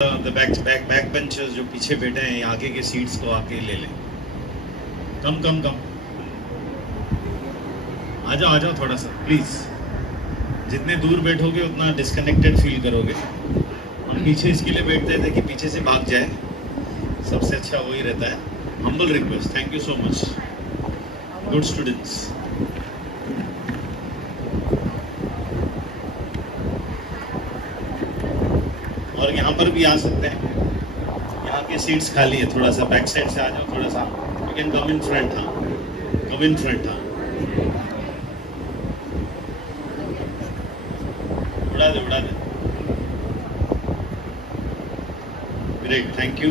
Back benchers जो पीछे बैठे हैं आगे के सीट्स को आके ले लें। कम कम कम आ जाओ थोड़ा सा प्लीज। जितने दूर बैठोगे उतना डिस्कनेक्टेड फील करोगे। हम पीछे इसके लिए बैठते थे कि पीछे से भाग जाए, सबसे अच्छा वही रहता है। Humble request, thank you so much, good students. और यहाँ पर भी आ सकते हैं, यहाँ के सीट्स खाली है, थोड़ा सा बैक साइड से आ जाओ, थोड़ा सा you can come in front. हाँ, कम इन फ्रंट। हाँ, उड़ा दे। Great, thank you.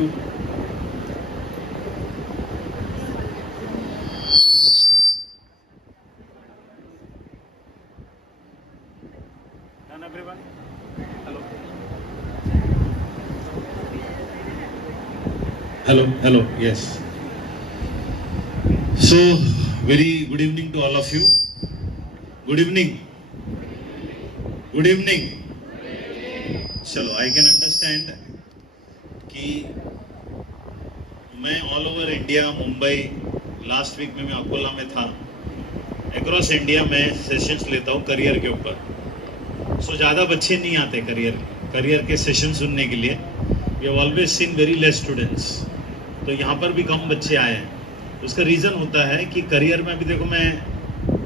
Everyone, hello, yes. So very good evening to all of you. Good evening. चलो, I can understand कि मैं all over India, Mumbai, last week में मैं अकोला में था, अक्रॉस इंडिया में सेशंस लेता हूँ करियर के ऊपर। सो ज़्यादा बच्चे नहीं आते करियर के सेशन सुनने के लिए। We have always seen very less students. तो यहाँ पर भी कम बच्चे आए हैं। उसका रीज़न होता है कि करियर में, अभी देखो मैं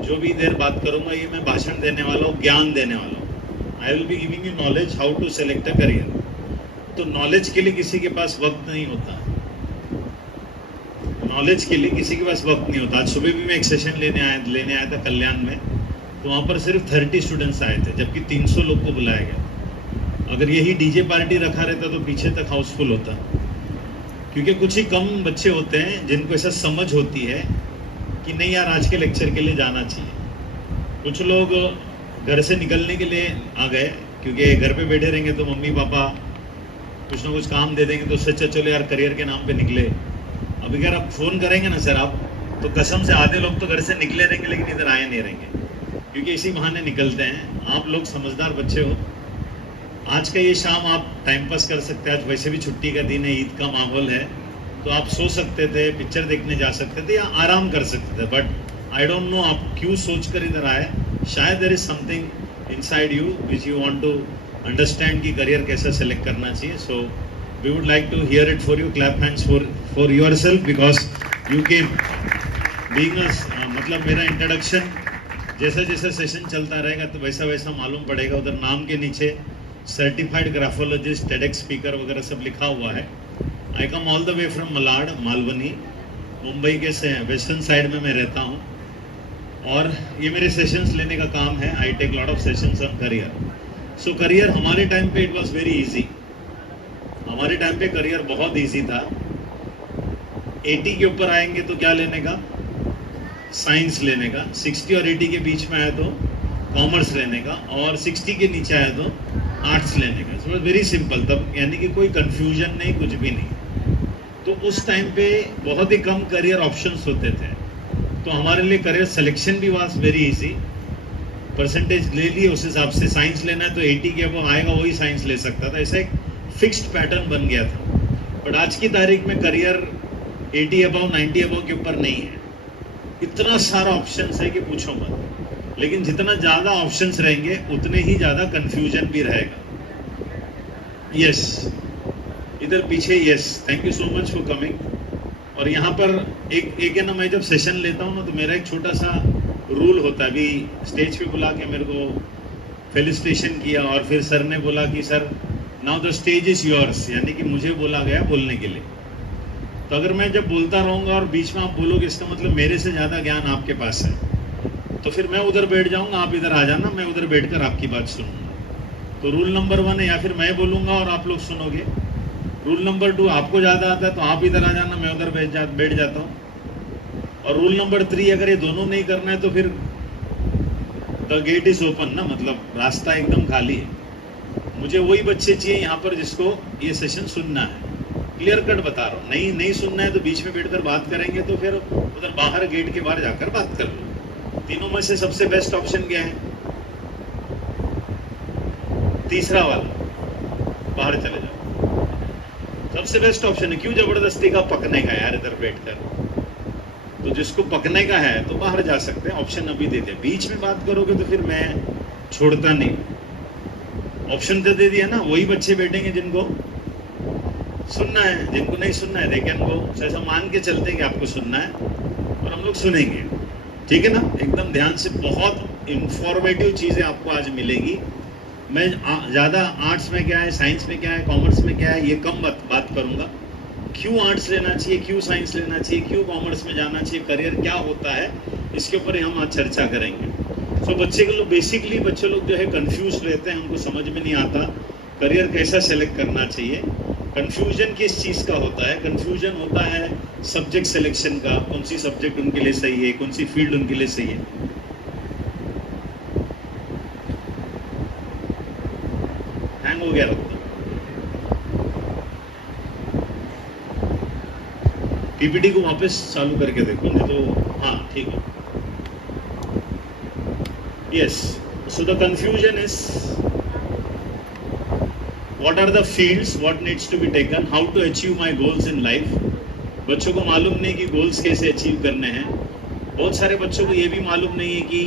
जो भी देर बात करूँगा ये मैं भाषण देने वाला हूँ, ज्ञान देने वाला हूँ। I will be giving you knowledge how to select a career. तो नॉलेज के लिए किसी के पास वक्त नहीं होता, नॉलेज के लिए किसी के पास वक्त नहीं होता। आज सुबह भी मैं एक सेशन लेने आया था कल्याण में, तो वहाँ पर सिर्फ 30 स्टूडेंट्स आए थे, जबकि 300 लोग को बुलाया गया। अगर यही डीजे पार्टी रखा रहता तो पीछे तक हाउसफुल होता, क्योंकि कुछ ही कम बच्चे होते हैं जिनको ऐसा समझ होती है कि नहीं यार आज के लेक्चर के लिए जाना चाहिए। कुछ लोग घर से निकलने के लिए आ गए, क्योंकि घर पे बैठे रहेंगे तो मम्मी पापा कुछ ना कुछ काम दे देंगे, तो उससे अच्छा चलो यार करियर के नाम पे निकले। अब अगर आप फ़ोन करेंगे ना सर आप, तो कसम से आधे लोग तो घर से निकले रहेंगे लेकिन इधर आए नहीं रहेंगे, क्योंकि इसी बहाने निकलते हैं। आप लोग समझदार बच्चे हो, आज का ये शाम आप टाइम पास कर सकते हैं। आज वैसे भी छुट्टी का दिन है, ईद का माहौल है, तो आप सो सकते थे, पिक्चर देखने जा सकते थे या आराम कर सकते थे। बट आई डोंट नो आप क्यों सोचकर इधर आए। शायद there is something inside you which you want to understand कि करियर कैसा सेलेक्ट करना चाहिए। So we would like to hear it for you. Clap hands for yourself because you came being मतलब मेरा इंट्रोडक्शन जैसा जैसा सेशन चलता रहेगा तो वैसा वैसा मालूम पड़ेगा। उधर नाम के नीचे सर्टिफाइड ग्राफोलॉजिस्ट, टेडेक्स स्पीकर वगैरह सब लिखा हुआ है। I come all the way from Malad, Malvani, Mumbai के वेस्टर्न साइड में मैं रहता हूँ, और ये मेरे सेशंस लेने का काम है। I take lot of sessions on career. So career हमारे टाइम पे इट वाज वेरी इजी। हमारे टाइम पे करियर बहुत इजी था। 80 के ऊपर आएंगे तो क्या लेने का, साइंस लेने का। 60 और 80 के बीच में आए तो कॉमर्स लेने का, और 60 के नीचे आए तो आर्ट्स लेने का। सो वेरी सिंपल तब, यानी कि कोई कंफ्यूजन नहीं, कुछ भी नहीं। तो उस टाइम पे बहुत ही कम करियर ऑप्शंस होते थे, तो हमारे लिए करियर सिलेक्शन भी वाज वेरी इजी। परसेंटेज ले लिए, उस हिसाब से साइंस लेना है तो 80 के वो आएगा वही साइंस ले सकता था। ऐसा एक फिक्स्ड पैटर्न बन गया था। बट आज की तारीख में करियर 80 अबव 90 अबव के ऊपर नहीं है। इतना सारा ऑप्शंस है कि पूछो मत। लेकिन जितना ज़्यादा ऑप्शंस रहेंगे उतने ही ज़्यादा कंफ्यूजन भी रहेगा। यस, इधर पीछे, yes, thank you so much for coming. और यहाँ पर एक है ना, मैं जब सेशन लेता हूँ ना तो मेरा एक छोटा सा रूल होता है। अभी स्टेज पे बुला के मेरे को फेलिसिटेशन किया, और फिर सर ने बोला कि sir now the stage is yours, यानी कि मुझे बोला गया बोलने के लिए। तो अगर मैं जब बोलता रहूँगा और बीच में आप बोलोगे, इसका मतलब मेरे से ज़्यादा ज्ञान आपके पास है, तो फिर मैं उधर बैठ जाऊंगा, आप इधर आ जाना, मैं उधर बैठकर आपकी बात सुनूंगा। तो रूल नंबर 1 है, या फिर मैं बोलूंगा और आप लोग सुनोगे। रूल नंबर 2, आपको ज़्यादा आता है तो आप इधर आ जाना, मैं उधर बैठ जाता हूँ। और रूल नंबर 3, अगर ये दोनों नहीं करना है तो फिर द गेट इज ओपन ना, मतलब रास्ता एकदम खाली है। मुझे वही बच्चे चाहिए यहाँ पर जिसको ये सेशन सुनना है। क्लियर कट बता रहा हूँ। नहीं सुनना है तो बीच में बैठकर बात करेंगे, तो फिर उधर बाहर गेट के बाहर जाकर बात कर लो। तीनों में से सबसे बेस्ट ऑप्शन क्या है? तीसरा वाला, बाहर चले जाओ। सबसे बेस्ट ऑप्शन है, क्यों जबरदस्ती का पकने का यार इधर बैठकर। तो जिसको पकने का है तो बाहर जा सकते हैं, ऑप्शन अभी दे दिया। बीच में बात करोगे तो फिर मैं छोड़ता नहीं। ऑप्शन तो दे दिया ना, वही बच्चे बैठेंगे जिनको सुनना है, जिनको नहीं सुनना है दे कैन गो। ऐसा मान के चलते हैं कि आपको सुनना है और हम लोग सुनेंगे, ठीक है ना। एकदम ध्यान से, बहुत इंफॉर्मेटिव चीजें आपको आज मिलेगी। मैं ज़्यादा आर्ट्स में क्या है, साइंस में क्या है, कॉमर्स में क्या है, ये कम बात करूँगा। क्यों आर्ट्स लेना चाहिए, क्यों साइंस लेना चाहिए, क्यों कॉमर्स में जाना चाहिए, करियर क्या होता है, इसके ऊपर हम आज चर्चा करेंगे। सो बच्चे के लोग बेसिकली बच्चे लोग जो है कंफ्यूज रहते हैं, उनको समझ में नहीं आता करियर कैसा सेलेक्ट करना चाहिए। कंफ्यूजन किस चीज़ का होता है? कंफ्यूजन होता है सब्जेक्ट सिलेक्शन का, कौन सी सब्जेक्ट उनके लिए सही है, कौन सी फील्ड उनके लिए सही है। हैंग हो गया लगता, पीपीटी को वापस चालू करके देखो, नहीं तो हाँ ठीक है। Yes, so the confusion is what are the fields, what needs to be taken, how to achieve my goals in life. बच्चों को मालूम नहीं कि गोल्स कैसे अचीव करने हैं। बहुत सारे बच्चों को ये भी मालूम नहीं है कि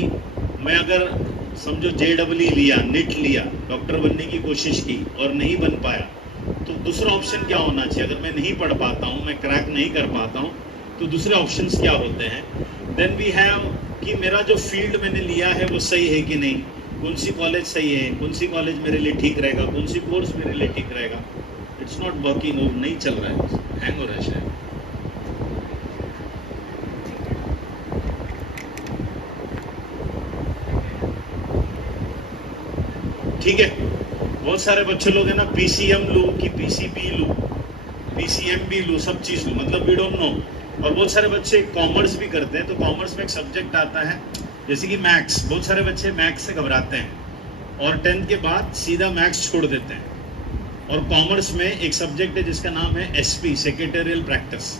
मैं अगर समझो JEE लिया, नीट लिया, डॉक्टर बनने की कोशिश की और नहीं बन पाया, तो दूसरा ऑप्शन क्या होना चाहिए। अगर मैं नहीं पढ़ पाता हूँ, मैं क्रैक नहीं कर पाता हूँ, तो दूसरे ऑप्शंस क्या होते हैं। देन वी हैव कि मेरा जो फील्ड मैंने लिया है वो सही है कि नहीं, कौन सी कॉलेज सही है, कौन सी कॉलेज मेरे लिए ठीक रहेगा, कौन सी कोर्स मेरे लिए ठीक रहेगा। इट्स नॉट वर्किंग, वो नहीं चल रहा है, हैंग हो रहा है शायद। ठीक है, बहुत सारे बच्चे लोग हैं ना, PCM लूँ कि PCB लूँ, PCMB लूँ, सब चीज़ लूँ, मतलब वी डोंट नो। और बहुत सारे बच्चे कॉमर्स भी करते हैं, तो कॉमर्स में एक सब्जेक्ट आता है जैसे कि मैथ्स। बहुत सारे बच्चे मैथ्स से घबराते हैं और 10th के बाद सीधा मैथ्स छोड़ देते हैं। और कॉमर्स में एक सब्जेक्ट है जिसका नाम है SP, सेक्रेटरियल प्रैक्टिस।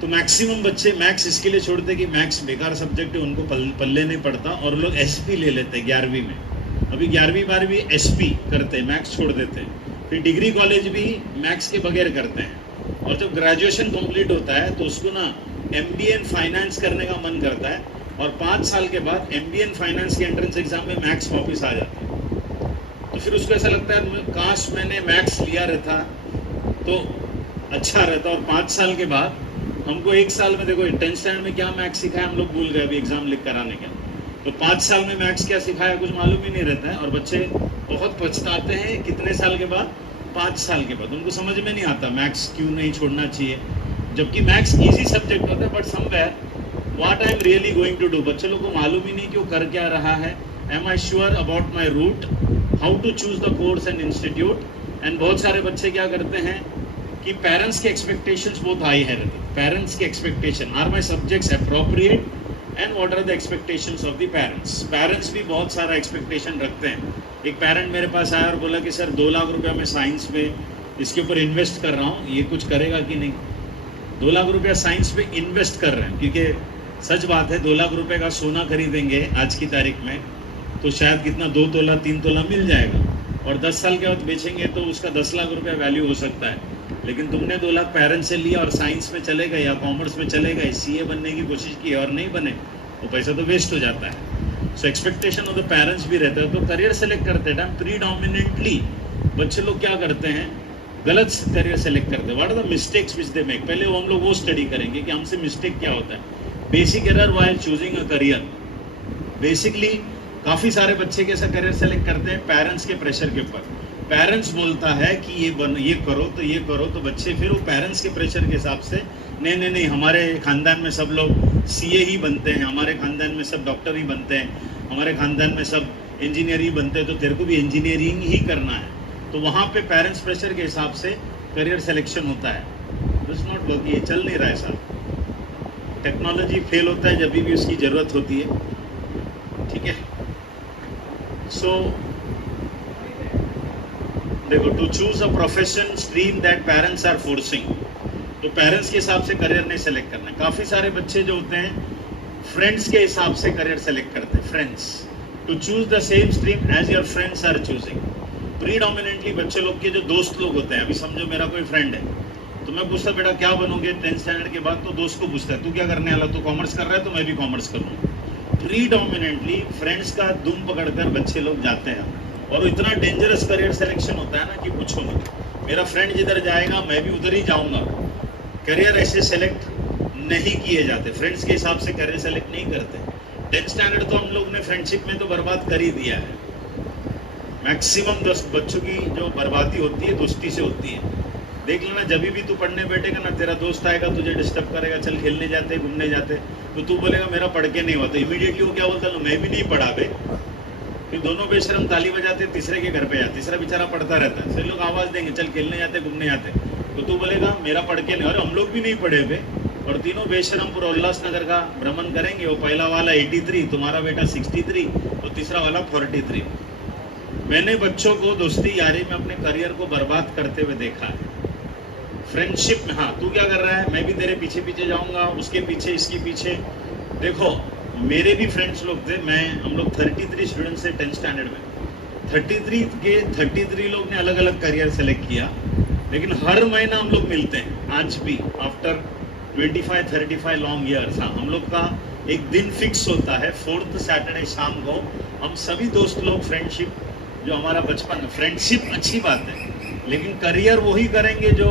तो मैक्सिमम बच्चे मैथ्स इसके लिए छोड़ते हैं कि मैथ्स बेकार सब्जेक्ट है, उनको पल्ले नहीं पड़ता, और लोग SP ले लेते हैं 11वीं में। अभी 11वीं 12वीं SP करते हैं, मैथ्स छोड़ देते हैं। फिर डिग्री कॉलेज भी मैथ्स के बगैर करते हैं। और जब ग्रेजुएशन कंप्लीट होता है तो उसको ना MBA इन फाइनेंस करने का मन करता है, और 5 साल के बाद MBA इन फाइनेंस के एंट्रेंस एग्जाम में मैथ्स वापस आ जाता है। तो फिर उसको ऐसा लगता है काश मैंने मैथ्स लिया रहता तो अच्छा रहता। और 5 साल के बाद हमको 1 साल में, देखो 10th स्टैंडर्ड में क्या मैथ्स सिखाया हम लोग भूल गए अभी एग्जाम लिख कर आने के। तो 5 साल में मैथ्स क्या सिखाया कुछ मालूम ही नहीं रहता है, और बच्चे बहुत पछताते हैं कितने साल के बाद, 5 साल के बाद। उनको समझ में नहीं आता मैथ्स क्यों नहीं छोड़ना चाहिए, जबकि मैथ्स इजी सब्जेक्ट होता है, but somewhere what I am really going to do. बच्चे लोग को मालूम ही नहीं कि वो कर क्या रहा है। Am I sure about my route, how to choose the course and institute. And बहुत सारे बच्चे क्या करते हैं कि पेरेंट्स के एक्सपेक्टेशंस बहुत हाई है। पेरेंट्स के expectation, are my subjects appropriate and what are the expectations of the parents. Parents भी बहुत सारा एक्सपेक्टेशन रखते हैं। एक पेरेंट मेरे पास आया और बोला कि सर 2 लाख रुपया मैं साइंस में इसके ऊपर इन्वेस्ट कर रहा हूँ, ये कुछ करेगा कि नहीं। 2 लाख रुपया साइंस में इन्वेस्ट कर रहे हैं, क्योंकि सच बात है 2 लाख रुपए का सोना खरीदेंगे आज की तारीख में तो शायद कितना 2 तोला 3 तोला मिल जाएगा, और 10 साल के बाद बेचेंगे तो उसका 10 लाख रुपया वैल्यू हो सकता है। लेकिन तुमने 2 लाख पेरेंट्स से लिया और साइंस में चले गए या कॉमर्स में चले गए, CA बनने की कोशिश की और नहीं बने, वो पैसा तो वेस्ट हो जाता है। So expectation of the parents भी रहता है। तो करियर सेलेक्ट करते टाइम प्रीडोमिनेंटली बच्चे लोग क्या करते हैं, गलत करियर सेलेक्ट करते हैं। What are the mistakes which they make, पहले हम लोग वो स्टडी करेंगे कि हमसे मिस्टेक क्या होता है। Basic error while choosing a career. Basically काफ़ी सारे बच्चे कैसा करियर सेलेक्ट करते हैं, पेरेंट्स के प्रेशर के ऊपर। पेरेंट्स बोलता है कि ये करो तो ये करो, तो बच्चे फिर वो पेरेंट्स के प्रेशर के हिसाब से नहीं हमारे ख़ानदान में सब लोग CA ही बनते हैं, हमारे ख़ानदान में सब डॉक्टर ही बनते हैं, हमारे ख़ानदान में सब इंजीनियर ही बनते हैं, तो तेरे को भी इंजीनियरिंग ही करना है। तो वहाँ पे पेरेंट्स प्रेशर के हिसाब से करियर सिलेक्शन होता है। इट्स नॉट वर्किंग, ये चल नहीं रहा है साहब। टेक्नोलॉजी फेल होता है जब भी उसकी ज़रूरत होती है, ठीक है। सो देखो, to choose a profession stream that parents are forcing, तो पेरेंट्स के हिसाब से करियर नहीं सेलेक्ट करना है। काफ़ी सारे बच्चे जो होते हैं फ्रेंड्स के हिसाब से करियर सेलेक्ट करते हैं। Friends, to choose the same stream as your friends are choosing. Predominantly बच्चे लोग के जो दोस्त लोग होते हैं, अभी समझो मेरा कोई फ्रेंड है, तो मैं पूछता बेटा क्या बनोगे 10th स्टैंडर्ड के बाद, तो दोस्त को पूछता है तू क्या करने वाला, तू कॉमर्स कर रहा है तो मैं भी कॉमर्स करूँगा। प्रीडोमिनेंटली फ्रेंड्स का दुम पकड़कर बच्चे लोग जाते हैं, और इतना डेंजरस करियर सिलेक्शन होता है ना कि पूछो मत। मेरा फ्रेंड जिधर जाएगा मैं भी उधर ही जाऊंगा। करियर ऐसे सेलेक्ट नहीं किए जाते, फ्रेंड्स के हिसाब से करियर सेलेक्ट नहीं करते। 10th स्टैंडर्ड तो हम लोग ने फ्रेंडशिप में तो बर्बाद कर ही दिया है। मैक्सिमम बच्चों की जो बर्बादी होती है दोस्ती से होती है। देख लेना, जब भी तू पढ़ने बैठेगा ना, तेरा दोस्त आएगा तुझे डिस्टर्ब करेगा, चल खेलने जाते घूमने जाते, तो तू बोलेगा मेरा पढ़ के नहीं हुआ, तो इमीडिएटली वो क्या बोलता है, मैं भी नहीं पढ़ा बे। फिर दोनों बेशरम ताली बजाते तीसरे के घर पे जाते, तीसरा बेचारा पढ़ता रहता है, फिर लोग आवाज़ देंगे चल खेलने जाते घूमने जाते, तो तू बोलेगा मेरा पढ़ के नहीं, और हम लोग भी नहीं पढ़े बे। और तीनों बेशरम पूरा उल्लासनगर का भ्रमण करेंगे, वो पहला वाला 83, तुम्हारा बेटा 63, और तीसरा वाला 43। मैंने बच्चों को दोस्ती यारी में अपने करियर को बर्बाद करते हुए देखा है। फ्रेंडशिप में, हाँ तू क्या कर रहा है, मैं भी तेरे पीछे पीछे जाऊंगा, उसके पीछे इसके पीछे। देखो मेरे भी फ्रेंड्स लोग थे, हम लोग 33 स्टूडेंट्स थे 10th स्टैंडर्ड में। 33 लोग ने अलग अलग करियर सेलेक्ट किया, लेकिन हर महीना हम लोग मिलते हैं आज भी, आफ्टर 25-35 लॉन्ग ईयर्स। हाँ, हम लोग का एक दिन फिक्स होता है 4th सैटरडे शाम को, हम सभी दोस्त लोग फ्रेंडशिप, जो हमारा बचपन, फ्रेंडशिप अच्छी बात है, लेकिन करियर वही करेंगे जो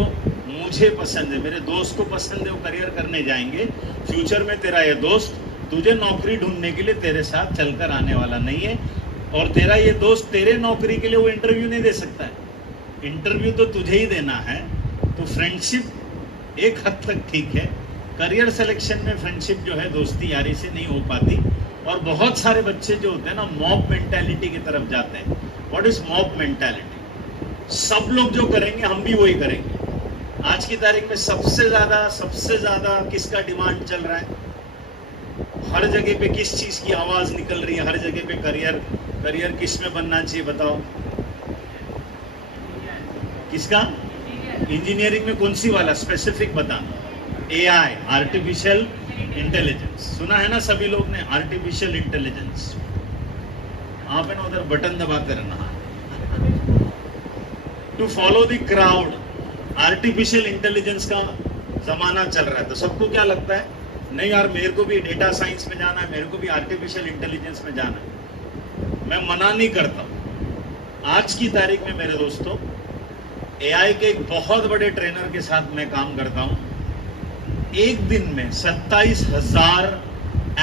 मुझे पसंद है, मेरे दोस्त को पसंद है, वो करियर करने जाएंगे। फ्यूचर में तेरा ये दोस्त तुझे नौकरी ढूंढने के लिए तेरे साथ चलकर आने वाला नहीं है, और तेरा ये दोस्त तेरे नौकरी के लिए वो इंटरव्यू नहीं दे सकता है, इंटरव्यू तो तुझे ही देना है। तो फ्रेंडशिप एक हद तक ठीक है, करियर सिलेक्शन में फ्रेंडशिप जो है दोस्ती यारी से नहीं हो पाती। और बहुत सारे बच्चे जो होते हैं ना, मॉब मेंटालिटी की तरफ जाते हैं। What is mob mentality? सब लोग जो करेंगे हम भी वही करेंगे। आज की तारीख में सबसे ज्यादा किसका डिमांड चल रहा है? हर जगह पे किस चीज की आवाज निकल रही है? हर जगह पे करियर किस में बनना चाहिए बताओ? किसका? इंजीनियरिंग में कौन सी वाला स्पेसिफिक बता? AI, artificial intelligence. सुना है ना सभी लोग ने, आर्टिफिशियल इंटेलिजेंस। आप है ना उधर बटन दबाते रहना। To follow the crowd, artificial intelligence का जमाना चल रहा है, तो सबको क्या लगता है, नहीं यार मेरे को भी डेटा साइंस में जाना है, मेरे को भी आर्टिफिशियल इंटेलिजेंस में जाना है। मैं मना नहीं करता। आज की तारीख में मेरे दोस्तों, AI के एक बहुत बड़े ट्रेनर के साथ मैं काम करता हूं। एक दिन में 27,000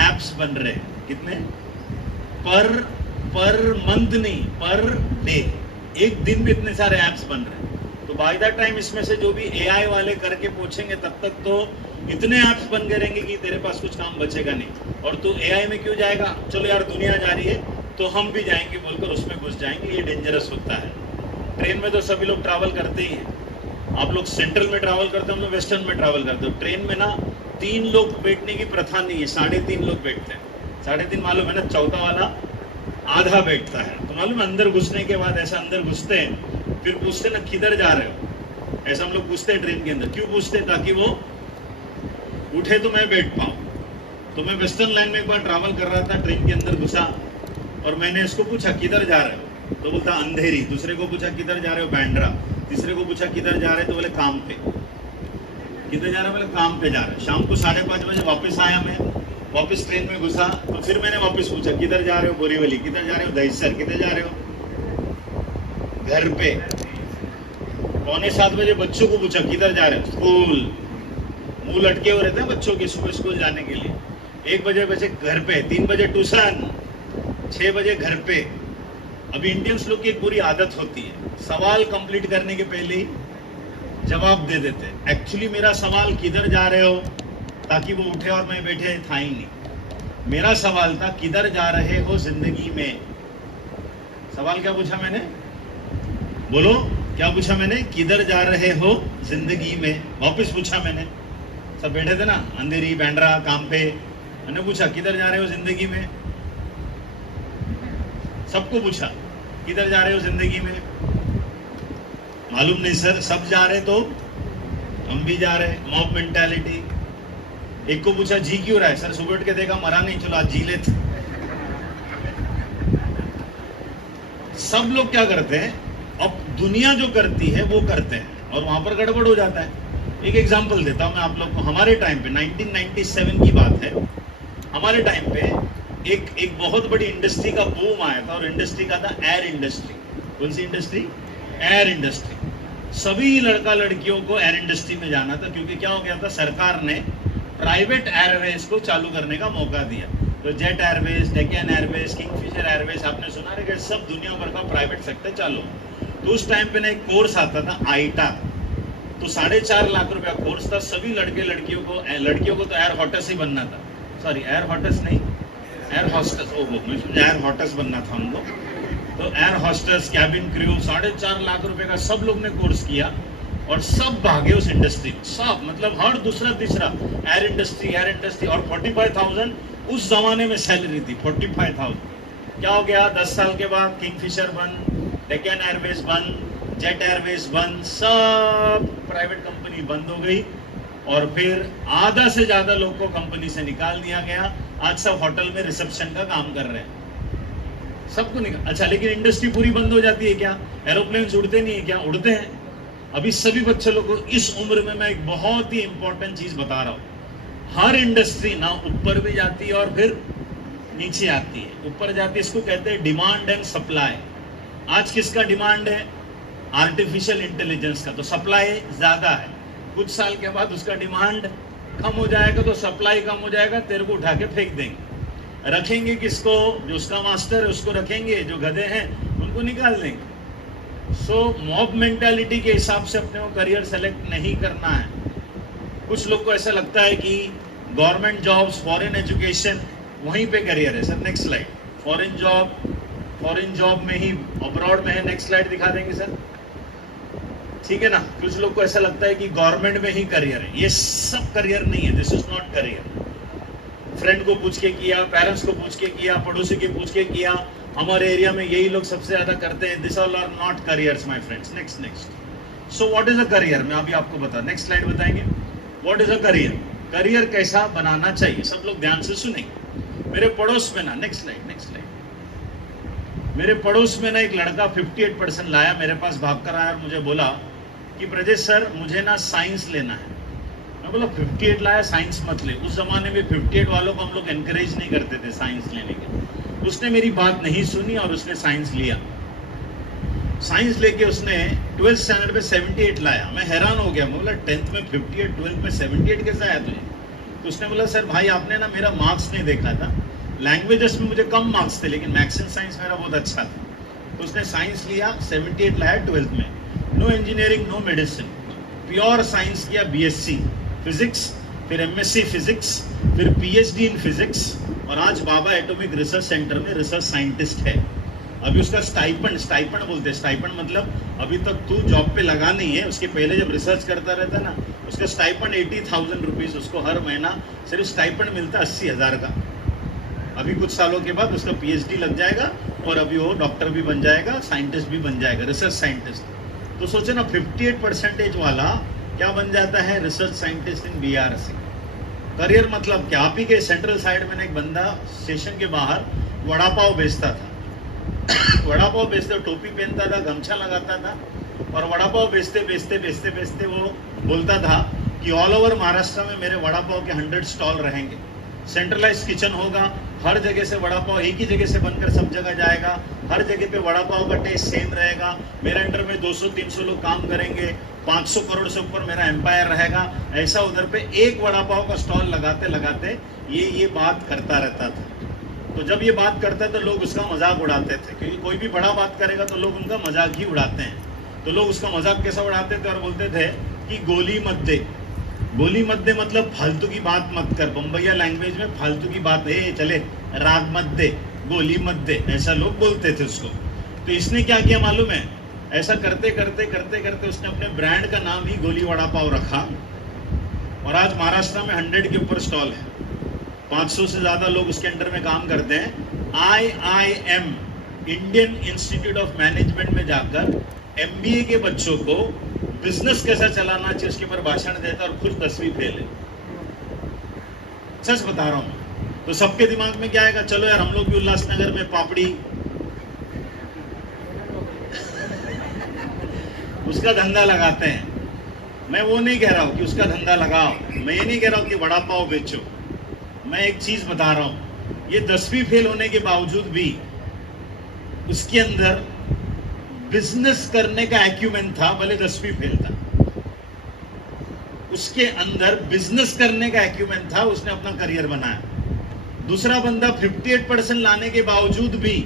एप्स बन रहे हैं। कितने? पर मंथ नहीं, पर डे। एक दिन में इतने सारे एप्स बन रहे हैं। तो बाय द टाइम इसमें से जो भी AI वाले करके पूछेंगे, तब तक तो इतने ऐप्स बन गए रहेंगे कि तेरे पास कुछ काम बचेगा नहीं। और तू AI में क्यों जाएगा? चलो यार दुनिया जा रही है तो हम भी जाएंगे बोलकर उसमें घुस जाएंगे। ये डेंजरस होता है। ट्रेन में तो सभी लोग ट्रैवल करते ही हैं। आप लोग सेंट्रल में ट्रैवल करते हो, हम लोग वेस्टर्न में ट्रैवल करते हो। ट्रेन में ना 3 लोग बैठने की प्रथा नहीं है, 3.5 लोग बैठते हैं। 3.5 मालूम है ना? चौथा वाला आधा बैठता है। तो मालूम अंदर घुसने के बाद ऐसा अंदर घुसते हैं, फिर पूछते ना किधर जा रहे हो, ऐसा हम लोग पूछते हैं ट्रेन के अंदर। क्यों पूछते? ताकि वो उठे तो मैं बैठ पाऊँ। तो मैं वेस्टर्न लाइन में एक बार ट्रैवल कर रहा था, ट्रेन के अंदर घुसा और मैंने इसको पूछा किधर जा रहे हो, तो बोलता अंधेरी। दूसरे को पूछा किधर जा रहे हो, बैंड्रा। तीसरे को पूछा किधर जा रहे हो, तो बोले काम पे। किधर जा रहे हो? बोले काम पे जा रहे हो। शाम को 5:30 बजे वापस आया मैं, वापस ट्रेन में घुसा, तो फिर मैंने वापस पूछा किधर जा रहे हो, बोरीवली। किधर जा रहे हो, दहीसर। किधर जा रहे हो, घर पे। 6:45 बजे बच्चों को पूछा किधर जा रहे हो, स्कूल। मुंह लटके हुए रहते हैं बच्चों के सुबह स्कूल जाने के लिए। 1 बजे घर पे, 3 बजे ट्यूशन, 6 बजे घर पे। अभी इंडियंस लोग की एक बुरी आदत होती है, सवाल कंप्लीट करने के पहले ही जवाब दे देते हैं। एक्चुअली मेरा सवाल किधर जा रहे हो, ताकि वो उठे और मैं बैठे, था ही नहीं। मेरा सवाल था किधर जा रहे हो जिंदगी में। सवाल क्या पूछा मैंने? बोलो क्या पूछा मैंने? किधर जा रहे हो जिंदगी में। वापस पूछा मैंने, सब बैठे थे ना, अंधेरी, बैंड्रा, काम पे। मैंने पूछा किधर जा रहे हो जिंदगी में। सबको पूछा किधर जा रहे हो जिंदगी में। मालूम नहीं सर, सब जा रहे तो हम भी जा रहे। Mob mentality. एक को पूछा जी क्यों रहा है, सर सुबह उठ के देखा मरा नहीं, चलो आज जी लेते। सब लोग क्या करते हैं, अब दुनिया जो करती है वो करते हैं और वहां पर गड़बड़ हो जाता है। एक एग्जांपल देता हूं मैं आप लोग को। हमारे टाइम पे 1997 की बात है, हमारे टाइम पे एक बहुत बड़ी इंडस्ट्री का बूम आया था और इंडस्ट्री का था एयर इंडस्ट्री। कौन सी इंडस्ट्री? Air industry. सभी लड़का लड़कियों को एयर इंडस्ट्री में जाना था, क्योंकि क्या हो गया था, सरकार ने प्राइवेट एयरवेज को चालू करने का मौका दिया। तो jet Airways, Deccan Airways, Kingfisher Airways, आपने सुना है कि सब दुनिया भर का प्राइवेट सेक्टर चालू। तो उस टाइम पे ना एक कोर्स आता था आईटा, तो 4.5 लाख रुपया कोर्स था। सभी लड़कियों को तो एयर हॉस्टेस ही बनना था। सॉरी, एयर हॉस्टेस नहीं, एयर हॉस्टेस। ओहो, मैं समझा एयर हॉस्टेस बनना था उनको। तो air hostess, cabin crew, 4.5 lakh रुपए का सब लोग ने कोर्स किया और सब भागे उस इंडस्ट्री में। सब मतलब हर दूसरा तीसरा एयर इंडस्ट्री। और 45,000 उस जमाने में सैलरी थी, 45,000। क्या हो गया, 10 साल के बाद किंगफिशर बंद, डेक्कन एयरवेज बंद, जेट एयरवेज बंद, सब प्राइवेट कंपनी बंद हो गई। और फिर आधा से ज्यादा लोग को कंपनी से निकाल दिया गया। आज सब होटल में रिसेप्शन का काम कर रहे हैं, सबको निकाल। अच्छा, लेकिन इंडस्ट्री पूरी बंद हो जाती है क्या? एरोप्लेन उड़ते नहीं है क्या? उड़ते हैं। अभी सभी बच्चे लोगों को इस उम्र में मैं एक बहुत ही इंपॉर्टेंट चीज बता रहा हूं। हर इंडस्ट्री ना ऊपर भी जाती है और फिर नीचे आती है। ऊपर जाती है, इसको कहते हैं डिमांड एंड सप्लाई। आज किसका डिमांड है? आर्टिफिशियल इंटेलिजेंस का। तो सप्लाई ज्यादा है, कुछ साल के बाद उसका डिमांड कम हो जाएगा, तो सप्लाई कम हो जाएगा, तेरे को उठा के फेंक देंगे। रखेंगे किसको? जो उसका मास्टर है उसको रखेंगे, जो गधे हैं उनको निकाल देंगे। सो मॉब मेंटालिटी के हिसाब से अपने को करियर सेलेक्ट नहीं करना है। कुछ लोग को ऐसा लगता है कि गवर्नमेंट जॉब्स, फॉरेन एजुकेशन, वहीं पे करियर है। Sir next slide. Foreign job में ही, अब्रॉड में है। नेक्स्ट स्लाइड दिखा देंगे सर, ठीक है ना। कुछ लोग को ऐसा लगता है कि गवर्नमेंट में ही करियर है। ये सब करियर नहीं है, this is not career. Friend को पूछ के किया, पेरेंट्स को पूछ के किया, पड़ोसी के पूछ के किया, हमारे एरिया में यही लोग सबसे ज्यादा करते हैं। This all are not careers my friends. Next. So what is a career? मैं अभी आपको बता, नेक्स्ट स्लाइड बताएंगे what is a career. Career कैसा बनाना चाहिए, सब लोग ध्यान से सुनेंगे। मेरे पड़ोस में ना, नेक्स्ट स्लाइड, मेरे पड़ोस में ना एक लड़का 58% लाया, मेरे पास भागकर आया और मुझे बोला कि ब्रजेश सर मुझे ना साइंस लेना है। मैं बोला 58 लाया, साइंस मत ले। उस जमाने में 58 वालों को हम लोग एनकरेज नहीं करते थे साइंस लेने के। उसने मेरी बात नहीं सुनी और उसने साइंस लिया। साइंस लेके उसने 12th स्टैंडर्ड में 78 लाया। मैं हैरान हो गया, मैं बोला 10th में 58, 12th में 78 कैसा आया तुझे? तो उसने बोला सर भाई आपने ना मेरा मार्क्स नहीं देखा था, लैंग्वेजेस में मुझे कम मार्क्स थे लेकिन मैथ्स एंड साइंस मेरा बहुत अच्छा था। तो उसने साइंस लिया, 78 लाया 12th में। No engineering, no medicine, pure science किया, बीएससी फिजिक्स, फिर एमएससी फिजिक्स, फिर पीएचडी इन फिजिक्स, और आज बाबा एटॉमिक रिसर्च सेंटर में रिसर्च साइंटिस्ट है। अभी उसका स्टाइपेंड बोलते हैं, स्टाइपेंड मतलब अभी तक तू जॉब पे लगा नहीं है, उसके पहले जब रिसर्च करता रहता ना, उसका स्टाइपेंड 80,000 रुपीज उसको हर महीना सिर्फ स्टाइपेंड मिलता 80,000 का। अभी कुछ सालों के बाद उसका पीएचडी लग जाएगा और अभी वो डॉक्टर भी बन जाएगा, साइंटिस्ट भी बन जाएगा, रिसर्च साइंटिस्ट। तो सोचे ना 58% वाला क्या बन जाता है? Research scientist in BRC. Career मतलब क्या? आप ही के सेंट्रल साइड में एक बंदा स्टेशन के बाहर वड़ा पाव बेचता था। वड़ा पाव बेचते, टोपी पहनता था, गमछा लगाता था, और वड़ा पाव बेचते वो बोलता था कि ऑल ओवर महाराष्ट्र में मेरे वड़ा पाव के 100 स्टॉल रहेंगे, सेंट्रलाइज किचन होगा, हर जगह से वड़ा पाव एक ही जगह से बनकर सब जगह जाएगा, हर जगह पे वड़ा पाव का टेस्ट सेम रहेगा, मेरे अंडर में 200-300 लोग काम करेंगे, 500 करोड़ से ऊपर मेरा एम्पायर रहेगा। ऐसा उधर पे एक वड़ा पाव का स्टॉल लगाते ये बात करता रहता था। तो जब ये बात करता तो लोग उसका मजाक उड़ाते थे, क्योंकि कोई भी बड़ा बात करेगा तो लोग उनका मजाक ही उड़ाते हैं। तो लोग उसका मजाक कैसा उड़ाते थे और बोलते थे कि गोली मत दे। गोली मत दे मतलब फालतू की बात मत कर, बम्बैया लैंग्वेज में फालतू की बात है, चले राग मत दे, गोली मत दे, ऐसा लोग बोलते थे उसको। तो इसने क्या किया मालूम है? ऐसा करते करते उसने अपने ब्रांड का नाम ही गोली वड़ा पाव रखा, और आज महाराष्ट्र में 100 के ऊपर स्टॉल है, 500 से ज्यादा लोग उसके अंडर में काम करते हैं। IIM Indian institute of management में जाकर MBA के बच्चों को बिजनेस कैसा चलाना चाहिए उसके ऊपर भाषण देता और खुद 10वीं फेल है। सच बता रहा हूं। तो सबके दिमाग में क्या आएगा? चलो यार हम लोग भी उल्लासनगर में पापड़ी उसका धंधा लगाते हैं। मैं वो नहीं कह रहा हूँ कि उसका धंधा लगाओ, मैं ये नहीं कह रहा हूँ कि वड़ा पाव बेचो। मैं एक चीज बता रहा हूँ, ये 10वीं फेल होने के बावजूद भी उसके अंदर बिजनेस करने का एक्यूमेंट था, भले 10वीं फेल था, उसके अंदर बिजनेस करने का एक्यूमेंट था, उसने अपना करियर बनाया। दूसरा बंदा 58% लाने के बावजूद भी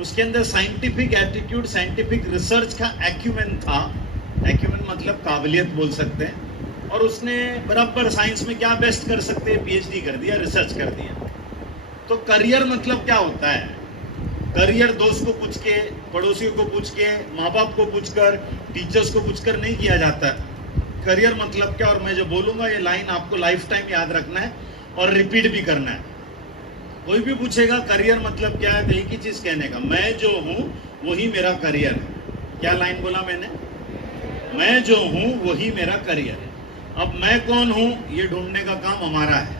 उसके अंदर साइंटिफिक एटीट्यूड, साइंटिफिक रिसर्च का एक्यूमेंट था। एक्यूमेंट मतलब काबिलियत बोल सकते हैं। और उसने बराबर साइंस में क्या बेस्ट कर सकते हैं, पीएचडी कर दिया, रिसर्च कर दिया। तो करियर मतलब क्या होता है? करियर दोस्त को पूछ के, पड़ोसियों को पूछ के, माँ बाप को पूछकर, टीचर्स को पूछकर नहीं किया जाता। करियर मतलब क्या, और मैं जो बोलूंगा ये लाइन आपको लाइफ टाइम याद रखना है और रिपीट भी करना है। कोई भी पूछेगा करियर मतलब क्या है, तो एक ही चीज कहने का, मैं जो हूं वही मेरा करियर है। क्या लाइन बोला मैंने? मैं जो हूं वही मेरा करियर है। अब मैं कौन हूं ये ढूंढने का काम हमारा है,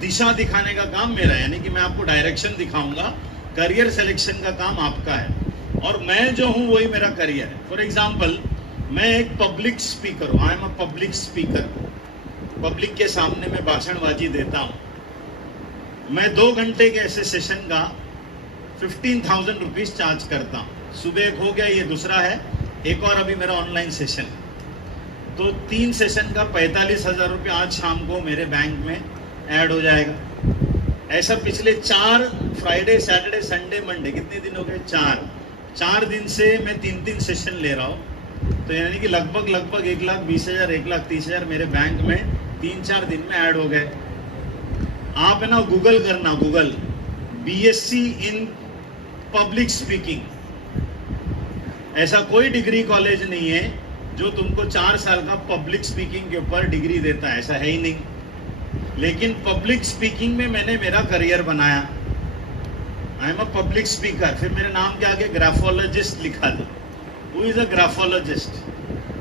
दिशा दिखाने का काम मेरा है, यानी कि मैं आपको डायरेक्शन दिखाऊंगा, करियर सिलेक्शन का काम आपका है। और मैं जो हूं वही मेरा करियर है। फॉर एग्जाम्पल, मैं एक पब्लिक स्पीकर हूं, I am a public speaker. Public के सामने मैं भाषणबाजी देता हूं। मैं 2 घंटे के ऐसे सेशन का 15,000 रुपीज चार्ज करता हूं। सुबह एक हो गया, ये दूसरा है, एक और अभी मेरा ऑनलाइन सेशन। तो 3 सेशन का 45,000 रुपये आज शाम को मेरे बैंक में ऐड हो जाएगा। ऐसा पिछले 4 फ्राइडे, सैटरडे, संडे, मंडे, कितने दिन हो गए? 4 दिन से मैं 3 सेशन ले रहा हूँ। तो यानी कि लगभग 1,20,000, 1,30,000 मेरे बैंक में 3-4 दिन में ऐड हो गए। आप है ना गूगल करना, Google BSc in public speaking. ऐसा कोई डिग्री कॉलेज नहीं है जो तुमको 4 साल का पब्लिक स्पीकिंग के ऊपर डिग्री देता है, ऐसा है ही नहीं। लेकिन पब्लिक स्पीकिंग में मैंने मेरा करियर बनाया। I am a public speaker. फिर मेरे नाम के आगे ग्राफोलॉजिस्ट लिखा था। Who is a graphologist?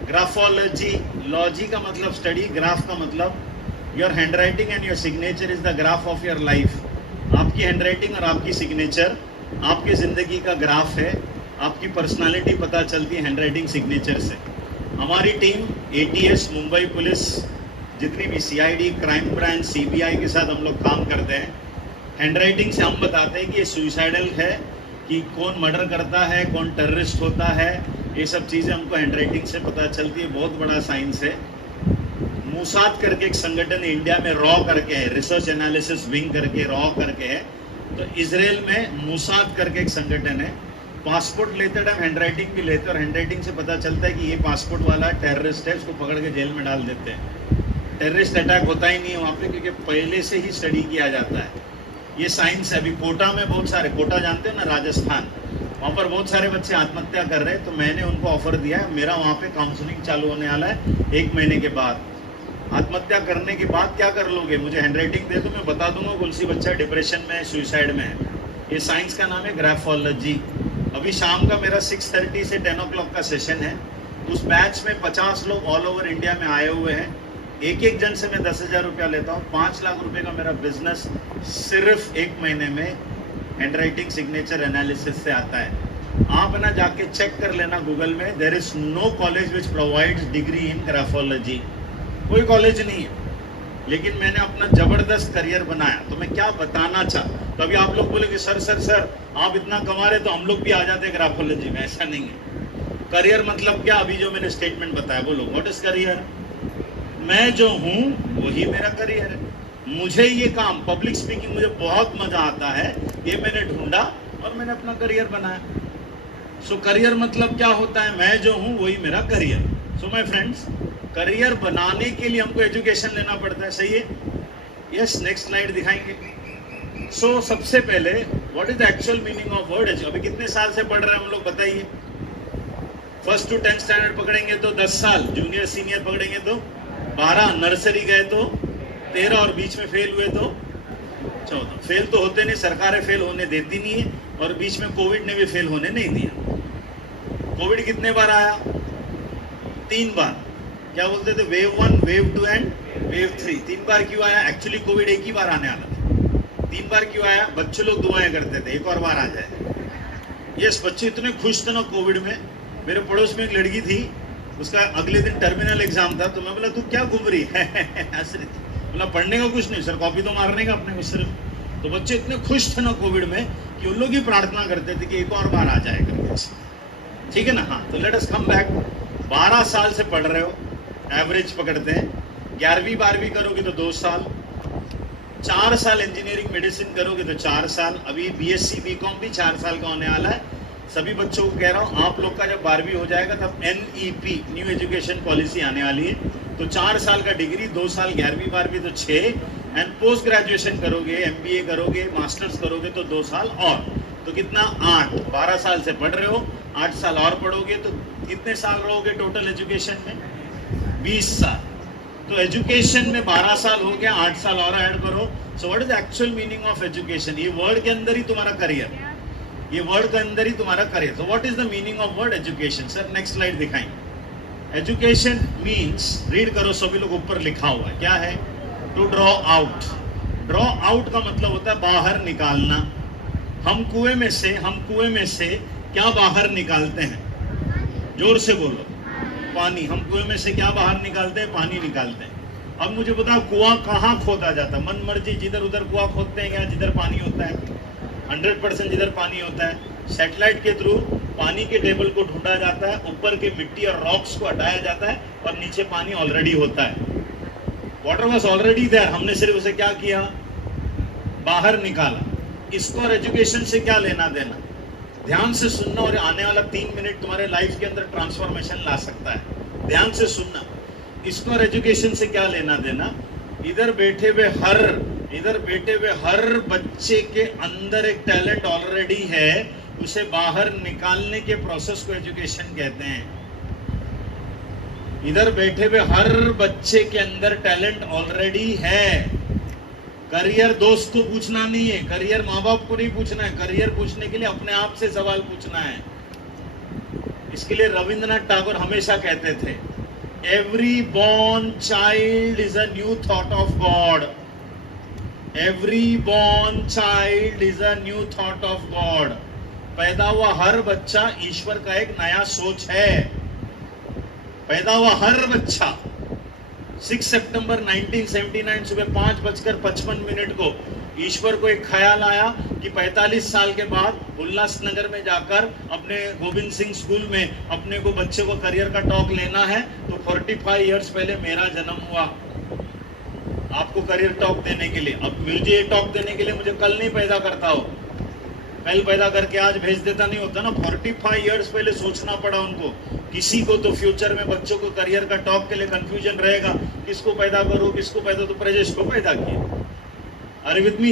Graphology, logy का मतलब स्टडी, ग्राफ का मतलब your hand writing and your signature is the graph of your life. आपकी हैंड राइटिंग और आपकी सिग्नेचर आपकी जिंदगी का ग्राफ है। आपकी पर्सनालिटी पता चलती है हैंड राइटिंग, सिग्नेचर से। हमारी टीम ATS, मुंबई पुलिस, जितनी भी CID, क्राइम ब्रांच, CBI के साथ हम लोग काम करते हैं। हैंड राइटिंग से हम बताते हैं कि ये सुइसाइडल है, कि कौन मर्डर करता है, कौन टेररिस्ट होता है। ये सब चीज़ें हमको हैंड राइटिंग से पता चलती है। बहुत बड़ा साइंस है। मूसाद करके एक संगठन इंडिया में रॉ करके है, रिसर्च एनालिसिस विंग करके रॉ करके है। तो इजराइल में मूसाद करके एक संगठन है। पासपोर्ट लेते टाइम हैंड राइटिंग भी लेते हैं, और हैंड राइटिंग से पता चलता है कि ये पासपोर्ट वाला टेररिस्ट है, उसको पकड़ के जेल में डाल देते हैं। टेररिस्ट अटैक होता ही नहीं है वहाँ पे, क्योंकि पहले से ही स्टडी किया जाता है। ये साइंस है। अभी कोटा में बहुत सारे, कोटा जानते हो ना, राजस्थान, वहाँ पर बहुत सारे बच्चे आत्महत्या कर रहे हैं। तो मैंने उनको ऑफर दिया है, मेरा वहाँ पे काउंसलिंग चालू होने वाला है 1 महीने के बाद। आत्महत्या करने के बाद क्या कर लोगे, मुझे हैंड राइटिंग दे दो, मैं बता दूंगा कौन सी बच्चा डिप्रेशन में है, सुइसाइड में है। ये साइंस का नाम है ग्राफोलॉजी। अभी शाम का मेरा 6:30 से 10 o'clock का सेशन है। उस बैच में 50 लोग ऑल ओवर इंडिया में आए हुए हैं। एक जन से मैं 10,000 रुपया लेता हूँ। 5 लाख रुपए का मेरा बिजनेस सिर्फ 1 महीने में हैंड राइटिंग, सिग्नेचर एनालिसिस से आता है। आप ना जाके चेक कर लेना गूगल में, there is no college which provides degree in graphology. कोई कॉलेज नहीं है। लेकिन मैंने अपना जबरदस्त करियर बनाया। तो मैं क्या बताना चाहता, तो अभी आप लोग बोले कि सर आप इतना कमा रहे तो हम लोग भी आ जाते ग्राफोलॉजी में। ऐसा नहीं है। करियर मतलब क्या, अभी जो मैंने स्टेटमेंट बताया, बोलो व्हाट इज करियर? मैं जो हूं वही मेरा करियर है। मुझे ये काम पब्लिक स्पीकिंग मुझे बहुत मजा आता है, ये मैंने ढूंढा और मैंने अपना करियर बनाया। सो करियर मतलब क्या होता है, मैं जो हूं वही मेरा career. So my friends, career बनाने के लिए हमको एजुकेशन लेना पड़ता है, सही है? यस, नेक्स्ट स्लाइड दिखाएंगे। सो सबसे पहले what is the actual meaning of word education? अभी कितने साल से पढ़ रहे हैं हम लोग, बताइए। 1st to 10th स्टैंडर्ड पकड़ेंगे तो 10 साल, जूनियर सीनियर पकड़ेंगे तो 12, नर्सरी गए तो 13, और बीच में फेल हुए तो 14। फेल तो होते नहीं, सरकारें फेल होने देती नहीं है, और बीच में कोविड ने भी फेल होने नहीं दिया। कोविड कितने बार आया? 3 बार। क्या बोलते थे, वेव 1, वेव 2 एंड वेव 3। 3 बार क्यों आया? एक्चुअली कोविड एक ही बार आने वाला था। 3 बार क्यों आया? बच्चे लोग दुआएं करते थे एक और बार आ जाए। यस, बच्चे इतने खुश थे ना कोविड में। मेरे पड़ोस में एक लड़की थी, उसका अगले दिन टर्मिनल एग्जाम था, तो मैं बोला तू क्या घूम रही है हंस रही थी। बोला पढ़ने का कुछ नहीं सर, कॉपी तो मारने का अपने को सिर्फ। तो बच्चे इतने खुश थे ना कोविड में कि उन लोग ही प्रार्थना करते थे कि एक और बार आ जाए करके। ठीक है ना। हाँ, तो लेट अस कम बैक। 12 साल से पढ़ रहे हो, एवरेज पकड़ते हैं। 11वीं 12वीं करोगे तो 2 साल, 4 साल इंजीनियरिंग मेडिसिन करोगे तो 4 साल, अभी बीएससी बीकॉम भी 4 साल का होने वाला है। सभी बच्चों को कह रहा हूँ, आप लोग का जब 12वीं हो जाएगा तब NEP न्यू एजुकेशन पॉलिसी आने वाली है, तो 4 साल का डिग्री, 2 साल 11वीं 12वीं तो 6, एंड पोस्ट ग्रेजुएशन करोगे, MBA करोगे, मास्टर्स करोगे तो 2 साल और, तो कितना 8। 12 साल से पढ़ रहे हो, 8 साल और पढ़ोगे तो कितने साल रहोगे टोटल एजुकेशन में? 20 साल। तो एजुकेशन में 12 साल हो गया, 8 साल और ऐड करो। सो what is actual meaning of education? ये वर्ड के अंदर ही तुम्हारा करियर, ये वर्ड के अंदर ही तुम्हारा career. So what is the meaning of word education? Sir next slide दिखाएं। एजुकेशन मीन्स, रीड करो सभी लोग, ऊपर लिखा हुआ है क्या है? To draw out. Draw out का मतलब होता है बाहर निकालना। हम कुएं में से क्या बाहर निकालते हैं? जोर से बोलो। पानी। हम कुएं में से क्या बाहर निकालते हैं? पानी निकालते हैं। अब मुझे बताओ कुआं कहाँ खोदा जाता है? मन मर्जी जिधर उधर कुआं खोदते हैं क्या? जिधर पानी होता है 100% जिधर पानी होता है। सैटेलाइट के थ्रू पानी के टेबल को ढूंढा जाता है, ऊपर की मिट्टी और रॉक्स को हटाया जाता है और नीचे पानी ऑलरेडी होता है। वाटर वॉज ऑलरेडी देयर, हमने सिर्फ उसे क्या किया? बाहर निकाला। इसको और एजुकेशन से क्या लेना देना? ध्यान से सुनना, और आने वाला 3 मिनट तुम्हारे लाइफ के अंदर ट्रांसफॉर्मेशन ला सकता है। ध्यान से सुनना, इसको और एजुकेशन से क्या लेना देना? इधर बैठे हुए हर बच्चे के अंदर एक टैलेंट ऑलरेडी है, उसे बाहर निकालने के प्रोसेस को एजुकेशन कहते हैं। इधर बैठे हुए हर बच्चे के अंदर टैलेंट ऑलरेडी है। करियर दोस्त को पूछना नहीं है, करियर माँ बाप को नहीं पूछना है, करियर पूछने के लिए अपने आप से सवाल पूछना है। इसके लिए रविंद्रनाथ टैगोर हमेशा कहते थे, every born child is a new thought of God. Every born child is a new thought of God. पैदा हुआ हर बच्चा ईश्वर का एक नया सोच है। पैदा हुआ हर बच्चा। 6 सितंबर 1979 सुबह 5:55 को ईश्वर को एक ख्याल आया कि 45 साल के बाद उल्लासनगर में जाकर अपने गोविंद सिंह स्कूल में अपने को बच्चे को करियर का टॉक लेना है। तो 45 इयर्स पहले मेरा जन्म हुआ आपको करियर टॉक देने के लिए। अब मुझे ये टॉक देने के लिए मुझे कल नहीं पैदा करता हो, कल पैदा करके आज भेज देता नहीं होता ना। 45 इयर्स पहले सोचना पड़ा उनको। किसी को तो फ्यूचर में बच्चों को करियर का टॉक के लिए कंफ्यूजन रहेगा, किसको पैदा करो किसको पैदा, तो प्रजेश को पैदा किया। Are you with me?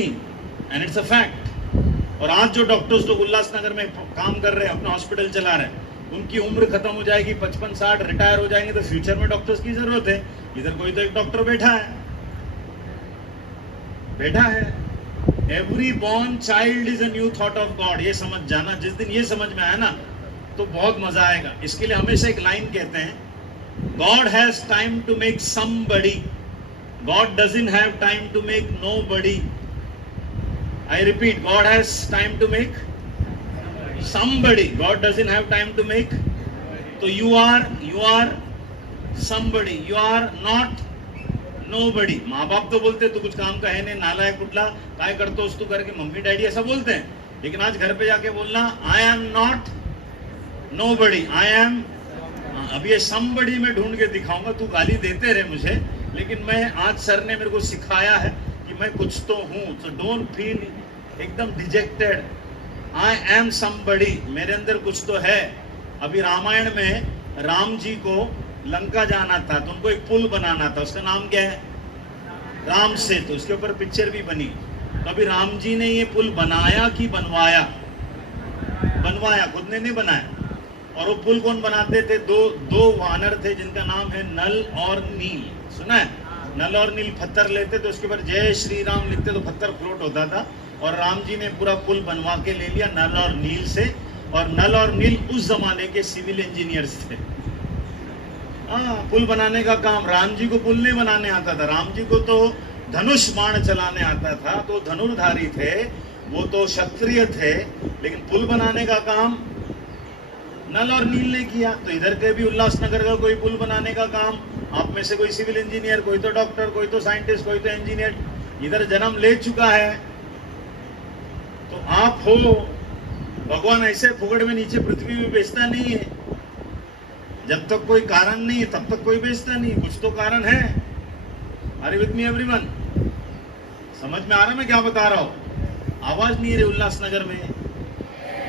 And it's a fact. और आज जो डॉक्टर्स लोग उल्लासनगर में काम कर रहे हैं, अपना हॉस्पिटल चला रहे हैं, उनकी उम्र खत्म हो जाएगी, 55-60 रिटायर हो जाएंगे, तो फ्यूचर में डॉक्टर्स की जरूरत है। इधर कोई तो एक डॉक्टर बैठा है। Every born child is a new thought of God. ये समझ जाना, जिस दिन ये समझ में आया ना तो बहुत मजा आएगा। इसके लिए हमेशा एक लाइन कहते हैं, God has time to make somebody, God doesn't have time to make nobody. I repeat, God has time to make somebody, God doesn't have time to make। तो you are somebody, you are not nobody। माँ बाप तो बोलते तू कुछ काम का है नहीं, नालायक कुटला, काय करतो तू करके, मम्मी डैडी ऐसा बोलते हैं। लेकिन आज घर पे जाके बोलना, I am not nobody, I am। अब ये somebody में ढूंढ के दिखाऊंगा, तू गाली देते रहे मुझे, लेकिन मैं आज सर ने मेरे को सिखाया है कि मैं कुछ तो हूँ। So don't feel एकदम डिजेक्टेड। I am somebody, मेरे अंदर कुछ तो है। अभी रामायण में राम जी को लंका जाना था, तो उनको एक पुल बनाना था, उसका नाम क्या है? राम सेतु। उसके ऊपर पिक्चर भी बनी। तो अभी राम जी ने ये पुल बनाया कि बनवाया? बनवाया, खुद ने नहीं बनाया। और वो पुल कौन बनाते थे? दो वानर थे जिनका नाम है नल और नील। सुना है? नल और नील पत्थर लेते तो उसके ऊपर जय श्री राम लिखते तो पत्थर फ्लोट होता था। और राम जी ने पूरा पुल बनवा के ले लिया नल और नील से। और नल और नील उस जमाने के सिविल इंजीनियर्स थे। पुल बनाने का काम, राम जी को पुल नहीं बनाने आता था, राम जी को तो धनुष बाण चलाने आता था, तो धनुर्धारी थे, वो तो क्षत्रिय थे। लेकिन पुल बनाने का काम नल और नील ने किया, तो इधर के भी उल्लासनगर का कोई पुल बनाने का काम, आप में से कोई सिविल इंजीनियर, कोई तो डॉक्टर, कोई तो साइंटिस्ट, कोई तो इंजीनियर इधर जन्म ले चुका है। तो आप हो, भगवान ऐसे फुकड़ में नीचे पृथ्वी में बेचता नहीं है। जब तक कोई कारण नहीं है तब तक कोई बेचता नहीं, कुछ तो कारण है। अरे विथ मी एवरीवन, समझ में आ रहा है मैं क्या बता रहा हूं? आवाज नहीं है रे उल्लासनगर में।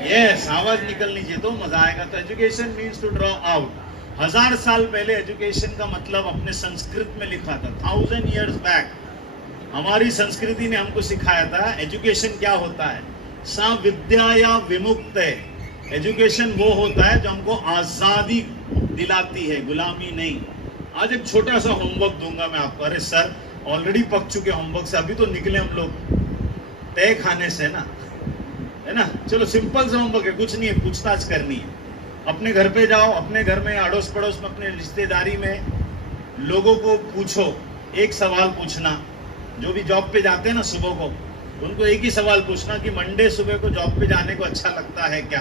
यस, आवाज निकलनी चाहिए तो मजा आएगा। तो education means to draw out. 1000 साल पहले एजुकेशन का मतलब अपने संस्कृत में लिखा था। 1000 years बैक हमारी संस्कृति ने हमको सिखाया था एजुकेशन क्या होता है। सा विद्या या विमुक्त है। एजुकेशन वो होता है जो हमको आजादी दिलाती है, गुलामी नहीं। आज एक छोटा सा होमवर्क दूंगा मैं आपको। अरे सर ऑलरेडी पक चुके होमवर्क से, अभी तो निकले हम लोग तय खाने से ना, है ना। चलो सिंपल सा होमवर्क है, कुछ नहीं है, पूछताछ करनी है। अपने घर पे जाओ, अपने घर में अड़ोस पड़ोस में, अपने रिश्तेदारी में लोगों को पूछो, एक सवाल पूछना। जो भी जॉब पे जाते हैं ना सुबह को, उनको एक ही सवाल पूछना कि मंडे सुबह को जॉब पे जाने को अच्छा लगता है क्या?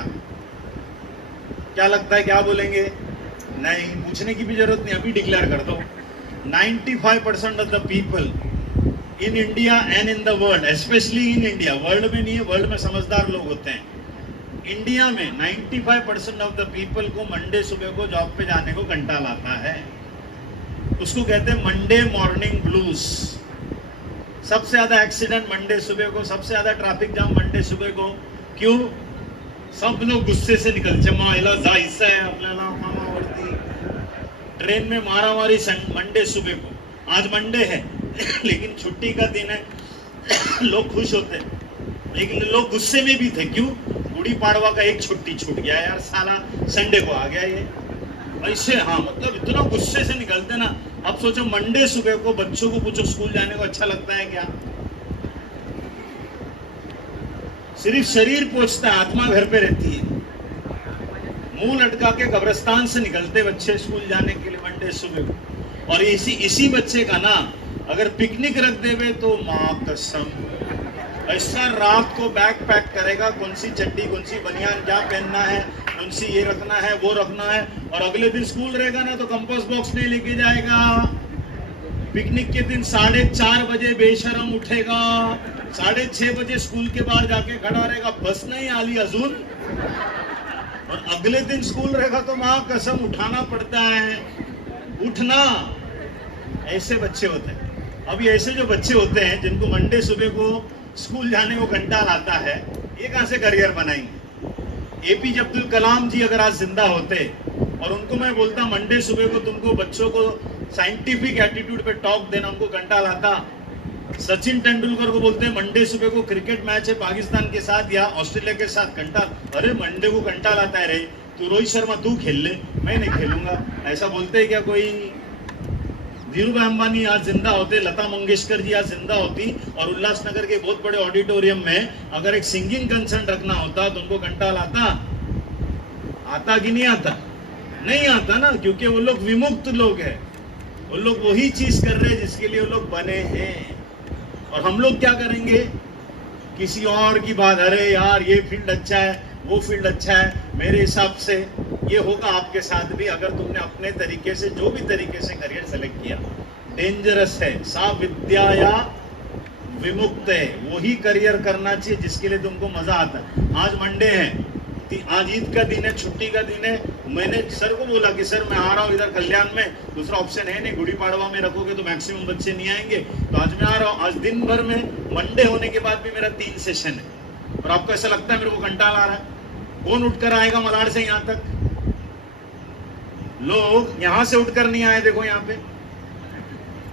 क्या लगता है? क्या बोलेंगे? नहीं, पूछने की भी जरूरत नहीं, अभी डिक्लेयर कर दो। 95% of the people in India and in the world, specially in India, world में नहीं है, वर्ल्ड में समझदार लोग होते हैं, इंडिया में 95% ऑफ द पीपल को मंडे सुबह को जॉब पे जाने को घंटा लाता है। उसको कहते हैं मंडे मॉर्निंग ब्लूज। सबसे ज्यादा एक्सीडेंट मंडे सुबह को, सबसे ज्यादा ट्रैफिक जाम मंडे सुबह को। क्यों? सब लोग गुस्से से निकलचे, मायला जायचं आहे आपल्याला कामावरती, ट्रेन में मारामारी मंडे सुबह को। आज मंडे है लेकिन छुट्टी का दिन है, लोग खुश होते हैं, लेकिन लोग गुस्से में भी थे। क्यों? गुड़ी पाड़वा का एक छुट्टी छूट गया यार, साला संडे को आ गया ये। ऐसे हाँ, मतलब इतना गुस्से से निकलते ना। अब सोचो मंडे सुबह को बच्चों को पूछो स्कूल जाने को अच्छा लगता है क्या? सिर्फ शरीर पहुंचता है, आत्मा घर पे रहती है। मुंह लटका के कब्रिस्तान से निकलते बच्चे स्कूल जाने के लिए मंडे सुबह को। और इसी बच्चे का ना अगर पिकनिक रख देवे तो माँ कसम, ऐसा रात को बैग पैक करेगा, कौन सी चड्डी, कौन सी बनियान, क्या पहनना है, कौन सी ये रखना है, वो रखना है। और अगले दिन स्कूल रहेगा ना तो कंपास बॉक्स नहीं लेके जाएगा। पिकनिक के दिन 4:30 बजे बेशरम उठेगा, 6:30 बजे स्कूल के बाहर जाके खड़ा रहेगा, बस नहीं आली अजून। और अगले दिन स्कूल रहेगा तो माँ कसम उठाना पड़ता है, उठना। ऐसे बच्चे होते हैं। अभी ऐसे जो बच्चे होते हैं जिनको मंडे सुबह को स्कूल जाने को घंटा लाता है, ये कहां से करियर बनाएंगे? एपीजे अब्दुल कलाम जी अगर आज जिंदा होते और उनको मैं बोलता मंडे सुबह को तुमको बच्चों को साइंटिफिक एटीट्यूड पे टॉक देना उनको घंटा लाता। सचिन तेंदुलकर को बोलते हैं मंडे सुबह को क्रिकेट मैच है पाकिस्तान के साथ या ऑस्ट्रेलिया के साथ, घंटा, अरे मंडे को घंटा लाता है रे तू, रोहित शर्मा तू खेल ले, मैं नहीं खेलूंगा, ऐसा बोलते हैं क्या कोई? धीरूभाई अंबानी आज जिंदा होते, लता मंगेशकर जी आज जिंदा होती और उल्लासनगर के बहुत बड़े ऑडिटोरियम में अगर एक सिंगिंग कंसर्ट रखना होता तो उनको घंटा लाता? आता कि नहीं आता? नहीं आता ना, क्योंकि वो लोग विमुक्त लोग हैं। वो लोग वही चीज कर रहे हैं जिसके लिए वो लोग बने हैं। और हम लोग क्या करेंगे? किसी और की बात, अरे यार ये फील्ड अच्छा है, वो फील्ड अच्छा है। मेरे हिसाब से ये होगा आपके साथ भी अगर तुमने अपने तरीके से जो भी तरीके से करियर सेलेक्ट किया। डेंजरस है। सा विद्या या विमुक्त है, वही करियर करना चाहिए जिसके लिए तुमको मजा आता है। आज मंडे है, आज ईद का दिन है, छुट्टी का दिन है। मैंने सर को बोला कि सर मैं आ रहा हूँ इधर कल्याण में, दूसरा ऑप्शन है नहीं, गुड़ी पाड़वा में रखोगे तो मैक्सिमम बच्चे नहीं आएंगे, तो आज मैं आ रहा हूँ। आज दिन भर में मंडे होने के बाद भी मेरा 3 सेशन है और आपको ऐसा लगता है मेरे को घंटा ला रहा है? कौन उठकर आएगा मलाड से यहाँ तक? लोग यहाँ से उठकर नहीं आए, देखो यहाँ पे,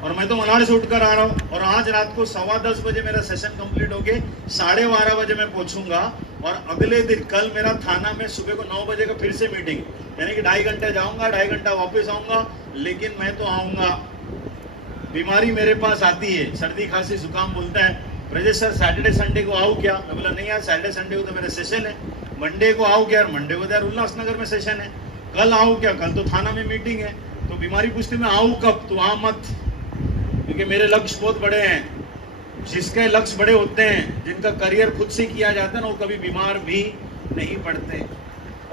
और मैं तो मलाड से उठकर आ रहा हूँ। और आज रात को 10:15 बजे मेरा सेशन कंप्लीट हो गया, 12:30 बजे मैं पहुंचूंगा। और अगले दिन कल मेरा थाना में सुबह को 9 बजे का फिर से मीटिंग, यानी कि 2.5 घंटा जाऊंगा, 2.5 घंटा वापस आऊंगा। लेकिन मैं तो आऊंगा, बीमारी मेरे पास आती है, सर्दी खांसी जुकाम, बोलता है ब्रजेश सर सैटरडे संडे को आओ क्या? मैं बोला नहीं यार, सैटरडे संडे को तो मेरा सेशन है। मंडे को आओ क्या? मंडे को यार उल्लासनगर में सेशन है। कल आओ क्या? कल तो थाना में मीटिंग है। तो बीमारी पूछते मैं आऊँ कब? तो आ मत, क्योंकि मेरे लक्ष्य बहुत बड़े हैं। जिसके लक्ष्य बड़े होते हैं, जिनका करियर खुद से किया जाता है ना, वो कभी बीमार भी नहीं पड़ते।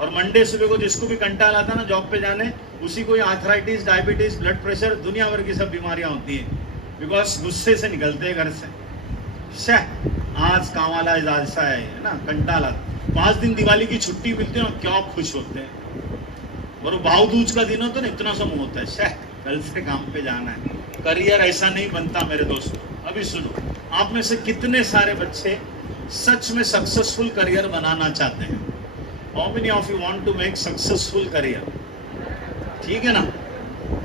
और मंडे सुबह को जिसको भी कंटाल आता ना जॉब पे जाने, उसी को आर्थराइटिस, डायबिटीज, ब्लड प्रेशर, दुनिया भर की सब बीमारियां होती हैं, बिकॉज गुस्से से निकलते हैं घर से। आज काम वाला ऐसा है ना, कंटाल आता। 5 दिन दिवाली की छुट्टी मिलती है, क्या खुश होते हैं। और भाव दूज का दिन होता है ना, इतना समूह होता है, कल से काम पे जाना है। करियर ऐसा नहीं बनता मेरे दोस्तों। अभी सुनो, आप में से कितने सारे बच्चे सच में सक्सेसफुल करियर बनाना चाहते हैं? How many of you want to make successful career? ठीक है ना?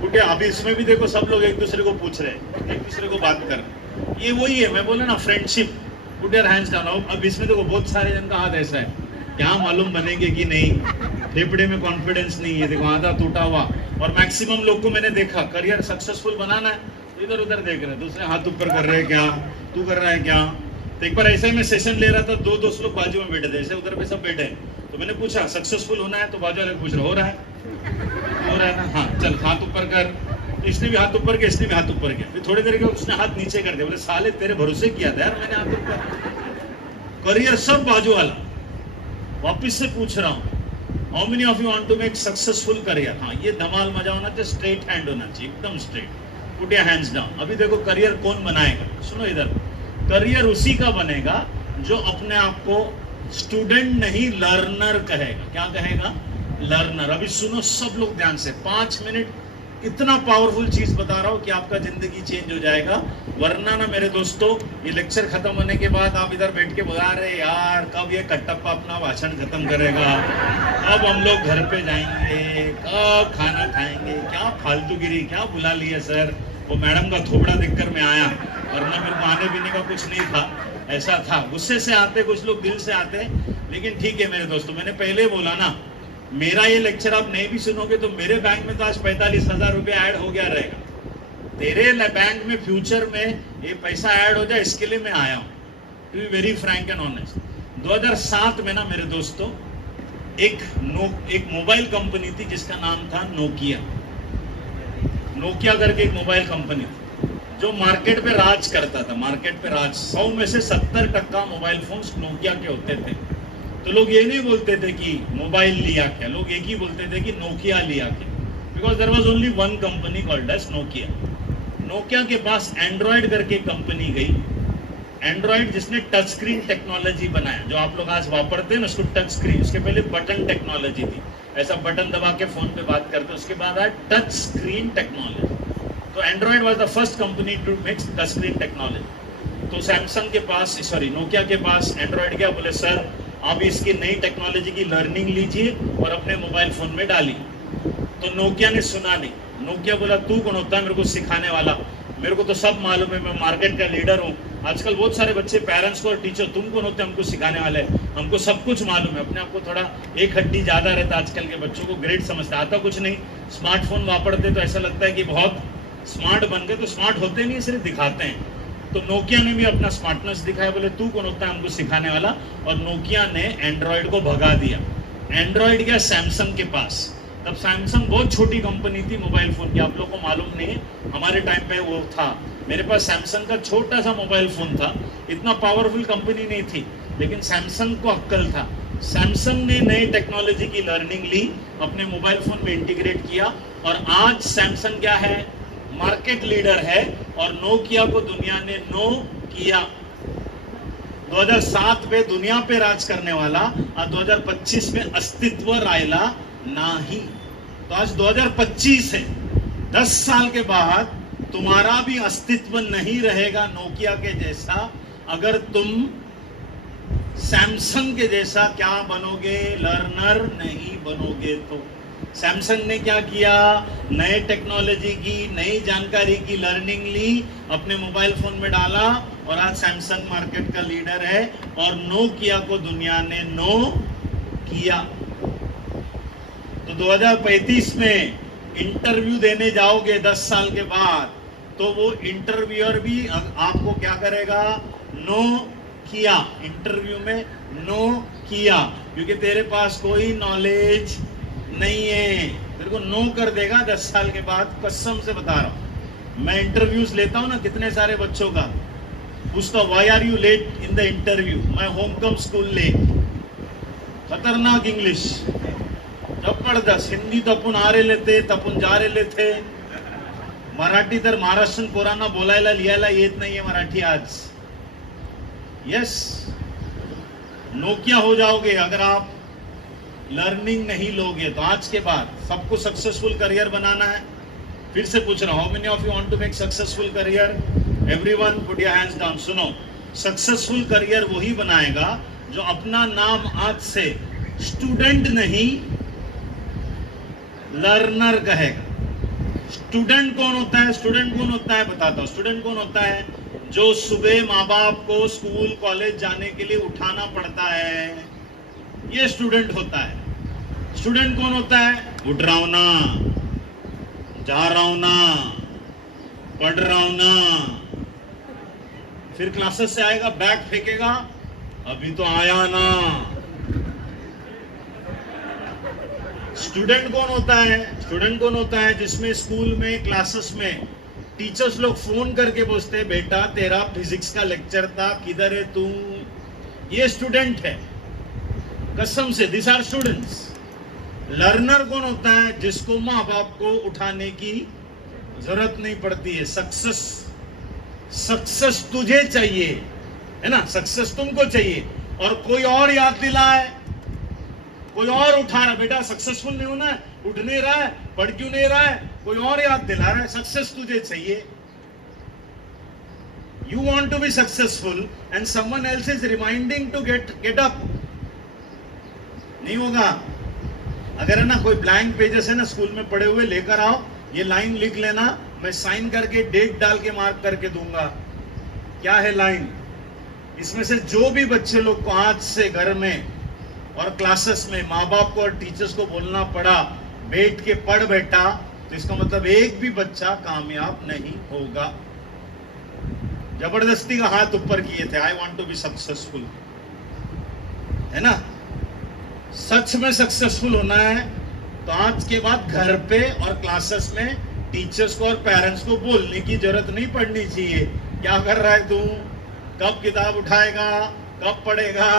उठे। अभी इसमें भी देखो सब लोग एक दूसरे को पूछ रहे हैं, एक दूसरे को बात कर रहे हैं। ये वही है, मैं बोला ना, friendship. Put your hands down. अब इसमें देखो बहुत सारे जन का हाथ ऐसा है, क्या मालूम बनेंगे कि नहीं, फेफड़े में कॉन्फिडेंस नहीं है, देखो आधा टूटा हुआ। और मैक्सिमम लोग को मैंने देखा, करियर सक्सेसफुल बनाना है तो इधर उधर देख रहे हैं, दूसरे हाथ ऊपर कर रहे हैं, क्या तू कर रहा है क्या? तो एक बार ऐसे ही मैं सेशन ले रहा था, 2 दोस्त लोग बाजू में बैठे थे, ऐसे उधर पे सब बैठे हैं। तो मैंने पूछा सक्सेसफुल होना है? तो बाजू वाले पूछ रहे, हो रहा है ना? हाँ चल हाथ ऊपर कर। तो इसने भी हाथ ऊपर किया, इसने भी हाथ ऊपर किया। फिर थोड़ी देर के उसने हाथ नीचे कर दिया, बोले साले तेरे भरोसे किया था यार मैंने हाथ ऊपर। करियर सब बाजू वाला। वापिस से पूछ रहा हूँ, how many of you want to make successful career? हाँ, ये धमाल मजा होना चाहिए, स्ट्रेट हैंड होना चाहिए, एकदम straight. Put your hands down. अभी देखो करियर कौन बनाएगा, सुनो इधर। करियर उसी का बनेगा जो अपने आप को स्टूडेंट नहीं लर्नर कहेगा। क्या कहेगा? लर्नर। अभी सुनो सब लोग ध्यान से, 5 मिनट इतना पावरफुल चीज बता रहा हूं कि आपका जिंदगी चेंज हो जाएगा। वरना ना मेरे दोस्तों, ये लेक्चर खत्म होने के बाद आप इधर बैठ के बुला रहे यार कब ये कट्टप्पा अपना भाषण खत्म करेगा, कब हम लोग घर पे जाएंगे, कब खाना खाएंगे, क्या फालतूगिरी, क्या बुला लिया सर। वो मैडम का थोबड़ा देखकर मैं आया, वरना मेरे को आने पीने का कुछ नहीं था। ऐसा था, गुस्से से आते कुछ लोग, दिल से आते। लेकिन ठीक है मेरे दोस्तों, मैंने पहले बोला ना, मेरा ये लेक्चर आप नहीं भी सुनोगे तो मेरे बैंक में तो आज 45,000 रुपये ऐड हो गया रहेगा। तेरे बैंक में फ्यूचर में ये पैसा ऐड हो जाए, इसके लिए मैं आया हूँ, to be very frank and honest. 2007 में ना मेरे दोस्तों एक मोबाइल कंपनी थी जिसका नाम था नोकिया। नोकिया करके एक मोबाइल कंपनी थी जो मार्केट पे राज करता था। मार्केट पे राज, 100 में से 70% मोबाइल फोन्स नोकिया के होते थे। तो लोग ये नहीं बोलते थे कि मोबाइल लिया क्या, लोग एक ही बोलते थे कि नोकिया लिया क्या, because there was only one company called as Nokia. Nokia के पास एंड्रॉइड करके कंपनी गई, एंड्रॉइड जिसने टच स्क्रीन टेक्नोलॉजी बनाया, जो आप लोग आज वापरते हैं ना उसको टच स्क्रीन। उसके पहले बटन टेक्नोलॉजी थी, ऐसा बटन दबा के फोन पे बात करते, उसके बाद आया टच स्क्रीन टेक्नोलॉजी। तो android was the first company to make touch screen technology. तो सैमसंग के पास, सॉरी नोकिया के पास एंड्रॉइड गया, बोले सर आप इसकी नई टेक्नोलॉजी की लर्निंग लीजिए और अपने मोबाइल फोन में डालिए। तो नोकिया ने सुना नहीं। नोकिया बोला तू कौन होता है मेरे को सिखाने वाला, मेरे को तो सब मालूम है, मैं मार्केट का लीडर हूँ। आजकल बहुत सारे बच्चे पेरेंट्स को और टीचर, तुम कौन होते हैं हमको सिखाने वाले, हमको सब कुछ मालूम है। अपने आप को थोड़ा एक हड्डी ज्यादा रहता है। आजकल के बच्चों को ग्रेट समझते, आता कुछ नहीं। स्मार्टफोन वापरते तो ऐसा लगता है कि बहुत स्मार्ट बन गए, तो स्मार्ट होते नहीं, सिर्फ दिखाते हैं। तो नोकिया ने भी अपना स्मार्टनेस दिखाया, बोले तू कौन होता है हमको सिखाने वाला, और नोकिया ने एंड्रॉइड को भगा दिया। एंड्रॉइड गया सैमसंग के पास। तब सैमसंग बहुत छोटी कंपनी थी मोबाइल फोन की, आप लोगों को मालूम नहीं है, हमारे टाइम पे वो था। मेरे पास सैमसंग का छोटा सा मोबाइल फोन था, इतना पावरफुल कंपनी नहीं थी, लेकिन सैमसंग को अक्ल था। सैमसंग ने नई टेक्नोलॉजी की लर्निंग ली, अपने मोबाइल फोन में इंटीग्रेट किया, और आज सैमसंग क्या है, मार्केट लीडर है। और नोकिया को दुनिया ने नो किया। 2007 में दुनिया पे राज करने वाला, और 2025 में अस्तित्व रायला नाही। तो आज 2025 है, 10 साल के बाद तुम्हारा भी अस्तित्व नहीं रहेगा नोकिया के जैसा, अगर तुम सैमसंग के जैसा क्या बनोगे, लर्नर नहीं बनोगे। तो सैमसंग ने क्या किया, नए टेक्नोलॉजी की, नई जानकारी की लर्निंग ली, अपने मोबाइल फोन में डाला, और आज सैमसंग मार्केट का लीडर है। और नोकिया को दुनिया ने नो किया। तो 2035 में इंटरव्यू देने जाओगे 10 साल के बाद, तो वो इंटरव्यूअर भी आपको क्या करेगा, नो किया। इंटरव्यू में नो किया, क्योंकि तेरे पास कोई नॉलेज नहीं है, तेरे को नो कर देगा 10 साल के बाद, कसम से बता रहा हूं। मैं इंटरव्यूज लेता हूं ना कितने सारे बच्चों का, पूछता why are you late in the interview, मैं होम कम स्कूल लेट, खतरनाक इंग्लिश, जबरदस्त. हिंदी तपून आरेले ते तपून जारेले थे. मराठी तर महाराष्ट्रीयन पोरांना बोलायला लिहायला येत नाहीये मराठी आज. यस, नोकिया हो जाओगे अगर आप लर्निंग नहीं लोगे. तो आज के बाद सबको सक्सेसफुल करियर बनाना है. फिर से पूछ रहा हूं, how many of you want to make successful career? Everyone put your hands down. सुनो, सक्सेसफुल करियर वही बनाएगा जो अपना नाम आज से स्टूडेंट नहीं लर्नर कहेगा. स्टूडेंट कौन होता है? स्टूडेंट कौन होता है बताता हूं. स्टूडेंट कौन होता है? जो सुबह माँ बाप को स्कूल कॉलेज जाने के लिए उठाना पड़ता है, ये स्टूडेंट होता है. स्टूडेंट कौन होता है? उठ रहा हूं ना, जा रहा हूं ना, पढ़ रहा हूं ना. फिर क्लासेस से आएगा, बैग फेंकेगा, अभी तो आया ना. स्टूडेंट कौन होता है? स्टूडेंट कौन होता है? जिसमें स्कूल में क्लासेस में टीचर्स लोग फोन करके पूछते हैं, बेटा तेरा फिजिक्स का लेक्चर था, किधर है तू? ये स्टूडेंट है कसम से. This are students. लर्नर कौन होता है? जिसको माँ बाप को उठाने की जरूरत नहीं पड़ती है. सक्सेस तुझे चाहिए है ना, सक्सेस तुमको चाहिए, और कोई और याद दिलाए, कोई और उठा रहा, बेटा सक्सेसफुल नहीं होना है, उठ नहीं रहा है, पढ़ क्यों नहीं रहा है, कोई और याद दिला रहा है. सक्सेस तुझे चाहिए. You want to be successful and someone else is reminding to get up. नहीं होगा. अगर है ना कोई ब्लैंक पेजेस है ना स्कूल में पड़े हुए, लेकर आओ, ये लाइन लिख लेना, मैं साइन करके डेट डाल के मार्क करके दूंगा. क्या है लाइन? इसमें से जो भी बच्चे लोग को आज से घर में और क्लासेस में माँ बाप को और टीचर्स को बोलना पड़ा बैठ के पढ़ बेटा, तो इसका मतलब एक भी बच्चा कामयाब नहीं होगा. जबरदस्ती का हाथ ऊपर किए थे, I want to be successful, है ना. सच में सक्सेसफुल होना है तो आज के बाद घर पे और क्लासेस में टीचर्स को और पेरेंट्स को बोलने की जरूरत नहीं पड़नी चाहिए. क्या कर रहा है तू, कब किताब उठाएगा, कब पढ़ेगा.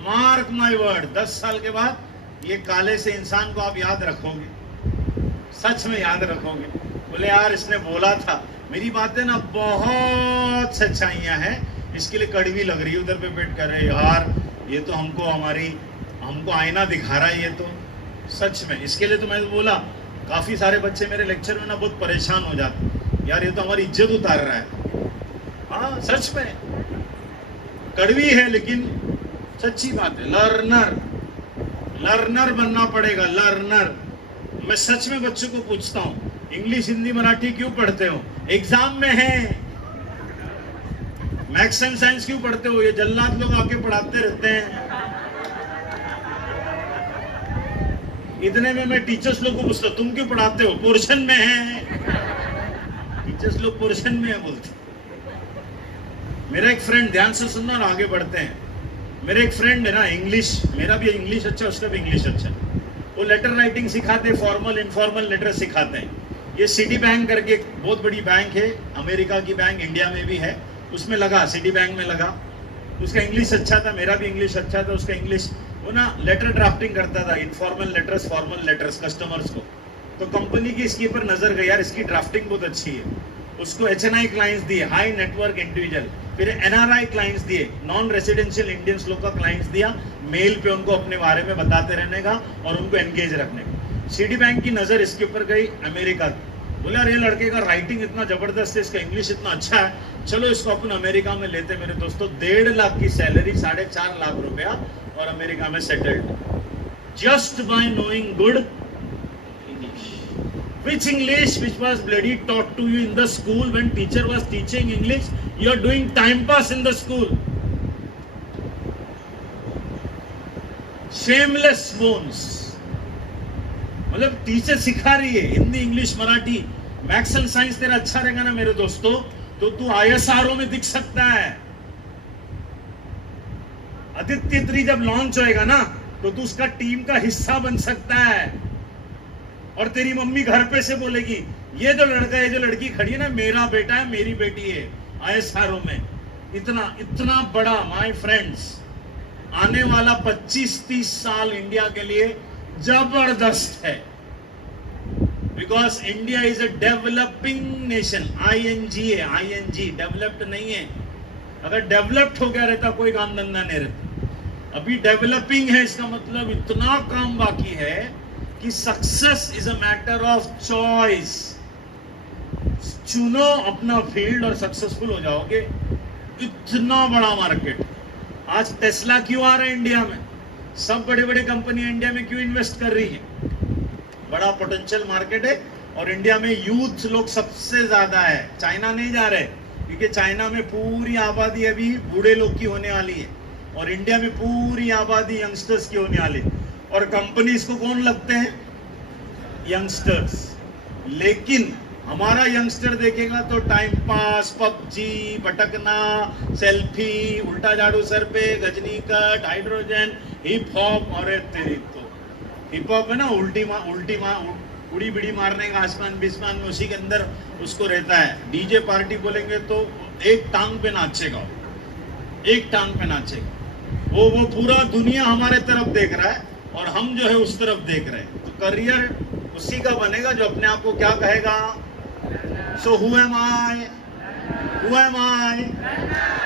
मार्क माय वर्ड, 10 साल के बाद ये काले से इंसान को आप याद रखोगे, सच में याद रखोगे. बोले यार इसने बोला था. मेरी बातें ना बहुत सच्चाइयां हैं, इसके लिए कड़वी लग रही है. उधर पे बैठ कर रहे यार ये तो हमको आईना दिखा रहा है. ये तो सच में, इसके लिए तो मैं बोला, काफी सारे बच्चे मेरे लेक्चर में ना बहुत परेशान हो जाते, यार ये तो हमारी इज्जत उतार रहा है. हाँ सच में कड़वी है लेकिन सच्ची बात है. लर्नर बनना पड़ेगा. लर्नर. मैं सच में बच्चों को पूछता हूँ, इंग्लिश हिंदी मराठी क्यों पढ़ते हो? एग्जाम में है. मैथ्स एंड साइंस क्यों पढ़ते हो? ये जल्लाद लोग आके पढ़ाते रहते हैं. इतने में मैं टीचर्स लोग को पूछता, तुम क्यों पढ़ाते हो? पोर्शन में है. टीचर्स लोग पोर्शन में है बोलते. मेरा एक फ्रेंड, ध्यान से सुनना और आगे बढ़ते हैं. मेरे एक फ्रेंड है ना, इंग्लिश, मेरा भी इंग्लिश अच्छा, उसका भी इंग्लिश अच्छा. वो लेटर राइटिंग सिखाते, फॉर्मल इनफॉर्मल लेटर सिखाते हैं. ये सिटी बैंक करके एक बहुत बड़ी बैंक है, अमेरिका की बैंक, इंडिया में भी है, उसमें लगा, सिटी बैंक में लगा. उसका इंग्लिश अच्छा था, मेरा भी इंग्लिश अच्छा था. उसका इंग्लिश, वो ना लेटर ड्राफ्टिंग करता था, informal letters, formal letters customers को. तो कंपनी की इसके ऊपर नजर गई, यार इसकी ड्राफ्टिंग बहुत अच्छी है. उसको HNI क्लाइंट्स दिए, हाई नेटवर्क इंडिविजुअल. फिर NRI क्लाइंट्स दिए, नॉन रेसिडेंशियल इंडियंस लोग का क्लाइंट्स दिया. मेल पे उनको अपने बारे में बताते रहने का और उनको एंगेज रखने का. सिटी बैंक की नजर इसके ऊपर गई, अमेरिका की. बोले यार ये लड़के का राइटिंग इतना जबरदस्त है, इसका इंग्लिश इतना अच्छा है, चलो इसको अपन अमेरिका में लेते. मेरे दोस्तों 1.5 लाख की सैलरी, 4.5 लाख रुपया, और अमेरिका में settled, just by knowing good English. Which English which was bloody taught to you in the school when teacher was teaching English? You are doing time pass in the school. Shameless bones. मतलब teacher सिखा रही है Hindi, English, Marathi, maths and science तेरा अच्छा रहेगा ना मेरे दोस्तों, तो तू ISRO में दिख सकता है. आदित्य 3 जब लॉन्च होएगा ना, तो तू उसका टीम का हिस्सा बन सकता है. और तेरी मम्मी घर पे से बोलेगी, ये जो लड़का है, जो लड़की खड़ी है ना, मेरा बेटा है, मेरी बेटी है ISRO में. इतना बड़ा, माय फ्रेंड्स, आने वाला 25-30 साल इंडिया के लिए जबरदस्त है, because India is a developing nation. ING है, ING, डेवलप्ड नहीं है। अगर डेवलप्ड हो गया रहता कोई काम धंधा नहीं रहता। अभी डेवलपिंग है, इसका मतलब इतना काम बाकी है कि success is a matter of choice. चुनो अपना फील्ड और सक्सेसफुल हो जाओगे। इतना बड़ा मार्केट। आज टेस्ला क्यों आ रहा है इंडिया में? सब बड़े बड़े कंपनियां इंडिया में क्यों इन्वेस्ट कर रही है? बड़ा पोटेंशियल मार्केट है और इंडिया में यूथ लोग सबसे ज्यादा है। चाइना नहीं जा रहे, क्योंकि चाइना में पूरी आबादी अभी बूढ़े लोग की होने वाली है और इंडिया में पूरी आबादी यंगस्टर्स की होने वाली है। और कंपनीज को कौन लगते हैं? यंगस्टर्स। लेकिन हमारा यंगस्टर देखेगा तो टाइम पास, पबजी, भटकना, सेल्फी, उल्टा झाड़ू सर पे, Ghajini cut, hydrogen, hip hop. और तेरी तो हिप हॉप है ना, उड़ी बिड़ी मारने का आसमान बिस्मान में, उसी के अंदर उसको रहता है। डीजे पार्टी बोलेंगे तो एक टांग पे नाचेगा, एक टांग पे नाचेगा। वो पूरा दुनिया हमारे तरफ देख रहा है और हम जो है उस तरफ देख रहे हैं। तो करियर उसी का बनेगा जो अपने आप को क्या कहेगा? So who am I? Who am I?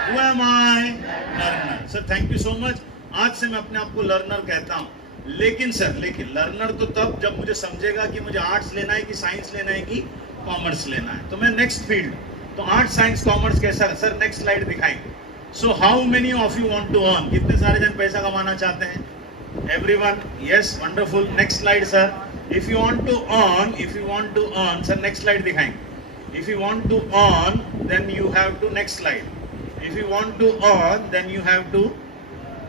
Who am I? Learner. Sir thank you so much. आज से मैं अपने आप को लर्नर कहता हूं। लेकिन लर्नर तो तब जब मुझे समझेगा कि मुझे आर्ट्स लेना है कि साइंस लेना है कि कॉमर्स लेना है। तो मैं नेक्स्ट फील्ड, तो आर्ट्स साइंस कॉमर्स कैसा है? सर नेक्स्ट स्लाइड दिखाएंगे। So how many of you want to earn? कितने सारे जन पैसा कमाना चाहते हैं? Everyone? Yes, wonderful. Next slide, sir. If you want to earn, sir, next slide दिखाएंगे। If you want to earn, then you have to, next slide. If you want to earn, then you have to,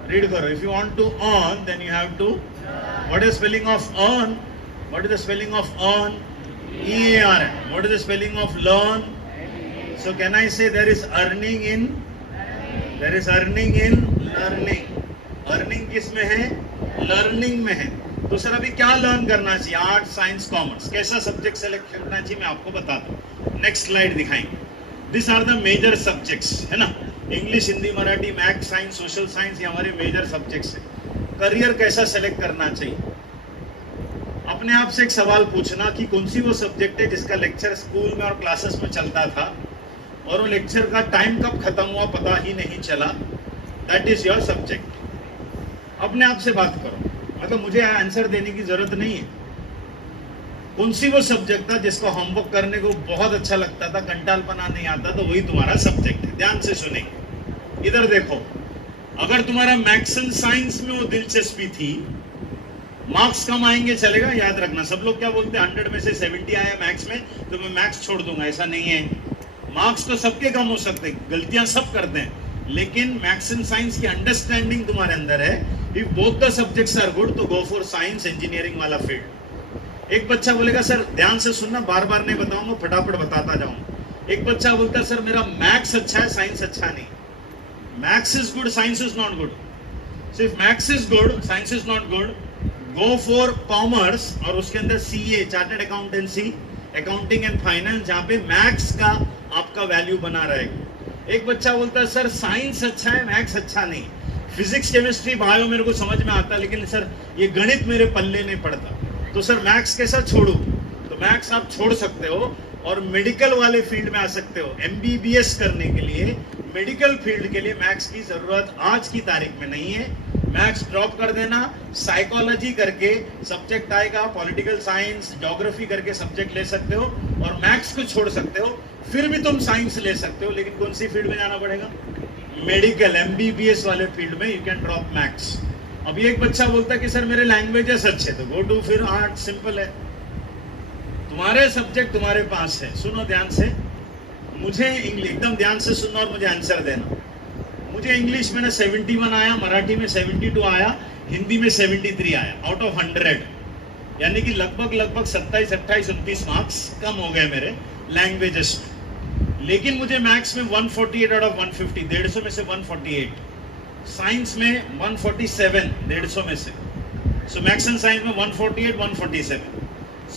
read करो। If you want to earn, then you have to, what is spelling of earn? What is the spelling of earn? EARN. What is the spelling of learn? So can I say there is earning in learning? Earning किस में है? Learning में है। तो sir अभी क्या learn करना चाहिए? आर्ट, साइंस, कॉमर्स, कैसा सब्जेक्ट सेलेक्ट करना चाहिए मैं आपको बताता हूँ। नेक्स्ट स्लाइड दिखाएंगे। This are the major subjects, है ना? English, Hindi, Marathi, maths, science, social science, ये हमारे मेजर सब्जेक्ट्स है। करियर कैसा सेलेक्ट करना चाहिए? अपने आप से एक सवाल पूछना कि कौन सी वो सब्जेक्ट है जिसका लेक्चर स्कूल में और क्लासेस में चलता था और वो लेक्चर का टाइम कब खत्म हुआ पता ही नहीं चला। That is your subject. अपने आप से बात करो, मतलब मुझे आंसर देने की जरूरत नहीं है। कौन सी वो सब्जेक्ट था जिसको होमवर्क करने को बहुत अच्छा लगता था, कंटालपना नहीं आता, तो वही तुम्हारा सब्जेक्ट है। ध्यान से सुनेंगे, इधर देखो। अगर तुम्हारा मैथ्स एंड साइंस में वो दिलचस्पी थी, मार्क्स कम आएंगे चलेगा, याद रखना। सब लोग क्या बोलते हैं 100 में से 70 आया मैथ्स में तो मैं मैथ्स छोड़ दूंगा, ऐसा नहीं है। मार्क्स तो सबके कम हो सकते हैं, गलतियां सब करते हैं, लेकिन मैथ्स एंड साइंस की अंडरस्टैंडिंग तुम्हारे अंदर है। If both the subjects are good तो गो फॉर साइंस इंजीनियरिंग वाला फील्ड। एक बच्चा बोलेगा सर ध्यान से सुनना, बार बार नहीं बताऊंगा, फटाफट बताता जाऊंगा। एक बच्चा बोलता है सर मेरा मैथ्स अच्छा है, साइंस अच्छा नहीं। Maths is good, science is not good. So if maths is good, science is not good, go for commerce और उसके अंदर CA, chartered accountancy, accounting and finance, जहां पे मैथ्स का आपका वैल्यू बना रहेगा। एक बच्चा बोलता है सर साइंस अच्छा है, मैथ्स अच्छा नहीं। फिजिक्स, केमिस्ट्री, बायो मेरे को समझ में आता, लेकिन सर ये गणित मेरे पल्ले नहीं पड़ता, तो सर मैथ्स कैसा छोड़ू? तो मैथ्स आप छोड़ सकते हो और मेडिकल वाले फील्ड में आ सकते हो। MBBS करने के लिए, मेडिकल फील्ड के लिए मैथ्स की जरूरत आज की तारीख में नहीं है। मैथ्स ड्रॉप कर देना, साइकोलॉजी करके सब्जेक्ट आएगा, पॉलिटिकल साइंस, ज्योग्राफी करके सब्जेक्ट ले सकते हो और मैथ्स को छोड़ सकते हो। फिर भी तुम साइंस ले सकते हो, लेकिन कौन सी फील्ड में जाना पड़ेगा? मेडिकल, MBBS वाले फील्ड में यू कैन ड्रॉप मैथ्स। अभी एक बच्चा बोलता है कि सर मेरे लैंग्वेजेस अच्छे, तो गो टू फिर आर्ट, सिंपल है। तुम्हारे सब्जेक्ट तुम्हारे पास है। सुनो ध्यान से, मुझे इंग्लिश, एकदम ध्यान से सुनना और मुझे आंसर देना। मुझे इंग्लिश में 71 आया, मराठी में 72 आया, हिंदी में 73 आया आउट ऑफ 100, यानी कि लगभग 27, 28, 29 मार्क्स कम हो गए मेरे लैंग्वेजेस में। लेकिन मुझे मैथ्स में 148 आउट ऑफ 150, 150 में से 148, साइंस में 147, 150 में से। सो मैथ्स एंड साइंस में 148, 147,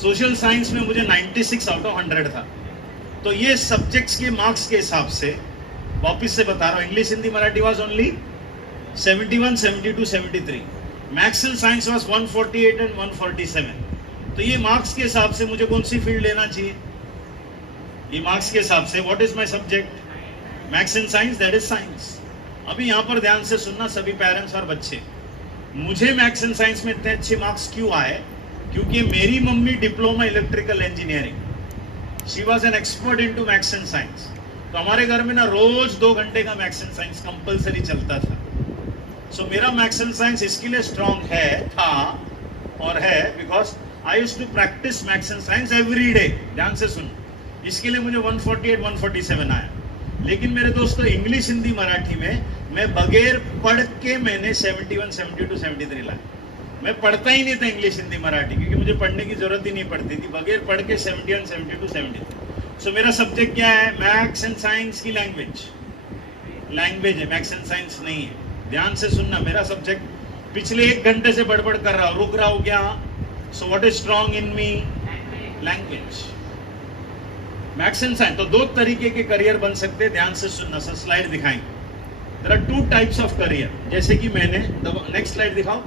सोशल साइंस में मुझे 96 आउट ऑफ 100 था। तो ये सब्जेक्ट्स के मार्क्स के हिसाब से वापिस से बता रहा हूँ, English, Hindi, Marathi was only 71, 72, 73, maths and science was 148 and 147। तो ये मार्क्स के हिसाब से मुझे कौन सी फील्ड लेना चाहिए? ये मार्क्स के हिसाब से what is my subject? Maths and science, that is science. अभी यहाँ पर ध्यान से सुनना सभी पेरेंट्स और बच्चे, मुझे मैथ्स एंड साइंस में इतने अच्छे मार्क्स क्यों आए? क्योंकि मेरी mummy diploma electrical engineering, she was an expert in to maths and science. तो हमारे घर में ना रोज 2 घंटे का मैथ्स एंड साइंस कंपल्सरी चलता था। सो मेरा मैथ्स एंड साइंस इसके लिए स्ट्रांग है, था और है, because I used to practise maths and science every day. ध्यान से सुन, इसके लिए मुझे 148 147 आया। लेकिन मेरे दोस्तों, इंग्लिश हिंदी मराठी में मैं बगैर पढ़ के मैंने 71 72 73 लाया। मैं पढ़ता ही नहीं था इंग्लिश हिंदी मराठी, क्योंकि मुझे पढ़ने की जरूरत ही नहीं पड़ती थी। बगैर पढ़ के 71 72 73। सो मेरा सब्जेक्ट क्या है? मैथ्स एंड साइंस की लैंग्वेज है, मैथ्स एंड साइंस नहीं है। ध्यान से सुनना, मेरा सब्जेक्ट पिछले 1 घंटे से बड़बड़ कर रहा हूं, रुक रहा हूं क्या? सो what is strong in me? Language, maths and science. तो 2 तरीके के करियर बन सकते हैं। ध्यान से सुनना, सर स्लाइड दिखाएंगे। There are 2 types of career. जैसे कि मैंने, नेक्स्ट स्लाइड दिखाओ।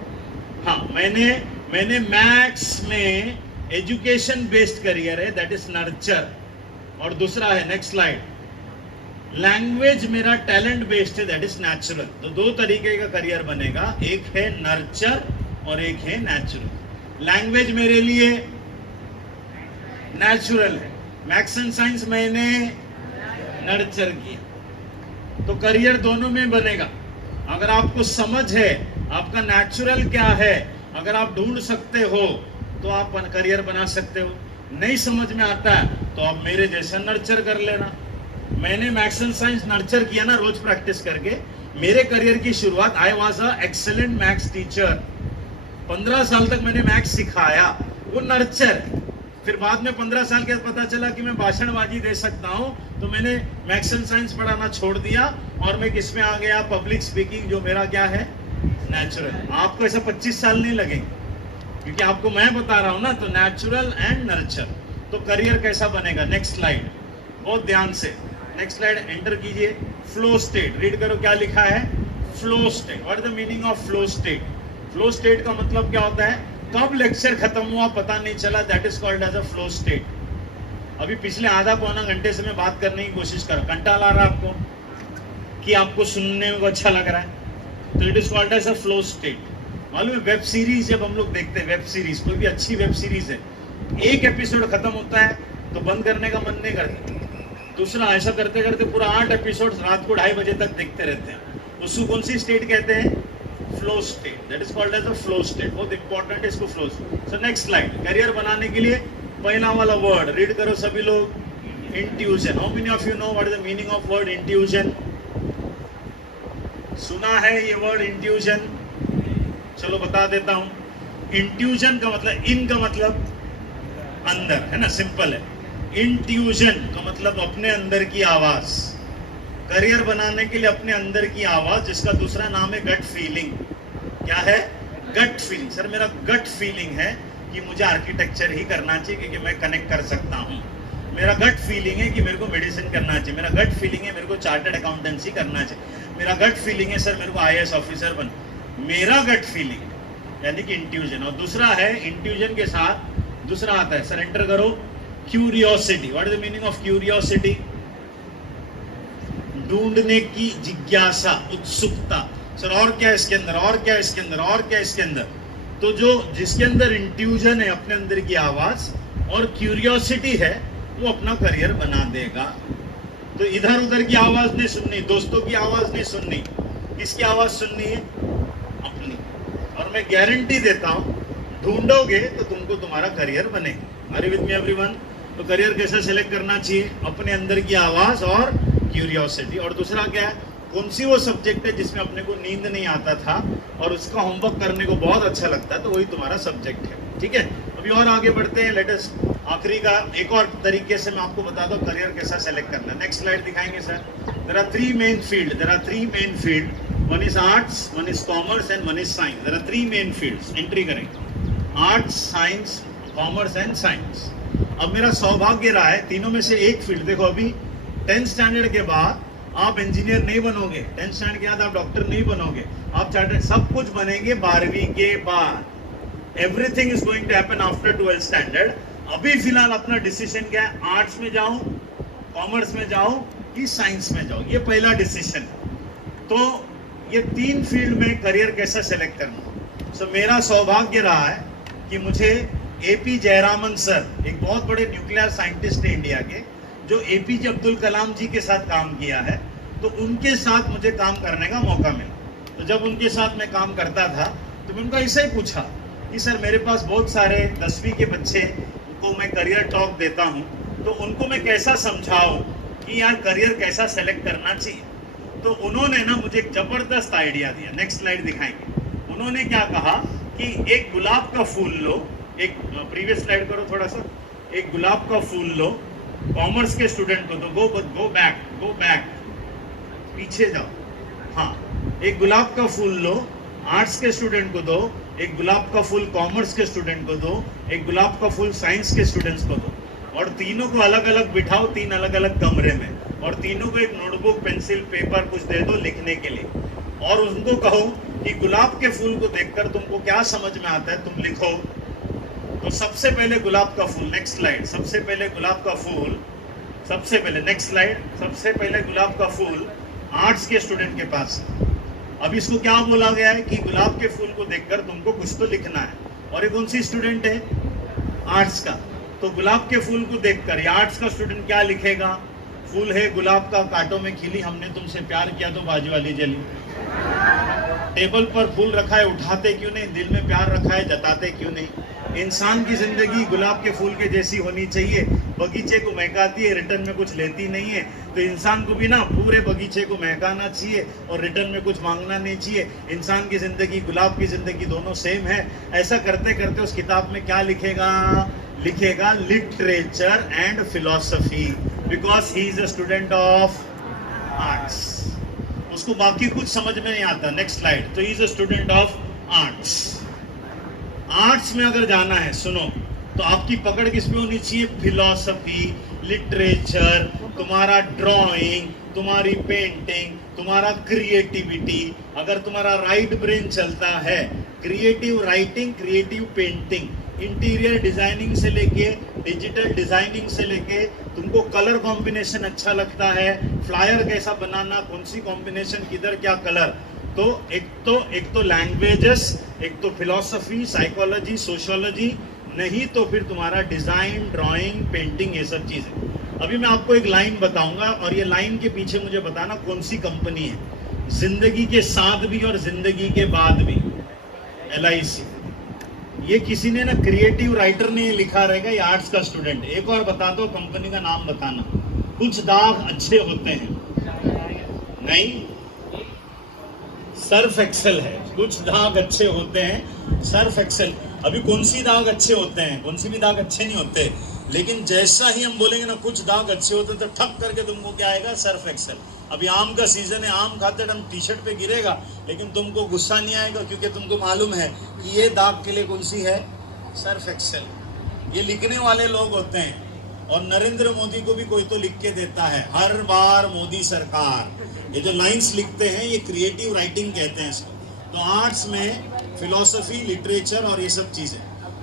हाँ, मैंने मैथ्स में एजुकेशन बेस्ड करियर है, दैट इज नर्चर। और दूसरा है, नेक्स्ट स्लाइड, लैंग्वेज मेरा टैलेंट बेस्ड है, दैट इज नेचुरल। तो 2 तरीके का करियर बनेगा, एक है नर्चर और एक है नेचुरल। लैंग्वेज मेरे लिए नेचुरल है, मैथ्स एंड साइंस मैंने नर्चर किया। तो करियर दोनों में बनेगा। अगर आपको समझ है आपका नेचुरल क्या है, अगर आप ढूंढ सकते हो तो आप करियर बना सकते हो। नहीं समझ में आता है तो आप मेरे जैसा नर्चर कर लेना। मैंने मैथ्स एंड साइंस नर्चर किया ना, रोज प्रैक्टिस करके। मेरे करियर की शुरुआत, I was a excellent maths teacher. 15 साल तक मैंने मैथ्स सिखाया, वो नर्चर। फिर बाद में 15 साल के बाद पता चला कि मैं भाषणबाजी दे सकता हूं, तो मैंने मैथ्स एंड साइंस पढ़ाना छोड़ दिया और मैं किस में आ गया? पब्लिक स्पीकिंग, जो मेरा क्या है? नेचुरल। आपको ऐसा 25 साल नहीं लगेंगे, क्योंकि आपको मैं बता रहा हूं ना। तो नेचुरल एंड नर्चर। तो करियर कैसा बनेगा? नेक्स्ट स्लाइड, बहुत ध्यान से नेक्स्ट स्लाइड एंटर कीजिए। फ्लो स्टेट, रीड करो क्या लिखा है? Flow state. What is the meaning of flow state? Flow state का मतलब क्या होता है? कब लेक्चर खत्म हुआ पता नहीं चला, that is called as a flow state. अभी पिछले आधा पौना घंटे से मैं बात करने की कोशिश कर रहा हूं, कंटाल आ रहा है आपको कि आपको सुनने में अच्छा लग रहा है? तो it is called as a flow state. मालूम है, वेब सीरीज जब हम लोग देखते हैं, वेब सीरीज, कोई भी अच्छी वेब सीरीज है, एक एपिसोड खत्म होता है तो बंद करने का मन नहीं करता, दूसरा ऐसा करते करते पूरा 8 एपिसोड रात को 2:30 बजे तक देखते रहते हैं। उसको कौन सी स्टेट कहते हैं? Flow state. That is called as a flow state. बहुत इंपॉर्टेंट है इसको, flow state. So next slide, career बनाने के लिए पहला वाला वर्ड रीड करो सभी लोग, intuition. How many of you know what is the meaning of word intuition? सुना है ये वर्ड इंट्यूजन? चलो बता देता हूं। इंट्यूजन का मतलब, इन का मतलब अंदर है ना, सिंपल है। इंट्यूजन का मतलब अपने अंदर की आवाज। करियर बनाने के लिए अपने अंदर की आवाज, जिसका दूसरा नाम है गट फीलिंग। क्या है? Gut feeling. सर मेरा गट फीलिंग है कि मुझे आर्किटेक्चर ही करना चाहिए क्योंकि मैं कनेक्ट कर सकता हूँ। मेरा गट फीलिंग है कि मेरे को मेडिसिन करना चाहिए। मेरा गट फीलिंग है मेरे को चार्टर्ड अकाउंटेंसी करना चाहिए। मेरा गट फीलिंग है सर मेरे को IAS ऑफिसर बन। मेरा गट फीलिंग यानी कि इंट्यूजन। और दूसरा है, इंट्यूजन के साथ दूसरा आता है, सर एंटर करो, curiosity. What is the meaning of curiosity? ढूंढने की जिज्ञासा, उत्सुकता। सर और क्या इसके अंदर, और क्या इसके अंदर, और क्या इसके अंदर? तो जो जिसके अंदर इंट्यूजन है, अपने अंदर की आवाज, और क्यूरियोसिटी है, वो अपना करियर बना देगा। तो इधर उधर की आवाज नहीं सुननी, दोस्तों की आवाज नहीं सुननी, किसकी आवाज सुननी है? अपनी। और मैं गारंटी देता हूं, ढूंढोगे तो तुमको तुम्हारा करियर बनेगा। Are you with me everyone? तो करियर कैसे सेलेक्ट करना चाहिए? अपने अंदर की आवाज और क्यूरियोसिटी। और दूसरा क्या है? कौन सी वो सब्जेक्ट है जिसमें अपने को नींद नहीं आता था और उसका होमवर्क करने को बहुत अच्छा लगता है, तो वही तुम्हारा सब्जेक्ट है। ठीक है, अभी और आगे बढ़ते हैं। लेट अस, आखिरी का एक और तरीके से मैं आपको बता दूं करियर कैसा सेलेक्ट करना है। नेक्स्ट स्लाइड दिखाएंगे sir. There are 3 main field, there are 3 main field, one is arts, one is commerce and one is science. There are 3 main fields. Entry करेंगे, arts, science, commerce and science. अब मेरा सौभाग्य रहा है तीनों में से एक फील्ड, देखो अभी 10th स्टैंडर्ड के बाद आप इंजीनियर नहीं बनोगे, 10th स्टैंडर्ड के बाद आप डॉक्टर नहीं बनोगे, आप चार्टर्ड सब कुछ बनेंगे 12वीं के बाद। Everything is going to happen after 12th standard. अभी फिलहाल अपना डिसीजन क्या है, आर्ट्स में जाऊं, कॉमर्स में जाऊं कि साइंस में जाऊं, ये पहला डिसीजन। तो ये 3 फील्ड में करियर कैसा सेलेक्ट करना। सो मेरा सौभाग्य रहा है कि मुझे एपी जयरामन सर, एक बहुत बड़े न्यूक्लियर साइंटिस्ट है इंडिया के, जो एपीजे अब्दुल कलाम जी के साथ काम किया है, तो उनके साथ मुझे काम करने का मौका मिला। तो जब उनके साथ मैं काम करता था तो मैं उनको ऐसे ही पूछा कि सर मेरे पास बहुत सारे 10वीं के बच्चे को मैं करियर टॉक देता हूँ, तो उनको मैं कैसा समझाऊँ कि यार करियर कैसा सेलेक्ट करना चाहिए। तो उन्होंने ना मुझे एक जबरदस्त आइडिया दिया। नेक्स्ट स्लाइड दिखाएंगे। उन्होंने क्या कहा कि एक गुलाब का फूल लो, एक प्रीवियस स्लाइड करो थोड़ा सा, एक गुलाब का फूल लो, कॉमर्स के स्टूडेंट को दो, गो बैक, पीछे जाओ, हाँ, एक गुलाब का फूल लो, आर्ट्स के स्टूडेंट को दो, एक गुलाब का फूल कॉमर्स के स्टूडेंट को दो, एक गुलाब का फूल साइंस के स्टूडेंट्स को दो, और तीनों को अलग अलग बिठाओ 3 अलग अलग कमरे में, और तीनों को एक नोटबुक, पेंसिल, पेपर कुछ दे दो लिखने के लिए, और उनको कहो कि गुलाब के फूल को देखकर तुमको क्या समझ में आता है तुम लिखो। तो सबसे पहले गुलाब का फूल, नेक्स्ट स्लाइड, सबसे पहले गुलाब का फूल, सबसे पहले नेक्स्ट स्लाइड, सबसे पहले गुलाब का फूल आर्ट्स के स्टूडेंट के पास। अब इसको क्या बोला गया है कि गुलाब के फूल को देखकर तुमको कुछ तो लिखना है, और ये कौन सी स्टूडेंट है, आर्ट्स का। तो गुलाब के फूल को देखकर आर्ट्स का स्टूडेंट क्या लिखेगा, फूल है गुलाब का, कांटों में खिली, हमने तुमसे प्यार किया तो बाजू वाली जली। टेबल पर फूल रखा है, उठाते क्यों नहीं, दिल में प्यार रखा है, जताते क्यों नहीं। इंसान की जिंदगी गुलाब के फूल के जैसी होनी चाहिए, बगीचे को महकाती है, रिटर्न में कुछ लेती नहीं है। तो इंसान को भी ना पूरे बगीचे को महकाना चाहिए और रिटर्न में कुछ मांगना नहीं चाहिए। इंसान की जिंदगी, गुलाब की जिंदगी दोनों सेम है। ऐसा करते करते उस किताब में क्या लिखेगा, लिखेगा literature and philosophy, because he is a student of arts. उसको बाकी कुछ समझ में नहीं आता। Next slide. तो he is a student of arts. Arts में अगर जाना है, सुनो, तो आपकी पकड़ किस पे होनी चाहिए, फिलॉसफी, लिटरेचर, तुम्हारा ड्राइंग, तुम्हारी पेंटिंग, तुम्हारा क्रिएटिविटी। अगर तुम्हारा राइट ब्रेन चलता है, creative writing, creative painting, interior designing से लेके डिजिटल डिजाइनिंग से लेके, तुमको कलर कॉम्बिनेशन अच्छा लगता है, फ्लायर कैसा बनाना, कौन सी कॉम्बिनेशन, किधर क्या कलर। तो एक तो लैंग्वेजेस, एक तो फिलॉसफी, साइकोलॉजी, सोशियोलॉजी, नहीं तो फिर तुम्हारा डिजाइन, ड्राइंग, पेंटिंग, ये सब चीजें। अभी मैं आपको एक लाइन बताऊंगा और ये लाइन के पीछे मुझे बताना कौन सी कंपनी है। जिंदगी के साथ भी और जिंदगी के बाद भी, LIC। ये किसी ने ना क्रिएटिव राइटर ने लिखा रहेगा, ये आर्ट्स का स्टूडेंट। एक और बता दो, कंपनी का नाम बताना। कुछ दाग अच्छे होते हैं, नहीं, सर्फ एक्सेल है। कुछ दाग अच्छे होते हैं, सर्फ एक्सेल। अभी कौन सी दाग अच्छे होते हैं, कौन सी भी दाग अच्छे नहीं होते, लेकिन जैसा ही हम बोलेंगे ना कुछ दाग अच्छे होते हैं, तो ठप करके तुमको क्या आएगा, सर्फ एक्सेल। अभी आम का सीजन है, आम खाते टाइम टी-शर्ट पे गिरेगा, लेकिन तुमको गुस्सा नहीं आएगा, क्योंकि तुमको मालूम है कि ये दाग के लिए कौन सी है, सर्फ एक्सेल। ये लिखने वाले लोग होते हैं, और नरेंद्र मोदी को भी कोई तो लिख के देता है, हर बार मोदी सरकार। ये जो लाइंस लिखते हैं, ये क्रिएटिव राइटिंग कहते हैं इसको। तो आर्ट्स में फिलॉसफी, लिटरेचर और ये सब चीजें।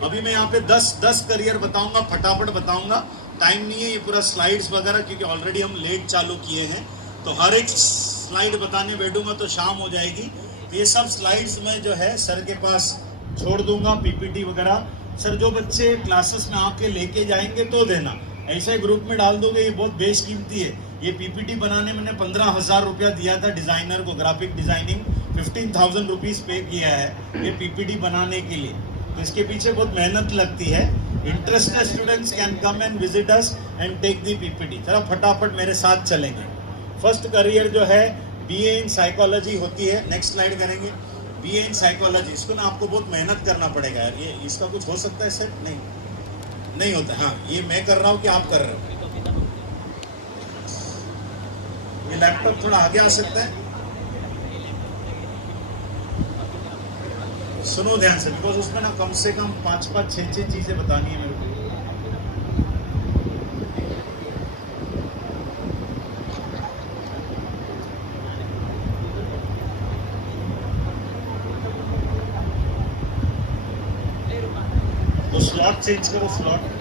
अभी मैं यहाँ पे 10 करियर बताऊंगा, फटाफट बताऊंगा, टाइम नहीं है ये पूरा स्लाइड्स वगैरह, क्योंकि ऑलरेडी हम लेट चालू किए हैं। तो हर एक स्लाइड बताने बैठूंगा तो शाम हो जाएगी। तो ये सब स्लाइड्स में जो है सर के पास छोड़ दूंगा, PPT वगैरह। सर जो बच्चे क्लासेस में आके लेके जाएंगे तो देना, ऐसे ग्रुप में डाल दोगे, ये बहुत बेशकीमती है। ये PPT बनाने मैंने 15,000 रुपया दिया था डिजाइनर को, ग्राफिक डिजाइनिंग 15,000 रुपीज पे किया है ये PPT बनाने के लिए। तो इसके पीछे बहुत मेहनत लगती है। Interested students can come and visit us and take the PPT। जरा फटाफट मेरे साथ चलेंगे। फर्स्ट करियर जो है BA इन साइकोलॉजी होती है। नेक्स्ट स्लाइड करेंगे। BA इन साइकोलॉजी, इसको ना आपको बहुत मेहनत करना पड़ेगा यार। ये इसका कुछ हो सकता है सर? नहीं होता। हाँ, ये मैं कर रहा हूँ कि आप कर रहे हो? ये लैपटॉप थोड़ा आगे आ सकता है? सुनो ध्यान से, बिकॉज उसमें ना कम से कम 5-5, 6-6 चीजें बतानी है मेरे को। स्लॉट चेंज करो, स्लॉट।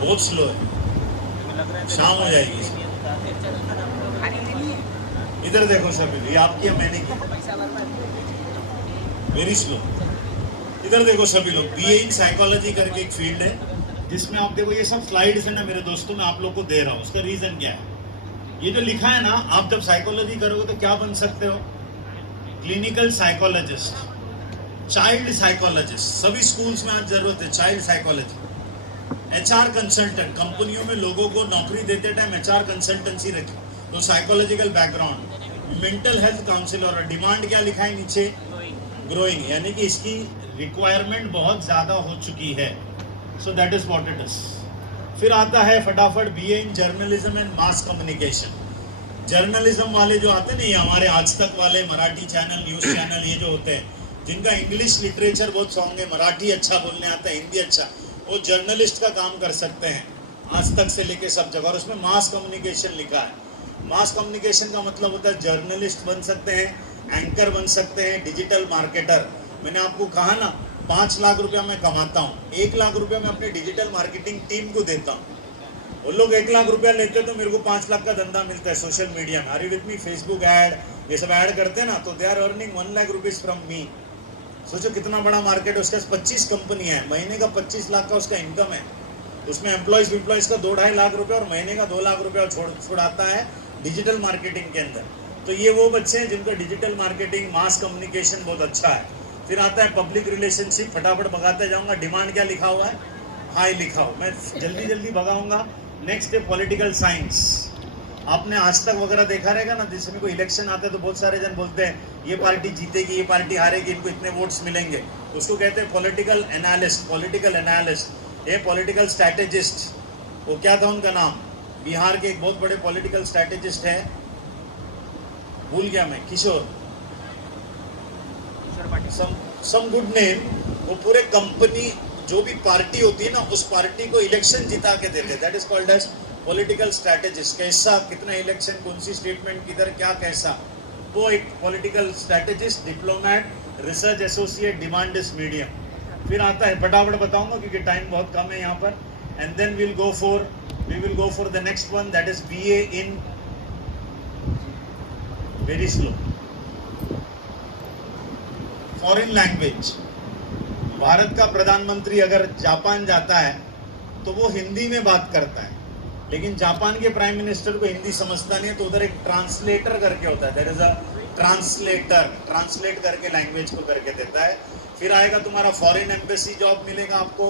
बहुत स्लो है, शाम हो जाएगी। इधर देखो सभी, ये आपकी है मैंने की, वेरी स्लो। इधर देखो सभी लोग, बीए इन साइकोलॉजी करके एक फील्ड है जिसमें आप देखो ये सब स्लाइड्स है ना मेरे दोस्तों, मैं आप लोग को दे रहा हूँ। उसका रीजन क्या है, ये जो लिखा है ना, आप जब साइकोलॉजी करोगे तो क्या बन सकते हो? क्लिनिकल साइकोलॉजिस्ट, चाइल्ड साइकोलॉजिस्ट, सभी स्कूल्स में आज जरूरत है चाइल्ड साइकोलॉजी। एचआर कंसल्टेंट, कंपनियों में लोगों को नौकरी देते टाइम एचआर कंसल्टेंसी रखी तो psychological background. Mental health counsellor, और डिमांड क्या लिखा है नीचे? ग्रोइंग, यानी कि इसकी रिक्वायरमेंट बहुत ज्यादा हो चुकी है। So that is what it is. फिर आता है फटाफट BA in journalism and mass communication. Journalism वाले जो आते हैं ना, ये हमारे आज तक वाले मराठी चैनल, न्यूज चैनल, ये जो होते हैं जिनका इंग्लिश लिटरेचर बहुत स्ट्रॉन्ग है, मराठी अच्छा बोलने आता है, हिंदी अच्छा, वो जर्नलिस्ट का काम कर सकते हैं आज तक से लेके सब जगह। और उसमें मास कम्युनिकेशन लिखा है। मास कम्युनिकेशन का मतलब होता है जर्नलिस्ट बन सकते हैं, एंकर बन सकते हैं, डिजिटल मार्केटर। मैंने आपको कहा ना 5 लाख रुपया मैं कमाता हूँ, 1 लाख रुपया मैं अपने डिजिटल मार्केटिंग टीम को देता हूँ। वो लोग 1 लाख रुपया लेते तो मेरे को 5 लाख का धंधा मिलता है सोशल मीडिया में। Are you with me? Facebook ad, ये सब ऐड करते हैं ना, तो they are earning 1 lakh rupees from me. सोचो कितना बड़ा मार्केट है। उसके 25 कंपनियां हैं, महीने का 25 लाख का उसका इनकम है। उसमें एम्प्लॉयज का 2-2.5 लाख रुपया और महीने का 2 लाख रुपया छुड़ाता है डिजिटल मार्केटिंग के अंदर। तो ये वो बच्चे हैं जिनका डिजिटल मार्केटिंग, मास कम्युनिकेशन बहुत अच्छा है। फिर आता है पब्लिक रिलेशनशिप, फटाफट भगाते जाऊंगा। डिमांड क्या लिखा हुआ है? हाई लिखा हुआ, मैं जल्दी जल्दी भगाऊंगा। नेक्स्ट है पॉलिटिकल साइंस। आपने आज तक वगैरह देखा रहेगा ना, जिसमें कोई इलेक्शन आता है तो बहुत सारे जन बोलते हैं ये पार्टी जीतेगी, ये पार्टी हारेगी, इनको इतने वोट्स मिलेंगे। उसको कहते हैं पॉलिटिकल एनालिस्ट। पॉलिटिकल एनालिस्ट, ये पॉलिटिकल स्ट्रैटेजिस्ट, वो क्या था उनका नाम? बिहार के एक बहुत बड़े पॉलिटिकल स्ट्रैटेजिस्ट है, भूल गया मैं, किशोर सम गुड नेम। वो पूरे कंपनी, जो भी पार्टी होती है ना, उस पार्टी को इलेक्शन जिता के देते, that is called as political strategist. कैसा, कितना इलेक्शन, कौन सी स्टेटमेंट किधर क्या कैसा, वो एक political strategist, diplomat, research associate, demand is medium. फिर आता है, फटाफट बताऊंगा क्योंकि टाइम बहुत कम है यहाँ पर, and then we will go for the next one, that is BA in, very slow, foreign language. Bharat का प्रधानमंत्री अगर जापान जाता है तो वो हिंदी में बात करता है, लेकिन जापान के प्राइम मिनिस्टर को हिंदी समझता नहीं है, तो उधर एक ट्रांसलेटर करके होता है, there is a translator, translate करके लैंग्वेज को करके देता है। फिर आएगा तुम्हारा फॉरेन एम्बेसी जॉब मिलेगा आपको।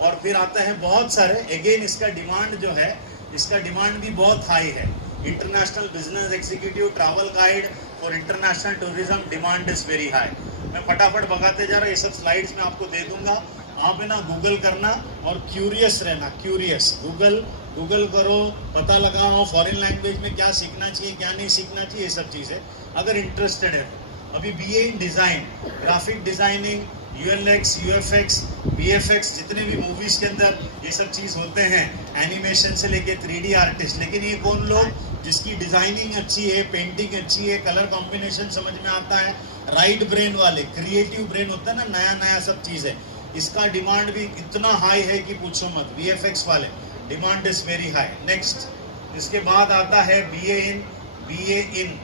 और फिर आता है बहुत सारे, अगेन इसका डिमांड जो है, इसका डिमांड भी बहुत हाई है। International business executive, travel guide for international tourism, demand is very high. मैं फटाफट भगाते जा रहा हूँ, ये सब स्लाइड्स में आपको दे दूंगा। आप है ना गूगल करना और क्यूरियस रहना, क्यूरियस। गूगल करो, पता लगाओ फॉरेन लैंग्वेज में क्या सीखना चाहिए, क्या नहीं सीखना चाहिए, ये सब चीज़ें अगर इंटरेस्टेड है। अभी BA in design, graphic designing, ULX, UFX, VFX, जितने भी मूवीज़ के अंदर ये सब चीज़ होते हैं, एनिमेशन से लेके 3D आर्टिस्ट। लेकिन ये कौन लोग? जिसकी डिज़ाइनिंग अच्छी है, पेंटिंग अच्छी है, कलर कॉम्बिनेशन समझ में आता है, राइट ब्रेन वाले, क्रिएटिव ब्रेन होता है ना, नया नया सब चीज़ है। इसका डिमांड भी इतना हाई है कि पूछो मत। वीएफएक्स वाले demand is very high. Next, इसके बाद आता है बीए इन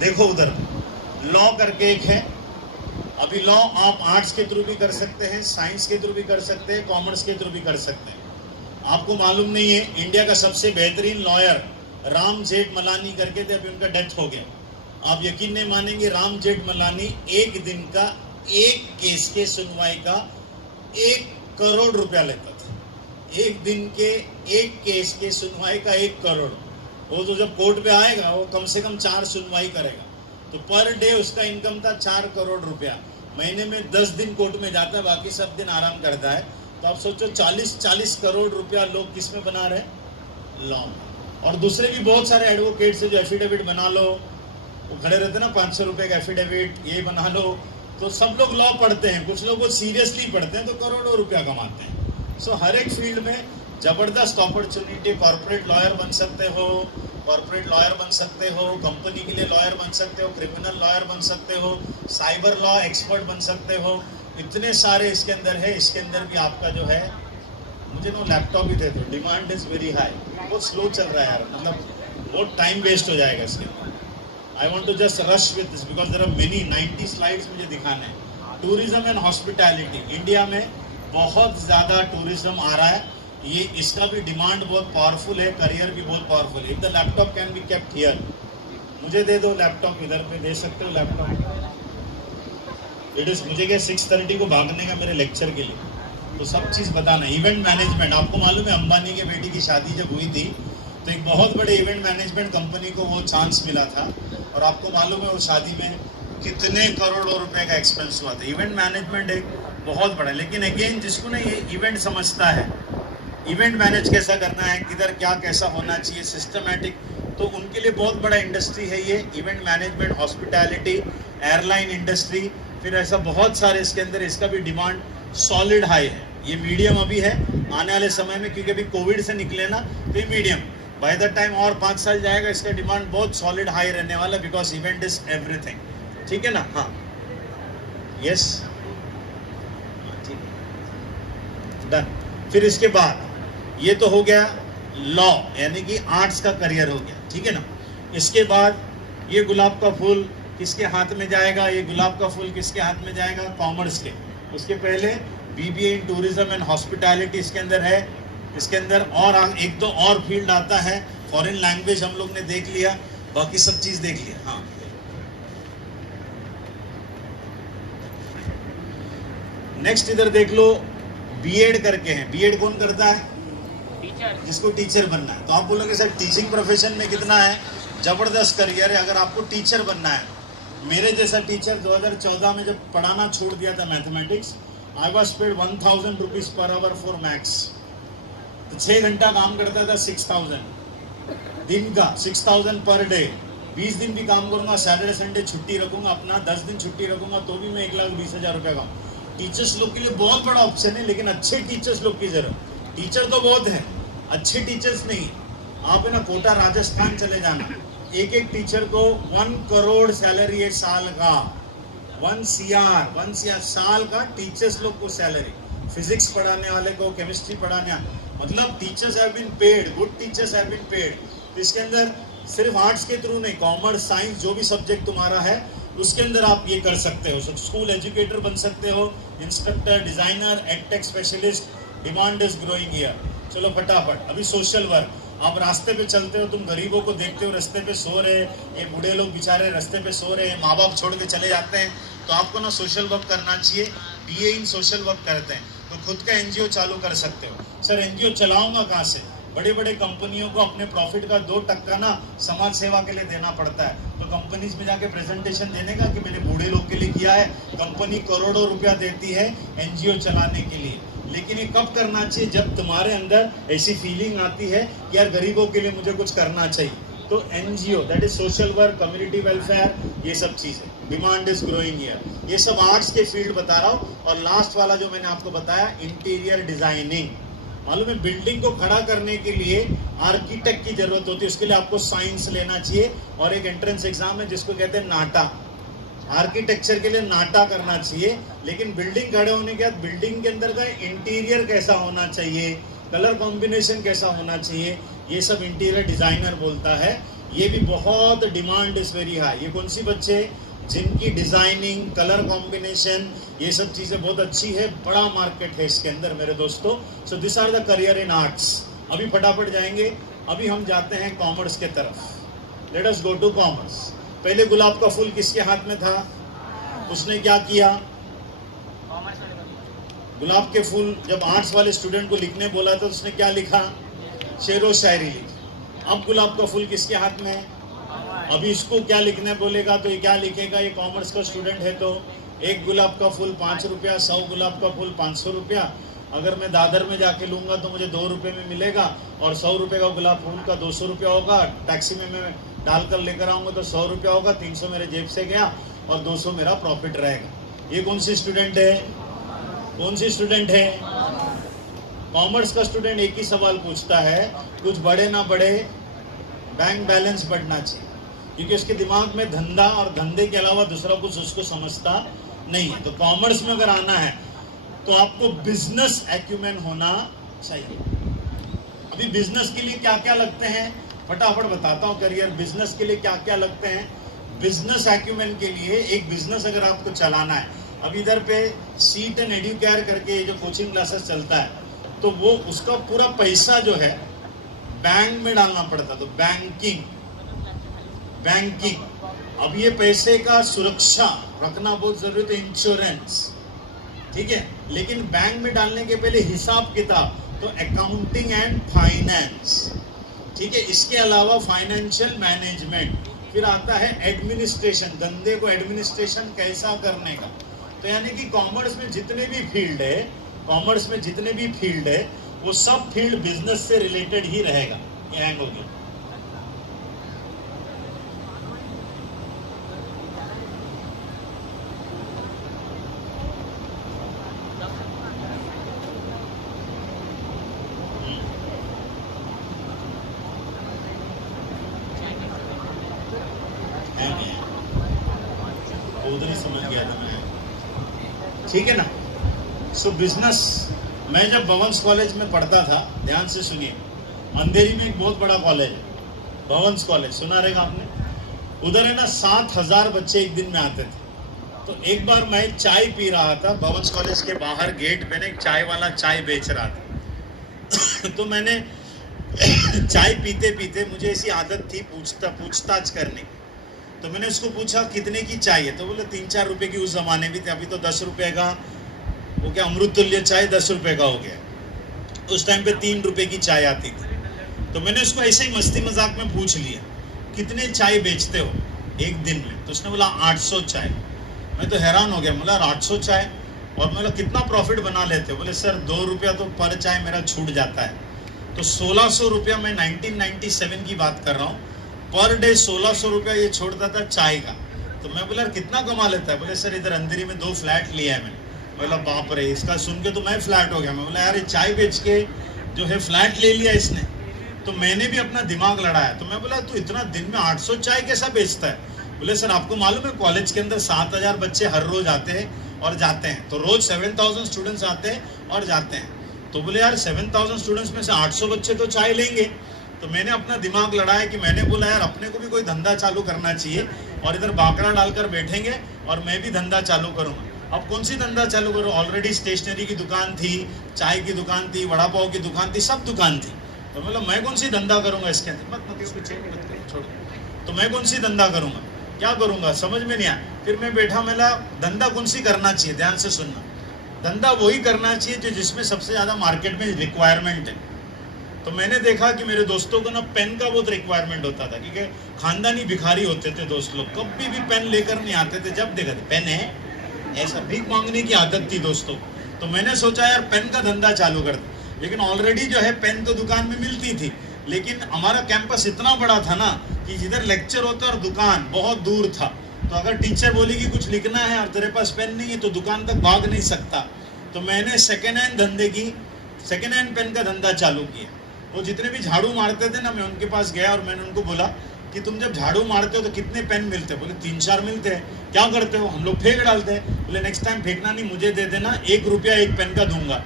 देखो उधर लॉ करके एक है। अभी लॉ आप आर्ट्स के थ्रू भी कर सकते हैं, साइंस के थ्रू भी कर सकते हैं, कॉमर्स के थ्रू भी कर सकते हैं। आपको मालूम नहीं है, इंडिया का सबसे बेहतरीन लॉयर राम जेठमलानी करके थे, अभी उनका डेथ हो गया। आप यकीन नहीं मानेंगे, राम जेठमलानी एक दिन का एक केस के सुनवाई का 1 करोड़ रुपया लेता था। एक दिन के एक केस के सुनवाई का 1 करोड़। वो तो जब कोर्ट पे आएगा वो कम से कम 4 सुनवाई करेगा, तो पर डे उसका इनकम था 4 करोड़ रुपया। महीने में 10 दिन कोर्ट में जाता है, बाकी सब दिन आराम करता है। तो आप सोचो 40 करोड़ रुपया लोग किस में बना रहे? लॉ। और दूसरे भी बहुत सारे एडवोकेट्स है जो एफिडेविट बना लो, वो खड़े रहते ना 500 रुपये का एफिडेविट, ये बना लो, तो सब लोग लॉ पढ़ते हैं, कुछ लोग वो सीरियसली पढ़ते हैं तो करोड़ों रुपया कमाते हैं। सो हर एक फील्ड में जबरदस्त अपॉर्चुनिटी। कॉर्पोरेट लॉयर बन सकते हो, कॉर्पोरेट लॉयर बन सकते हो, कंपनी के लिए लॉयर बन सकते हो, क्रिमिनल लॉयर बन सकते हो, साइबर लॉ एक्सपर्ट बन सकते हो। इतने सारे इसके अंदर है। इसके अंदर भी आपका जो है, मुझे ना लैपटॉप ही दे दो, डिमांड इज वेरी हाई। बहुत स्लो चल रहा है यार, मतलब बहुत टाइम वेस्ट हो जाएगा इसके अंदर। I want to just rush with this because there are many 90 slides मुझे दिखाने हैं। टूरिज्म एंड हॉस्पिटैलिटी, इंडिया में बहुत ज़्यादा टूरिज्म आ रहा है। ये इसका भी डिमांड बहुत पावरफुल है, करियर भी बहुत पावरफुल है। If the laptop can be kept here, मुझे दे दो लैपटॉप, इधर पे दे सकते हो लैपटॉप। इट इज, मुझे क्या 6:30 को भागने का मेरे लेक्चर के लिए, तो सब चीज़ बताना। इवेंट मैनेजमेंट, आपको मालूम है अंबानी के बेटी की शादी जब हुई थी तो एक बहुत बड़े इवेंट मैनेजमेंट कंपनी को वो चांस मिला था, और आपको मालूम है वो शादी में कितने करोड़ों रुपए का एक्सपेंस हुआ था। इवेंट मैनेजमेंट एक बहुत बड़ा, लेकिन अगेन जिसको ना ये इवेंट समझता है, इवेंट मैनेज कैसा करना है, किधर क्या कैसा होना चाहिए, सिस्टमैटिक, तो उनके लिए बहुत बड़ा इंडस्ट्री है ये event management, hospitality, airline industry, फिर ऐसा बहुत सारे इसके अंदर। इसका भी डिमांड सॉलिड हाई है। ये मीडियम अभी है, आने वाले समय में क्योंकि अभी कोविड से निकले ना, तो ये मीडियम, बाय द टाइम और 5 साल जाएगा इसका डिमांड बहुत सॉलिड हाई रहने वाला, बिकॉज इवेंट इज एवरीथिंग। ठीक है ना? हाँ, यस, ठीक, डन। फिर इसके बाद ये तो हो गया लॉ, यानी कि आर्ट्स का करियर हो गया। ठीक है ना? इसके बाद ये गुलाब का फूल किसके हाथ में जाएगा? ये गुलाब का फूल किसके हाथ में जाएगा? कॉमर्स के। उसके पहले BBA in tourism and hospitality इसके अंदर है। इसके अंदर और एक दो और फील्ड आता है। फॉरेन लैंग्वेज हम लोग ने देख लिया, बाकी सब चीज देख लिया। हाँ, नेक्स्ट इधर देख लो, बीएड करके हैं। बीएड कौन करता है? टीचर, जिसको टीचर बनना है। तो आप बोलोगे सर टीचिंग प्रोफेशन में कितना है? जबरदस्त करियर है अगर आपको टीचर बनना है। मेरे जैसा टीचर 2014 में जब पढ़ाना छोड़ दिया था mathematics, I was paid 1000 rupees per hour for maths. तो 6 घंटा काम करता था, 6000 दिन का, 6000 पर डे। 20 दिन भी काम करूंगा, सैटरडे संडे छुट्टी रखूंगा, अपना 10 दिन छुट्टी रखूंगा, तो भी मैं 1,20,000 रुपये का। टीचर्स लोग के लिए बहुत बड़ा ऑप्शन है, लेकिन अच्छे टीचर्स लोग की जरूरत। टीचर तो बहुत है, अच्छे टीचर्स नहीं। आप है ना कोटा राजस्थान चले जाना, एक एक टीचर को 1 करोड़ सैलरी है साल का। 1 CR साल का टीचर्स लोग को सैलरी। फिजिक्स पढ़ाने वाले को, केमिस्ट्री पढ़ाने, मतलब teachers have been paid, good teachers have been paid. तो इसके अंदर सिर्फ आर्ट्स के थ्रू नहीं, कॉमर्स, साइंस, जो भी सब्जेक्ट तुम्हारा है उसके अंदर आप ये कर सकते हो। स्कूल एजुकेटर बन सकते हो, instructor, designer, edtech specialist. Demand is growing here. चलो फटाफट, अभी सोशल वर्क। आप रास्ते पे चलते हो, तुम गरीबों को देखते हो रास्ते पे सो रहे, ये बूढ़े लोग बेचारे रास्ते पे सो रहे हैं, माँ बाप छोड़ के चले जाते हैं, तो आपको ना सोशल वर्क करना चाहिए। बीए इन सोशल वर्क करते हैं तो खुद का एनजीओ चालू कर सकते हो। सर एनजीओ चलाऊंगा कहाँ से? बड़े बड़े कंपनियों को अपने प्रॉफिट का 2% ना समाज सेवा के लिए देना पड़ता है। तो कंपनीज में जाके प्रेजेंटेशन देने का कि मैंने बूढ़े लोग के लिए किया है। कंपनी करोड़ों रुपया देती है एनजीओ चलाने के लिए। लेकिन ये कब करना चाहिए? जब तुम्हारे अंदर ऐसी फीलिंग आती है कि यार गरीबों के लिए मुझे कुछ करना चाहिए। तो NGO, that is social work, community welfare, ये सब चीज़ें। Demand is growing here. ये सब आर्ट्स के फील्ड बता रहा हूँ। और लास्ट वाला जो मैंने आपको बताया, इंटीरियर डिजाइनिंग। मालूम है बिल्डिंग को खड़ा करने के लिए आर्किटेक्ट की जरूरत होती है, उसके लिए आपको साइंस लेना चाहिए। और एक एंट्रेंस एग्जाम है जिसको कहते हैं नाटा। आर्किटेक्चर के लिए नाटा करना चाहिए। लेकिन बिल्डिंग खड़े होने के बाद बिल्डिंग के अंदर का इंटीरियर कैसा होना चाहिए, कलर कॉम्बिनेशन कैसा होना चाहिए, ये सब इंटीरियर डिजाइनर बोलता है। ये भी बहुत डिमांड इज वेरी हाई। ये कौन सी बच्चे? जिनकी डिजाइनिंग, कलर कॉम्बिनेशन, ये सब चीजें बहुत अच्छी है, बड़ा मार्केट है इसके अंदर मेरे दोस्तों। So this are the career in arts. अभी फटाफट जाएंगे, अभी हम जाते हैं कॉमर्स के तरफ। Let us go to commerce. पहले गुलाब का फूल किसके हाथ में था? उसने क्या किया? गुलाब के फूल जब आर्ट्स वाले स्टूडेंट को लिखने बोला तो उसने क्या लिखा? शेरो शायरी लिखी। अब गुलाब का फूल किसके हाथ में है? अभी इसको क्या लिखने बोलेगा तो ये क्या लिखेगा? ये कॉमर्स का स्टूडेंट है तो एक गुलाब का फूल 5 रुपया, 100 गुलाब का फूल 500 रुपया। अगर मैं दादर में जाके लूंगा तो मुझे 2 रुपये में मिलेगा, और 100 रुपये का गुलाब फूल का 200 रुपया होगा। टैक्सी में मैं डालकर लेकर आऊँगा तो 100 रुपया होगा, 300 मेरे जेब से गया और 200 मेरा प्रॉफिट रहेगा। ये कौन सी स्टूडेंट है? कौन सी स्टूडेंट है? कॉमर्स का स्टूडेंट एक ही सवाल पूछता है, कुछ बड़े ना बड़े, बैंक बैलेंस बढ़ना चाहिए, क्योंकि उसके दिमाग में धंधा और धंधे के अलावा दूसरा कुछ उसको समझता नहीं है। तो कॉमर्स में अगर आना है तो आपको बिजनेस एक्यूमेन होना चाहिए। अभी बिजनेस के लिए क्या क्या लगते हैं फटाफट बताता हूँ। करियर बिजनेस के लिए क्या क्या लगते हैं। बिजनेस एक्यूमेन के लिए एक बिजनेस अगर आपको चलाना है, अब इधर पे सीट एंड एडुकेयर करके जो कोचिंग क्लासेस चलता है, तो वो उसका पूरा पैसा जो है बैंक में डालना पड़ता। तो बैंकिंग अब ये पैसे का सुरक्षा रखना बहुत जरूरी है, इंश्योरेंस, ठीक है। लेकिन बैंक में डालने के पहले हिसाब किताब, तो अकाउंटिंग एंड फाइनेंस, ठीक है। इसके अलावा फाइनेंशियल मैनेजमेंट, फिर आता है एडमिनिस्ट्रेशन, धंधे को एडमिनिस्ट्रेशन कैसा करने का। तो यानी कि कॉमर्स में जितने भी फील्ड है वो सब फील्ड बिजनेस से रिलेटेड ही रहेगा। ये हैंग हो गया। उधर ही समझ गया था मैं, ठीक है ना। सो बिजनेस, मैं जब भवंस कॉलेज में पढ़ता था, ध्यान से सुनिए, अंधेरी में एक बहुत बड़ा कॉलेज है, भवंस कॉलेज, सुना रहेगा आपने। उधर है ना 7,000 बच्चे एक दिन में आते थे। तो एक बार मैं चाय पी रहा था, भवंस कॉलेज के बाहर गेट पे एक चाय वाला चाय बेच रहा था। तो मैंने चाय पीते पीते मुझे ऐसी आदत थी पूछताछ करने की। तो मैंने उसको पूछा कितने की चाय है, तो बोले 3-4 रुपए की। उस जमाने भी थे, अभी तो 10 रुपए का वो क्या अमृत तुल्य चाय 10 रुपए का हो गया। उस टाइम पे 3 रुपए की चाय आती थी। तो मैंने उसको ऐसे ही मस्ती मजाक में पूछ लिया, कितने चाय बेचते हो एक दिन में? तो उसने बोला 800 चाय। मैं तो हैरान हो गया, बोला 800 चाय, और बोला कितना प्रॉफिट बना लेते हो? बोले सर 2 रुपया तो पर चाय मेरा छूट जाता है। तो 1600 रुपया, मैं 1997 की बात कर रहा हूँ, पर डे 1600 रुपया ये छोड़ता था चाय का। तो मैं बोला कितना कमा लेता है? बोले सर इधर अंधेरी में 2 फ्लैट लिया है मैंने। बोला बाप रे, इसका सुन के तो मैं फ्लैट हो गया। मैं बोला यार ये चाय बेच के जो है फ्लैट ले लिया इसने। तो मैंने भी अपना दिमाग लड़ाया। तो मैं बोला तू इतना दिन में 800 चाय कैसा बेचता है? बोले सर आपको मालूम है कॉलेज के अंदर 7,000 बच्चे हर रोज आते हैं और जाते हैं, तो रोज 7,000 स्टूडेंट्स आते हैं और जाते हैं। तो बोले यार 7,000 स्टूडेंट्स में से 800 बच्चे तो चाय लेंगे। तो मैंने अपना दिमाग लड़ाया कि मैंने बोला यार अपने को भी कोई धंधा चालू करना चाहिए, और इधर बाकड़ा डालकर बैठेंगे और मैं भी धंधा चालू करूंगा। अब कौन सी धंधा चालू करूं? ऑलरेडी स्टेशनरी की दुकान थी, चाय की दुकान थी, वड़ा पाव की दुकान थी, सब दुकान थी। तो मतलब मैं कौन सी धंधा करूंगा इसके अंदर? मत छोड़ो। तो मैं कौन सी धंधा करूंगा, क्या करूंगा, समझ में नहीं आया। फिर मैं बैठा, मेरा धंधा कौन सी करना चाहिए? ध्यान से सुनना, धंधा वही करना चाहिए जो जिसमें सबसे ज्यादा मार्केट में रिक्वायरमेंट है। तो मैंने देखा कि मेरे दोस्तों को ना पेन का बहुत रिक्वायरमेंट होता था, क्योंकि खानदानी भिखारी होते थे दोस्त लोग, कभी भी पेन लेकर नहीं आते थे। जब देखा पेन है, ऐसा भीख मांगने की आदत थी दोस्तों। तो मैंने सोचा यार पेन का धंधा चालू कर दे। लेकिन ऑलरेडी जो है पेन तो दुकान में मिलती थी, लेकिन हमारा कैंपस इतना बड़ा था ना कि जिधर लेक्चर होता और दुकान बहुत दूर था। तो अगर टीचर बोली कि कुछ लिखना है और तेरे पास पेन नहीं है तो दुकान तक भाग नहीं सकता। तो मैंने सेकेंड हैंड पेन का धंधा चालू किया। वो जितने भी झाड़ू मारते थे ना, मैं उनके पास गया और मैंने उनको बोला कि तुम जब झाड़ू मारते हो तो कितने पेन मिलते हैं? बोले 3-4 मिलते हैं। क्या करते हो? हम लोग फेंक डालते हैं। बोले नेक्स्ट टाइम फेंकना नहीं, मुझे दे देना, 1 रुपया 1 पेन का दूंगा।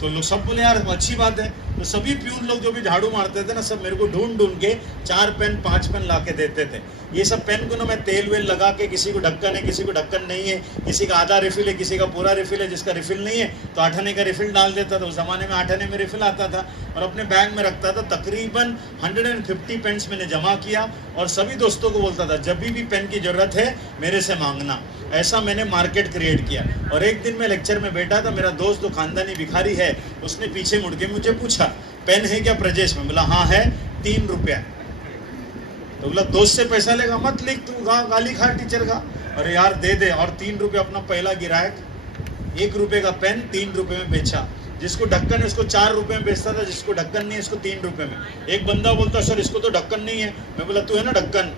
तो लोग सब बोले यार अच्छी बात है। तो सभी प्यून लोग जो भी झाड़ू मारते थे ना, सब मेरे को ढूंढ के 4 पेन 5 पेन ला के देते थे। ये सब पेन को ना मैं तेल वेल लगा के, किसी को ढक्कन है, किसी को ढक्कन नहीं है, किसी का आधा रिफिल है, किसी का पूरा रिफिल है, जिसका रिफिल नहीं है तो 8 आने का रिफिल डाल देता था। उस जमाने में 8 आने में रिफिल आता था और अपने बैग में रखता था। तकरीबन 150 पेन्स मैंने जमा किया और सभी दोस्तों को बोलता था जब भी पेन की जरूरत है मेरे से मांगना। ऐसा मैंने मार्केट क्रिएट किया। और एक दिन मैं लेक्चर में बैठा था, मेरा दोस्त जो खानदानी भिखारी है उसने पीछे मुड़ के मुझे पूछा पेन है क्या प्रजेश में? बोला हाँ है, 3 रुपया। तो बोला दोस्त से पैसा लेगा मत, लिख तू गाली खा टीचर का। अरे यार दे दे। और 3 रुपये अपना पहला गिरायक 1 रुपये का पेन 3 रुपये में बेचा। जिसको ढक्कन है उसको 4 रुपये में बेचता था, जिसको ढक्कन नहीं है उसको 3 रुपये में। एक बंदा बोलता सर इसको तो ढक्कन नहीं है। मैं बोला तू है ना ढक्कन।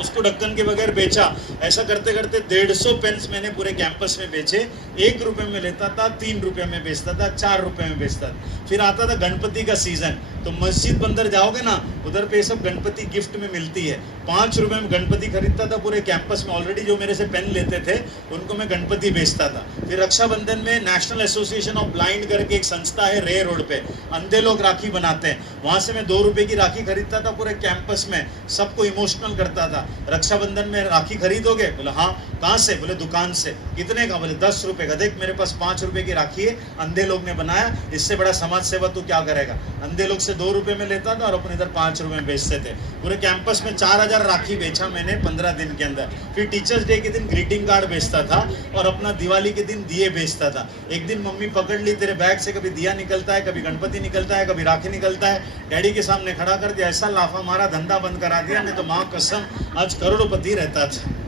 उसको ढक्कन के बगैर बेचा। ऐसा करते करते 150 पेन्स मैंने पूरे कैंपस में बेचे। 1 रुपए में लेता था, 3 रुपए में बेचता था, 4 रुपए में बेचता था। फिर आता था गणपति का सीजन, तो मस्जिद बंदर जाओगे ना, उधर पे सब गणपति गिफ्ट में मिलती है। 5 रुपए में गणपति खरीदता था पूरे कैंपस में। ऑलरेडी जो मेरे से पेन लेते थे उनको मैं गणपति बेचता था। फिर रक्षाबंधन में नेशनल एसोसिएशन ऑफ ब्लाइंड करके एक संस्था है रे रोड पे, अंधे लोग राखी बनाते हैं, वहां से मैं 2 रुपए की राखी खरीदता था पूरे कैंपस में, सबको इमोशनल करता था। रक्षाबंधन में राखी खरीदोगे? बोले हाँ। कहाँ से? बोले दुकान से। कितने का? बोले 10 रुपए का। देख मेरे पास 5 रुपए की राखी है, अंधे लोग ने बनाया, इससे बड़ा समाज सेवा तू क्या करेगा। अंधे लोग से 2 रुपए में लेता था और अपने इधर 5 रुपए में बेचते थे। पूरे कैंपस में 4000 राखी बेचा मैंने 15 दिन के अंदर। फिर टीचर्स डे के दिन ग्रीटिंग कार्ड बेचता था और अपना दिवाली के दिन दिए बेचता था। एक दिन मम्मी पकड़ ली, तेरे बैग से कभी दिया निकलता है, कभी गणपति निकलता है, कभी राखी निकलता है। डैडी के सामने खड़ा कर दिया, ऐसा लाफा मारा, धंधा बंद करा दिया। नहीं तो माँ कसम आज करोड़पति रहता था।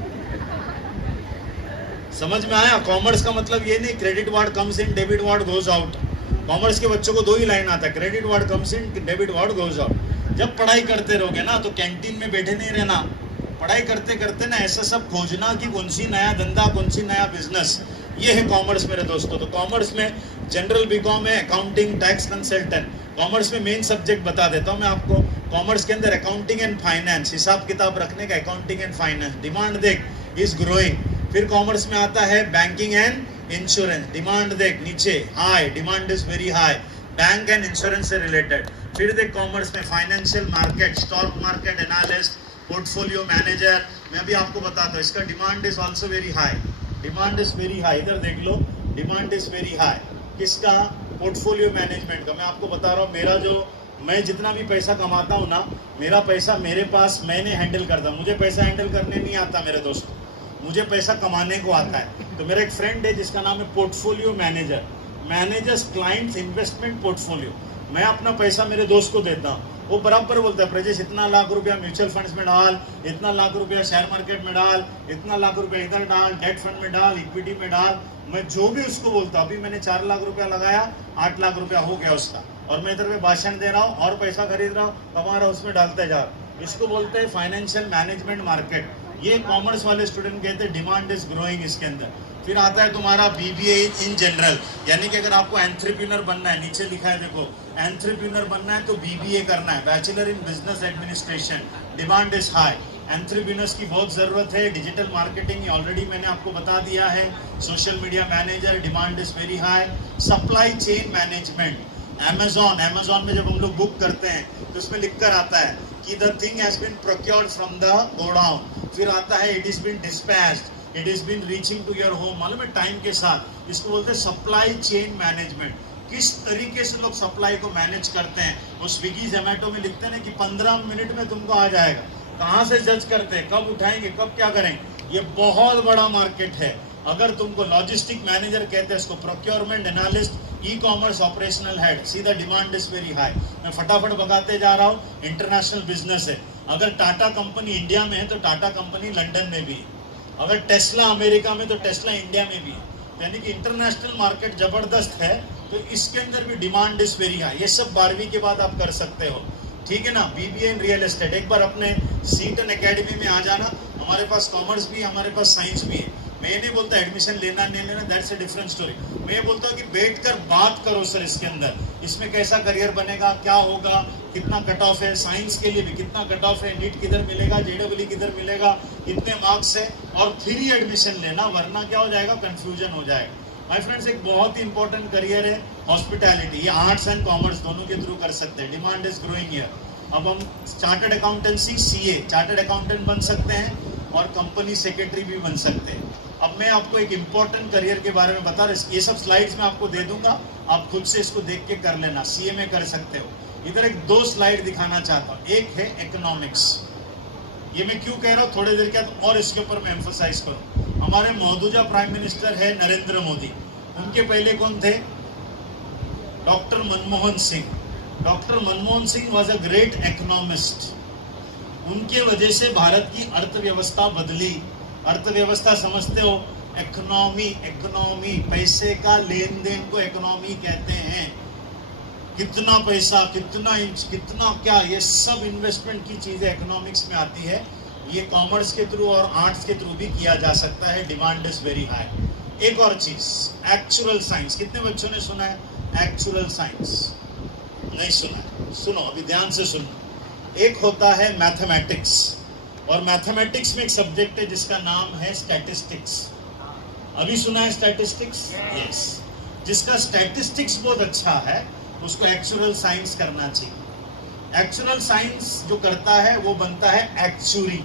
समझ में आया? कॉमर्स का मतलब ये नहीं credit word comes in, debit word goes out. Commerce के बच्चों को 2 ही लाइन आता है, credit word comes in, debit word goes out. जब पढ़ाई करते रहोगे ना तो कैंटीन में बैठे नहीं रहना, पढ़ाई करते करते ना ऐसा सब खोजना कि कौन सी नया धंधा, कौन सी नया बिजनेस। ये है कॉमर्स मेरे दोस्तों। तो कॉमर्स में जनरल बीकॉम है, अकाउंटिंग, टैक्स कंसल्टेंट। कॉमर्स में मेन सब्जेक्ट बता देता हूँ मैं आपको। कॉमर्स के अंदर अकाउंटिंग एंड फाइनेंस, हिसाब किताब रखने का, अकाउंटिंग एंड फाइनेंस। डिमांड देख इज ग्रोइंग। फिर कॉमर्स में आता है बैंकिंग एंड इंश्योरेंस। डिमांड देख नीचे high, demand is very high, bank and insurance से रिलेटेड। फिर देख कॉमर्स में financial market, stock market analyst, portfolio manager. मैं अभी आपको बताता हूँ, इसका demand is also very high, demand is very high. इधर देख लो, डिमांड इज वेरी हाई। किसका? पोर्टफोलियो मैनेजमेंट का। मैं आपको बता रहा हूँ, मेरा जो मैं जितना भी पैसा कमाता हूँ ना, मेरा पैसा मेरे पास, मैंने हैंडल करता हूँ। मुझे पैसा हैंडल करने नहीं आता मेरे दोस्त, मुझे पैसा कमाने को आता है। तो मेरा एक फ्रेंड है जिसका नाम है portfolio manager, managers clients investment portfolio. मैं अपना पैसा मेरे दोस्त को देता हूँ, वो बराबर बोलता है प्रजेश इतना लाख रुपया म्यूचुअल फंड्स में डाल, इतना लाख रुपया शेयर मार्केट में डाल, इतना लाख रुपया इधर डाल, डेट फंड में डाल, इक्विटी में डाल। मैं जो भी उसको बोलता हूँ, अभी मैंने 4 लाख रुपया लगाया, 8 लाख रुपया हो गया उसका, और मैं इधर पे भाषण दे रहा हूँ और पैसा खरीद रहा हूँ, कमा रहा हूँ, उसमें डालते जा रहा हूँ। इसको बोलते हैं फाइनेंशियल मैनेजमेंट मार्केट। ये कॉमर्स वाले स्टूडेंट कहते हैं डिमांड इज ग्रोइंग इसके अंदर। फिर आता है तुम्हारा बीबीए इन जनरल, यानी कि अगर आपको एंट्रप्रेन्योर बनना है, नीचे लिखा है देखो, एंट्रप्रेन्योर बनना है तो बीबीए करना है, bachelor in business administration. Demand is high, entrepreneurs की बहुत ज़रूरत है। डिजिटल मार्केटिंग ऑलरेडी मैंने आपको बता दिया है, social media manager, demand is very high. Supply chain management, Amazon में जब हम लोग बुक करते हैं तो उसमें लिख कर आता है कि the thing has been procured from the godown. फिर आता है it is been dispatched, it is been reaching to your home. मालूम है टाइम के साथ इसको बोलते हैं सप्लाई चेन मैनेजमेंट। किस तरीके से लोग सप्लाई को मैनेज करते हैं। वो स्विगी जोमेटो में लिखते हैं कि 15 मिनट में तुमको आ जाएगा। कहाँ से जज करते हैं, कब उठाएंगे, कब क्या करेंगे। ये बहुत बड़ा मार्केट है। अगर तुमको लॉजिस्टिक मैनेजर कहते हैं, इसको procurement analyst, e commerce operational head, सीधा डिमांड इज वेरी हाई। मैं फटाफट बताते जा रहा हूँ। इंटरनेशनल बिजनेस है। अगर टाटा कंपनी इंडिया में है तो टाटा कंपनी लंदन में भी है। अगर टेस्ला अमेरिका में तो टेस्ला इंडिया में भी है। यानी कि इंटरनेशनल मार्केट जबरदस्त है। तो इसके अंदर भी डिमांड इज वेरी हाई। ये सब 12वीं के बाद आप कर सकते हो, ठीक है ना। बीबीए इन रियल एस्टेट, एक बार अपने सीटन एकेडमी में आ जाना। हमारे पास कॉमर्स भी है, हमारे पास साइंस भी है। मैं ये नहीं बोलता एडमिशन लेना नहीं लेना, दैट्स अ डिफरेंट स्टोरी। मैं ये बोलता हूँ कि बैठकर बात करो सर इसके अंदर, इसमें कैसा करियर बनेगा, क्या होगा, कितना कट ऑफ है। साइंस के लिए भी कितना कट ऑफ है, नीट किधर मिलेगा, जेडब्ल्यू किधर मिलेगा, कितने मार्क्स है, और फिर ही एडमिशन लेना, वरना क्या हो जाएगा, कंफ्यूजन हो जाएगा। माय फ्रेंड्स, एक बहुत ही इंपॉर्टेंट करियर है हॉस्पिटैलिटी। ये आर्ट्स एंड कॉमर्स दोनों के थ्रू कर सकते हैं। Demand is growing here. अब हम chartered accountancy, CA, chartered accountant बन सकते हैं और कंपनी सेक्रेटरी भी बन सकते हैं। अब मैं आपको एक इम्पोर्टेंट करियर के बारे में बता रहा हूँ। ये सब स्लाइड्स मैं आपको दे दूंगा, आप खुद से इसको देख के कर लेना। सीए में कर सकते हो। इधर एक 2 स्लाइड दिखाना चाहता हूँ। एक है इकोनॉमिक्स। ये मैं क्यों कह रहा हूँ, थोड़ी देर के बाद और इसके ऊपर मैं एम्फोसाइज करूँ। हमारे मौजूदा प्राइम मिनिस्टर है नरेंद्र मोदी। उनके पहले कौन थे? Doctor Manmohan Singh. Doctor Manmohan Singh was a great economist. उनके वजह से भारत की अर्थव्यवस्था बदली। अर्थव्यवस्था समझते हो, इकोनॉमी, पैसे का लेन देन को इकोनॉमी कहते हैं। कितना पैसा, कितना इंच, कितना क्या, ये सब इन्वेस्टमेंट की चीजें इकोनॉमिक्स में आती है। ये कॉमर्स के थ्रू और आर्ट्स के थ्रू भी किया जा सकता है. Demand is very high. एक और चीज, एक्चुअल साइंस. कितने बच्चों ने सुना है एक्चुअल साइंस? नहीं सुना है? सुनो, अभी ध्यान से सुनो. एक होता है मैथमेटिक्स, और मैथमेटिक्स में एक सब्जेक्ट है जिसका नाम है स्टैटिस्टिक्स. अभी सुना है स्टैटिस्टिक्स? यस. जिसका स्टैटिस्टिक्स बहुत अच्छा है उसको एक्चुअल साइंस करना चाहिए. एक्चुअल साइंस जो करता है वो बनता है एक्चुरी.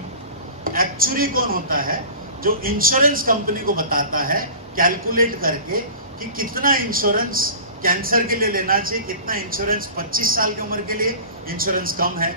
एक्चुरी कौन होता है? जो इंश्योरेंस कंपनी को बताता है कैलकुलेट करके कि कितना इंश्योरेंस कैंसर के लिए लेना चाहिए, कितना इंश्योरेंस 25 साल की उम्र के लिए इंश्योरेंस कम है,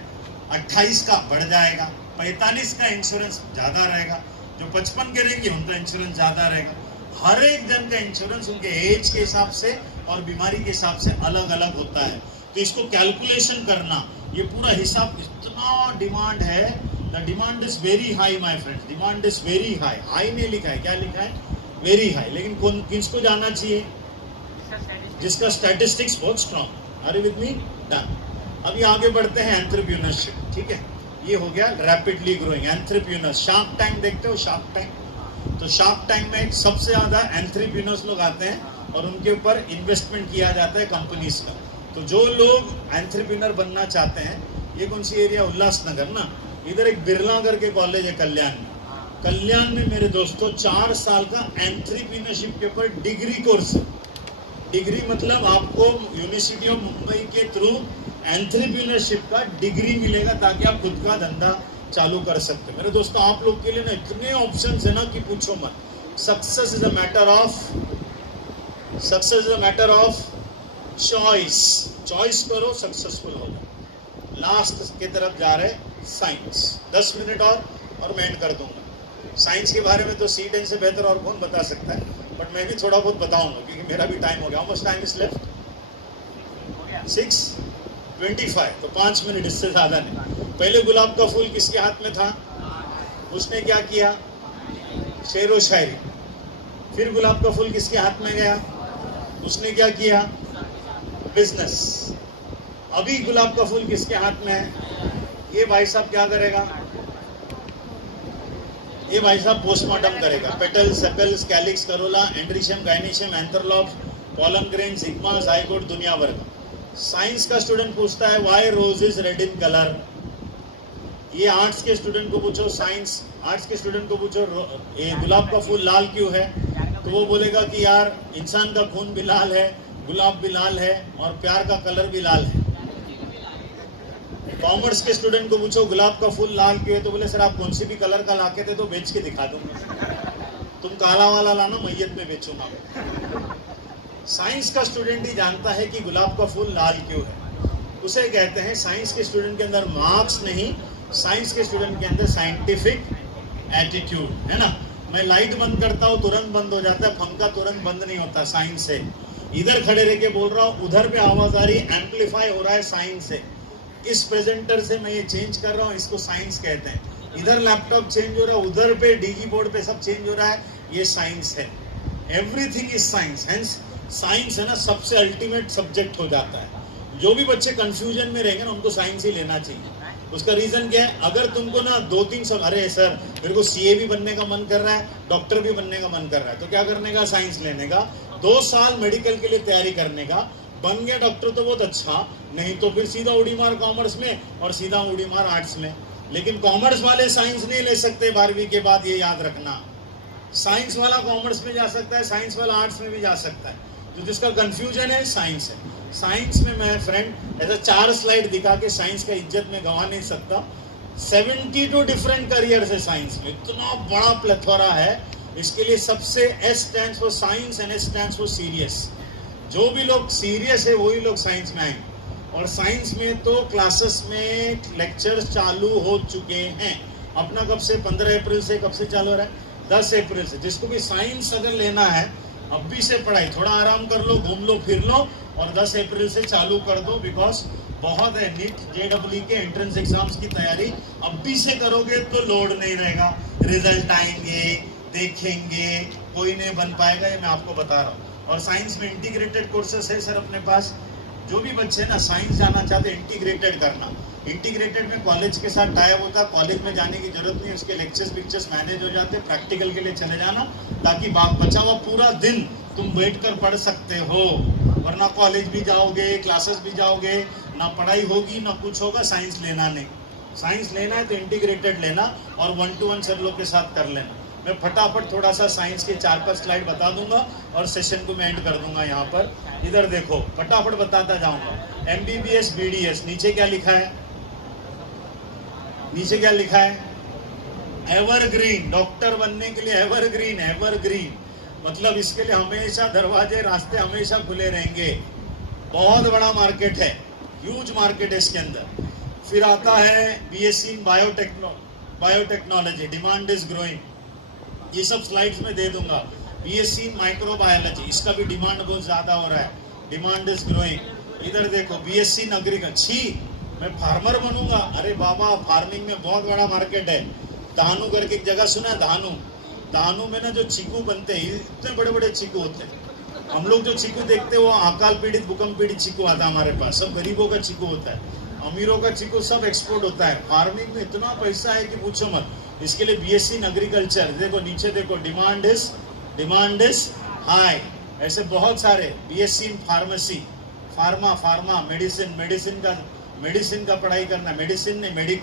28 का बढ़ जाएगा, 45 का इंश्योरेंस ज्यादा रहेगा, जो 55 के रहेंगे उनका इंश्योरेंस ज्यादा रहेगा. हर एक जन का इंश्योरेंस उनके एज के हिसाब से और बीमारी के हिसाब से अलग अलग होता है. तो इसको कैलकुलेशन करना, ये पूरा हिसाब, इतना डिमांड है. The demand is very high my friend. Demand is very high. High नहीं लिखा है, क्या लिखा है? Very high. लेकिन कौन किसको जाना चाहिए? जिसका स्टैटिस्टिक्स बहुत strong. Are you with me? Done. अभी आगे बढ़ते हैं एंटरप्रेन्योरशिप. ठीक है, ये हो गया rapidly growing entrepreneur. Shark tank देखते हो? Shark tank. तो शार्क टैंक में सबसे ज्यादा एंटरप्रेन्योर्स लोग आते हैं और उनके ऊपर इन्वेस्टमेंट किया जाता है कंपनीज का. तो जो लोग एंटरप्रेन्योर बनना चाहते हैं, ये कौन सी एरिया? उल्लासनगर ना. इधर एक बिरला करके कॉलेज है कल्याण में. कल्याण में मेरे दोस्तों 4 साल का एंटरप्रेन्योरशिप के ऊपर डिग्री कोर्स है. डिग्री मतलब आपको यूनिवर्सिटी ऑफ मुंबई के थ्रू एंटरप्रेन्योरशिप का डिग्री मिलेगा ताकि आप खुद का धंधा चालू कर सकते हैं. मेरे दोस्तों, आप लोग के लिए ना इतने ऑप्शंस है ना कि पूछो मत. Success is a matter of choice. Choice करो, सक्सेसफुल हो जाओ. लास्ट के तरफ जा रहे साइंस. 10 मिनट और मैं एंड कर दूंगा. साइंस के बारे में तो C10 से बेहतर और कौन बता सकता है, बट मैं भी थोड़ा बहुत बताऊंगा क्योंकि मेरा भी टाइम हो गया. How much time is left? 6:25. तो 5 मिनट, इससे ज्यादा नहीं. पहले गुलाब का फूल किसके हाथ में था? उसने क्या किया? शेरो शायरी. फिर गुलाब का फूल किसके हाथ में गया? उसने क्या किया? बिजनेस. अभी गुलाब का फूल किसके हाथ में है? ये भाई साहब क्या करेगा? ये भाई साहब पोस्टमार्टम करेगा. Petals, sepals, calyx, corolla, androecium, gynoecium, anther lobes, pollen grain, stigma, zygote, दुनिया भर का. साइंस का स्टूडेंट पूछता है why rose is red in colour. ये आर्ट्स के स्टूडेंट को पूछो, साइंस आर्ट्स के स्टूडेंट को पूछो ये गुलाब का फूल लाल क्यों है, तो वो बोलेगा कि यार इंसान का खून भी लाल है, गुलाब भी लाल है और प्यार का कलर भी लाल है. कॉमर्स के स्टूडेंट को पूछो गुलाब का फूल लाल क्यों है, तो बोले सर आप कौन सी भी कलर का लाके थे तो बेच के दिखा दूंगा. तुम काला वाला लाना, मैयत में बेचूंगा. साइंस का स्टूडेंट ही जानता है कि गुलाब का फूल लाल क्यों है. उसे कहते हैं साइंस के स्टूडेंट के अंदर मार्क्स नहीं, साइंस के स्टूडेंट के अंदर साइंटिफिक एटीट्यूड है ना. मैं लाइट बंद करता हूँ तुरंत बंद हो जाता है, पंखा तुरंत बंद नहीं होता, साइंस है. इधर खड़े रह के बोल रहा हूँ, उधर पे आवाज आ रही, एम्पलीफाई हो रहा है, साइंस है. इस प्रेजेंटर से मैं ये चेंज कर रहा हूँ, इसको साइंस कहते हैं. इधर लैपटॉप चेंज हो रहा है, उधर पे डीजी बोर्ड पे सब चेंज हो रहा है, ये साइंस है. Everything is science. Hence science है ना सबसे अल्टीमेट सब्जेक्ट हो जाता है. जो भी बच्चे कंफ्यूजन में रहेंगे ना उनको साइंस ही लेना चाहिए. उसका रीजन क्या है? अगर तुमको ना 2-3 सब, अरे सर मेरे को सीए भी बनने का मन कर रहा है, डॉक्टर भी बनने का मन कर रहा है, तो क्या करने का? साइंस लेने का. 2 साल मेडिकल के लिए तैयारी करने का. बन गया डॉक्टर तो बहुत अच्छा, नहीं तो फिर सीधा उड़ी मार कॉमर्स में और सीधा उड़ी मार आर्ट्स में. लेकिन कॉमर्स वाले साइंस नहीं ले सकते 12वीं के बाद, ये याद रखना. साइंस वाला कॉमर्स में जा सकता है, साइंस वाला आर्ट्स में भी जा सकता है. जो जिसका कंफ्यूजन है साइंस है. साइंस में मैं फ्रेंड ऐसा 4 स्लाइड दिखा के साइंस का इज्जत में गंवा नहीं सकता. 72 डिफरेंट करियर है साइंस में, इतना बड़ा प्लेथोरा है. इसके लिए सबसे S stands for science and S stands for serious. जो भी लोग सीरियस है वही लोग साइंस में आएंगे. और साइंस में तो क्लासेस में लेक्चर्स चालू हो चुके हैं. अपना कब से? 15 अप्रैल से. कब से चालू हो रहा है? 10 अप्रैल से. जिसको भी साइंस अगर लेना है अभी से पढ़ाई, थोड़ा आराम कर लो, घूम लो, फिर लो और 10 अप्रैल से चालू कर दो. बिकॉज बहुत है, नीट JEE के एंट्रेंस एग्जाम्स की तैयारी अभी से करोगे तो लोड नहीं रहेगा. रिजल्ट आएंगे, देखेंगे, कोई नहीं बन पाएगा, ये मैं आपको बता रहा हूँ. और साइंस में इंटीग्रेटेड कोर्सेस है सर अपने पास. जो भी बच्चे ना साइंस जाना चाहते इंटीग्रेटेड करना, इंटीग्रेटेड में कॉलेज के साथ टाइप होता है, कॉलेज में जाने की जरूरत नहीं, उसके लेक्चर्स पिक्चर्स मैनेज हो जाते, प्रैक्टिकल के लिए चले जाना, ताकि बचा हुआ पूरा दिन तुम बैठ कर पढ़ सकते हो, वरना कॉलेज भी जाओगे, क्लासेस भी जाओगे, ना पढ़ाई होगी ना कुछ होगा, साइंस लेना नहीं। साइंस लेना है तो इंटीग्रेटेड लेना और 1-to-1 सर लोग के साथ कर लेना। मैं फटाफट थोड़ा सा साइंस के 4-5 स्लाइड बता दूंगा और सेशन को मैं एंड कर दूंगा। यहाँ पर इधर देखो, फटाफट बताता जाऊंगा। MBBS BDS, नीचे क्या लिखा है? नीचे क्या लिखा है? एवरग्रीन। डॉक्टर बनने के लिए एवरग्रीन, एवरग्रीन मतलब इसके लिए हमेशा दरवाजे रास्ते हमेशा खुले रहेंगे। बहुत बड़ा मार्केट है, ह्यूज मार्केट है इसके अंदर। फिर आता है BSc in biotechnology, demand is growing, ये सब स्लाइड्स में दे दूंगा। BSc इन माइक्रोबायोलॉजी, इसका भी डिमांड बहुत ज्यादा हो रहा है, डिमांड इज ग्रोइंग। इधर देखो BSc इन एग्रीकल्चर, मैं फार्मर बनूंगा, अरे बाबा फार्मिंग में बहुत बड़ा मार्केट है। दानू करके एक जगह सुना है, दानू, दानू में ना जो चीकू बनते हैं, इतने बड़े बड़े चीकू होते हैं। हम लोग जो चीकू देखते हैं वो अकाल पीड़ित भूकंप पीड़ित चीकू आता है हमारे पास, सब गरीबों का चीकू होता है, अमीरों का चीकू सब एक्सपोर्ट होता है। फार्मिंग में इतना पैसा है कि पूछो मत। इसके लिए BSc इन एग्रीकल्चर, देखो नीचे देखो, डिमांड इज हाई। ऐसे बहुत सारे BSc in pharmacy, pharma medicine का पढ़ाई करना, मेडिसिन नहीं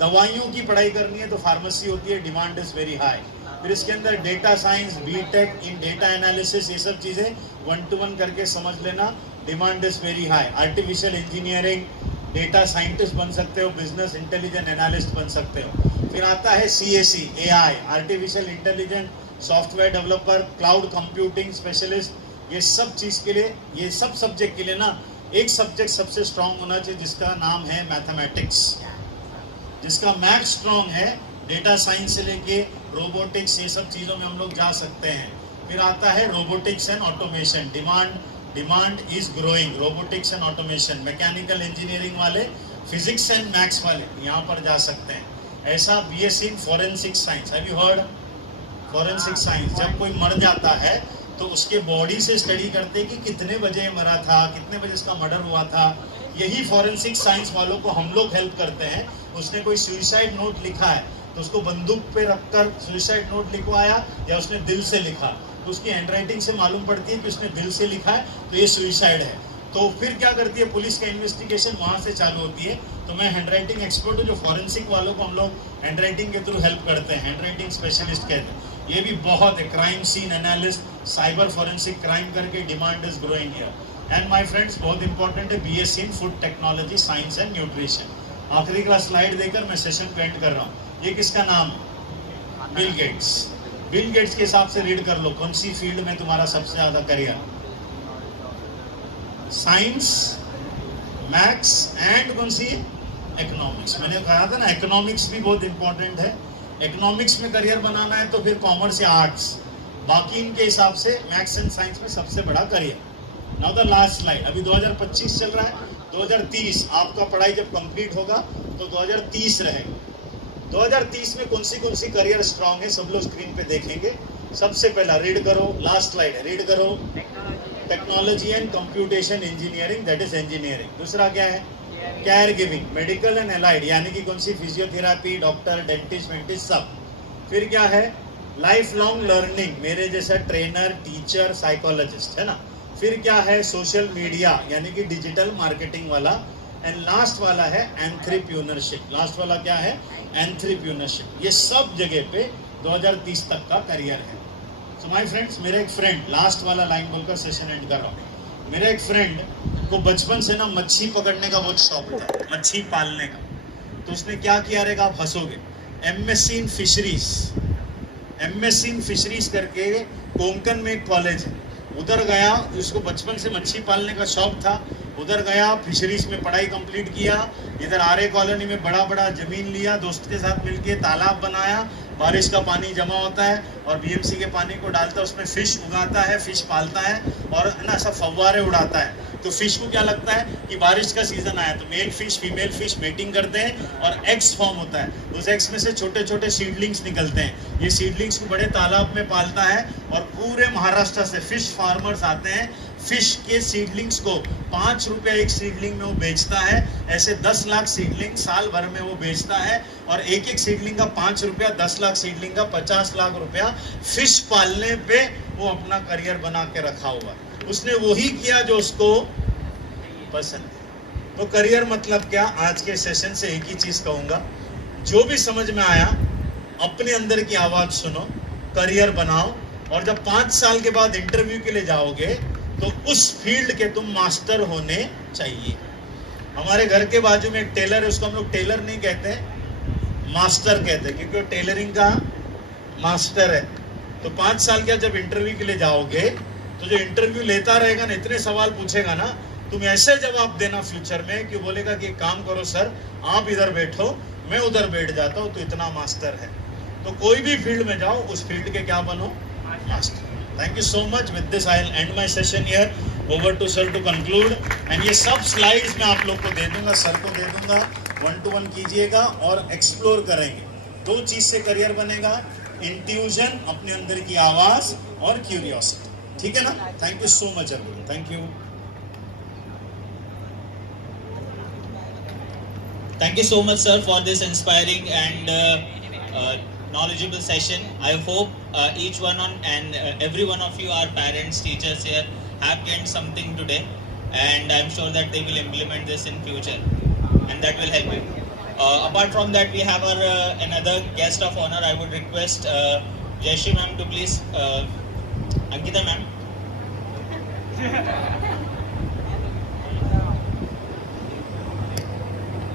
दवाइयों की पढ़ाई करनी है तो फार्मेसी होती है, डिमांड इज वेरी हाई। फिर इसके अंदर डेटा साइंस, BTech इन डेटा एनालिसिस, ये सब चीजें 1-to-1 करके समझ लेना, demand is very high. Artificial engineering, data scientist बन सकते हो, बिजनेस इंटेलिजेंट एनालिस्ट बन सकते हो। फिर आता है CAC, AI, artificial intelligent, software developer, cloud computing specialist. ये सब चीज के लिए, ये सब सब्जेक्ट के लिए ना एक सब्जेक्ट सबसे स्ट्रांग होना चाहिए, जिसका नाम है मैथमेटिक्स। जिसका मैथ स्ट्रांग है, डेटा साइंस से लेके रोबोटिक्स, ये सब चीजों में हम लोग जा सकते हैं। फिर आता है robotics and automation, demand is growing, robotics and automation. Mechanical engineering वाले, फिजिक्स एंड मैथ्स वाले यहाँ पर जा सकते हैं। ऐसा BSc in forensic science, have you heard? Forensic science, जब कोई मर जाता है तो उसके बॉडी से स्टडी करते हैं कि कितने बजे मरा था, कितने बजे उसका मर्डर हुआ था। यही फॉरेंसिक साइंस वालों को हम लोग हेल्प करते हैं। उसने कोई सुसाइड नोट लिखा है तो उसको बंदूक पे रखकर सुसाइड नोट लिखवाया या उसने दिल से लिखा, तो उसकी हैंडराइटिंग से मालूम पड़ती है कि उसने दिल से लिखा है तो ये सुसाइड है। तो फिर क्या करती है पुलिस का इन्वेस्टिगेशन वहां से चालू होती है। तो मैं हैंडराइटिंग एक्सपर्ट हूँ, जो फॉरेंसिक वालों को हम लोग हैंडराइटिंग के थ्रू हेल्प करते हैं, हैंडराइटिंग स्पेशलिस्ट कहते हैं। ये भी बहुत है, crime scene analyst, cyber forensic crime करके, demand is growing here. And my friends, बहुत इंपॉर्टेंट है BSc in food technology, science and nutrition. आखिरी का स्लाइड देकर मैं सेशन को एंड कर रहा हूँ। ये किसका नाम है? Bill Gates. बिल गेट्स के हिसाब से रीड कर लो, कौन सी फील्ड में तुम्हारा सबसे ज्यादा करियर? साइंस, मैथ्स एंड कौन सी? इकोनॉमिक्स। मैंने कहा था ना इकोनॉमिक्स भी बहुत इंपॉर्टेंट है। इकोनॉमिक्स में करियर बनाना है तो फिर कॉमर्स या आर्ट्स, बाकी इनके हिसाब से मैथ्स एंड साइंस में सबसे बड़ा career. Now the last slide, अभी 2025 चल रहा है, 2030 आपका पढ़ाई जब कंप्लीट होगा तो 2030 रहेगा। 2030 में कौन सी करियर स्ट्रांग है, सब लोग स्क्रीन पे देखेंगे। सबसे पहला रीड करो, लास्ट स्लाइड है, रीड करो, technology and computation engineering, that is engineering. दूसरा क्या है? Care giving, medical and allied, यानी कि कौन सी? फिजियोथेरापी, डॉक्टर, डेंटिस्ट, वेंटिस्ट सब। फिर क्या है? लाइफ लॉन्ग लर्निंग, मेरे जैसा ट्रेनर, टीचर, साइकोलॉजिस्ट, है ना। फिर क्या है? सोशल मीडिया, यानी कि डिजिटल मार्केटिंग वाला। एंड लास्ट वाला है एंथ्रेप्रेन्योरशिप। लास्ट वाला क्या है? एंथ्रेप्रेन्योरशिप। ये सब जगह पे 2030 तक का करियर है। सो माय फ्रेंड्स, मेरा एक फ्रेंड, लास्ट वाला लाइन बोलकर सेशन एंड कर रहा हूँ। मेरा एक फ्रेंड को बचपन से ना मच्छी पकड़ने का बहुत शौक था, मच्छी पालने का। तो उसने क्या किया रहेगा, आप हंसोगे, MSc in fisheries, MSc in fisheries करके कोंकण में एक कॉलेज है, उधर गया। उसको बचपन से मच्छी पालने का शौक था, उधर गया, फिशरीज में पढ़ाई कंप्लीट किया। इधर आर्य कॉलोनी में बड़ा बड़ा जमीन लिया, दोस्त के साथ मिलके तालाब बनाया, बारिश का पानी जमा होता है और BMC के पानी को डालता है, उसमें फिश उगाता है, फिश पालता है और ना सब फव्वारे उड़ाता है। तो फिश को क्या लगता है कि बारिश का सीजन आया, तो male fish female fish mating करते हैं और एग्स फॉर्म होता है। उस एग्स में से छोटे छोटे सीडलिंग्स निकलते हैं। ये सीडलिंग्स को बड़े तालाब में पालता है और पूरे महाराष्ट्र से फिश फार्मर्स आते हैं, फिश के सीडलिंग्स को 5 रुपया एक सीडलिंग में वो बेचता है। ऐसे 10 लाख सीडलिंग साल भर में वो बेचता है और एक एक सीडलिंग का 5 रुपया, 10 लाख सीडलिंग का 50 लाख रुपया फिश पालने पे वो अपना करियर बना के रखा हुआ है। उसने वही किया जो उसको पसंद है। तो करियर मतलब क्या, आज के सेशन से एक ही चीज कहूंगा, जो भी समझ में आया अपने अंदर की आवाज सुनो, करियर बनाओ, और जब 5 साल के बाद इंटरव्यू के लिए जाओगे तो उस फील्ड के तुम मास्टर होने चाहिए। हमारे घर के बाजू में एक टेलर है, उसको हम लोग टेलर नहीं कहते, मास्टर कहते हैं, क्योंकि वो टेलरिंग का मास्टर है। तो 5 साल के जब इंटरव्यू के लिए जाओगे तो जो इंटरव्यू लेता रहेगा ना, इतने सवाल पूछेगा ना, तुम ऐसे जवाब देना फ्यूचर में कि बोलेगा कि एक काम करो सर, आप इधर बैठो, मैं उधर बैठ जाता हूँ, तो इतना मास्टर है। तो कोई भी फील्ड में जाओ, उस फील्ड के क्या बनो, master. Thank you so much. With this I will end my session here. Over to sir to conclude. And ये सब स्लाइड्स मैं आप लोग को दे दूंगा, सर को दे दूंगा, 1 to 1 कीजिएगा और एक्सप्लोर करेंगे। 2 चीज से करियर बनेगा, इंट्यूजन, अपने अंदर की आवाज, और क्यूरियोसिटी। ठीक है ना? Thank you so much everyone. Thank you. Thank you so much, sir, for this inspiring and knowledgeable session. I hope each one and every one of you, our parents, teachers here, have gained something today, and I'm sure that they will implement this in future, and that will help you. Apart from that, we have our another guest of honor. I would request Jayashree ma'am to please, Ankita ma'am.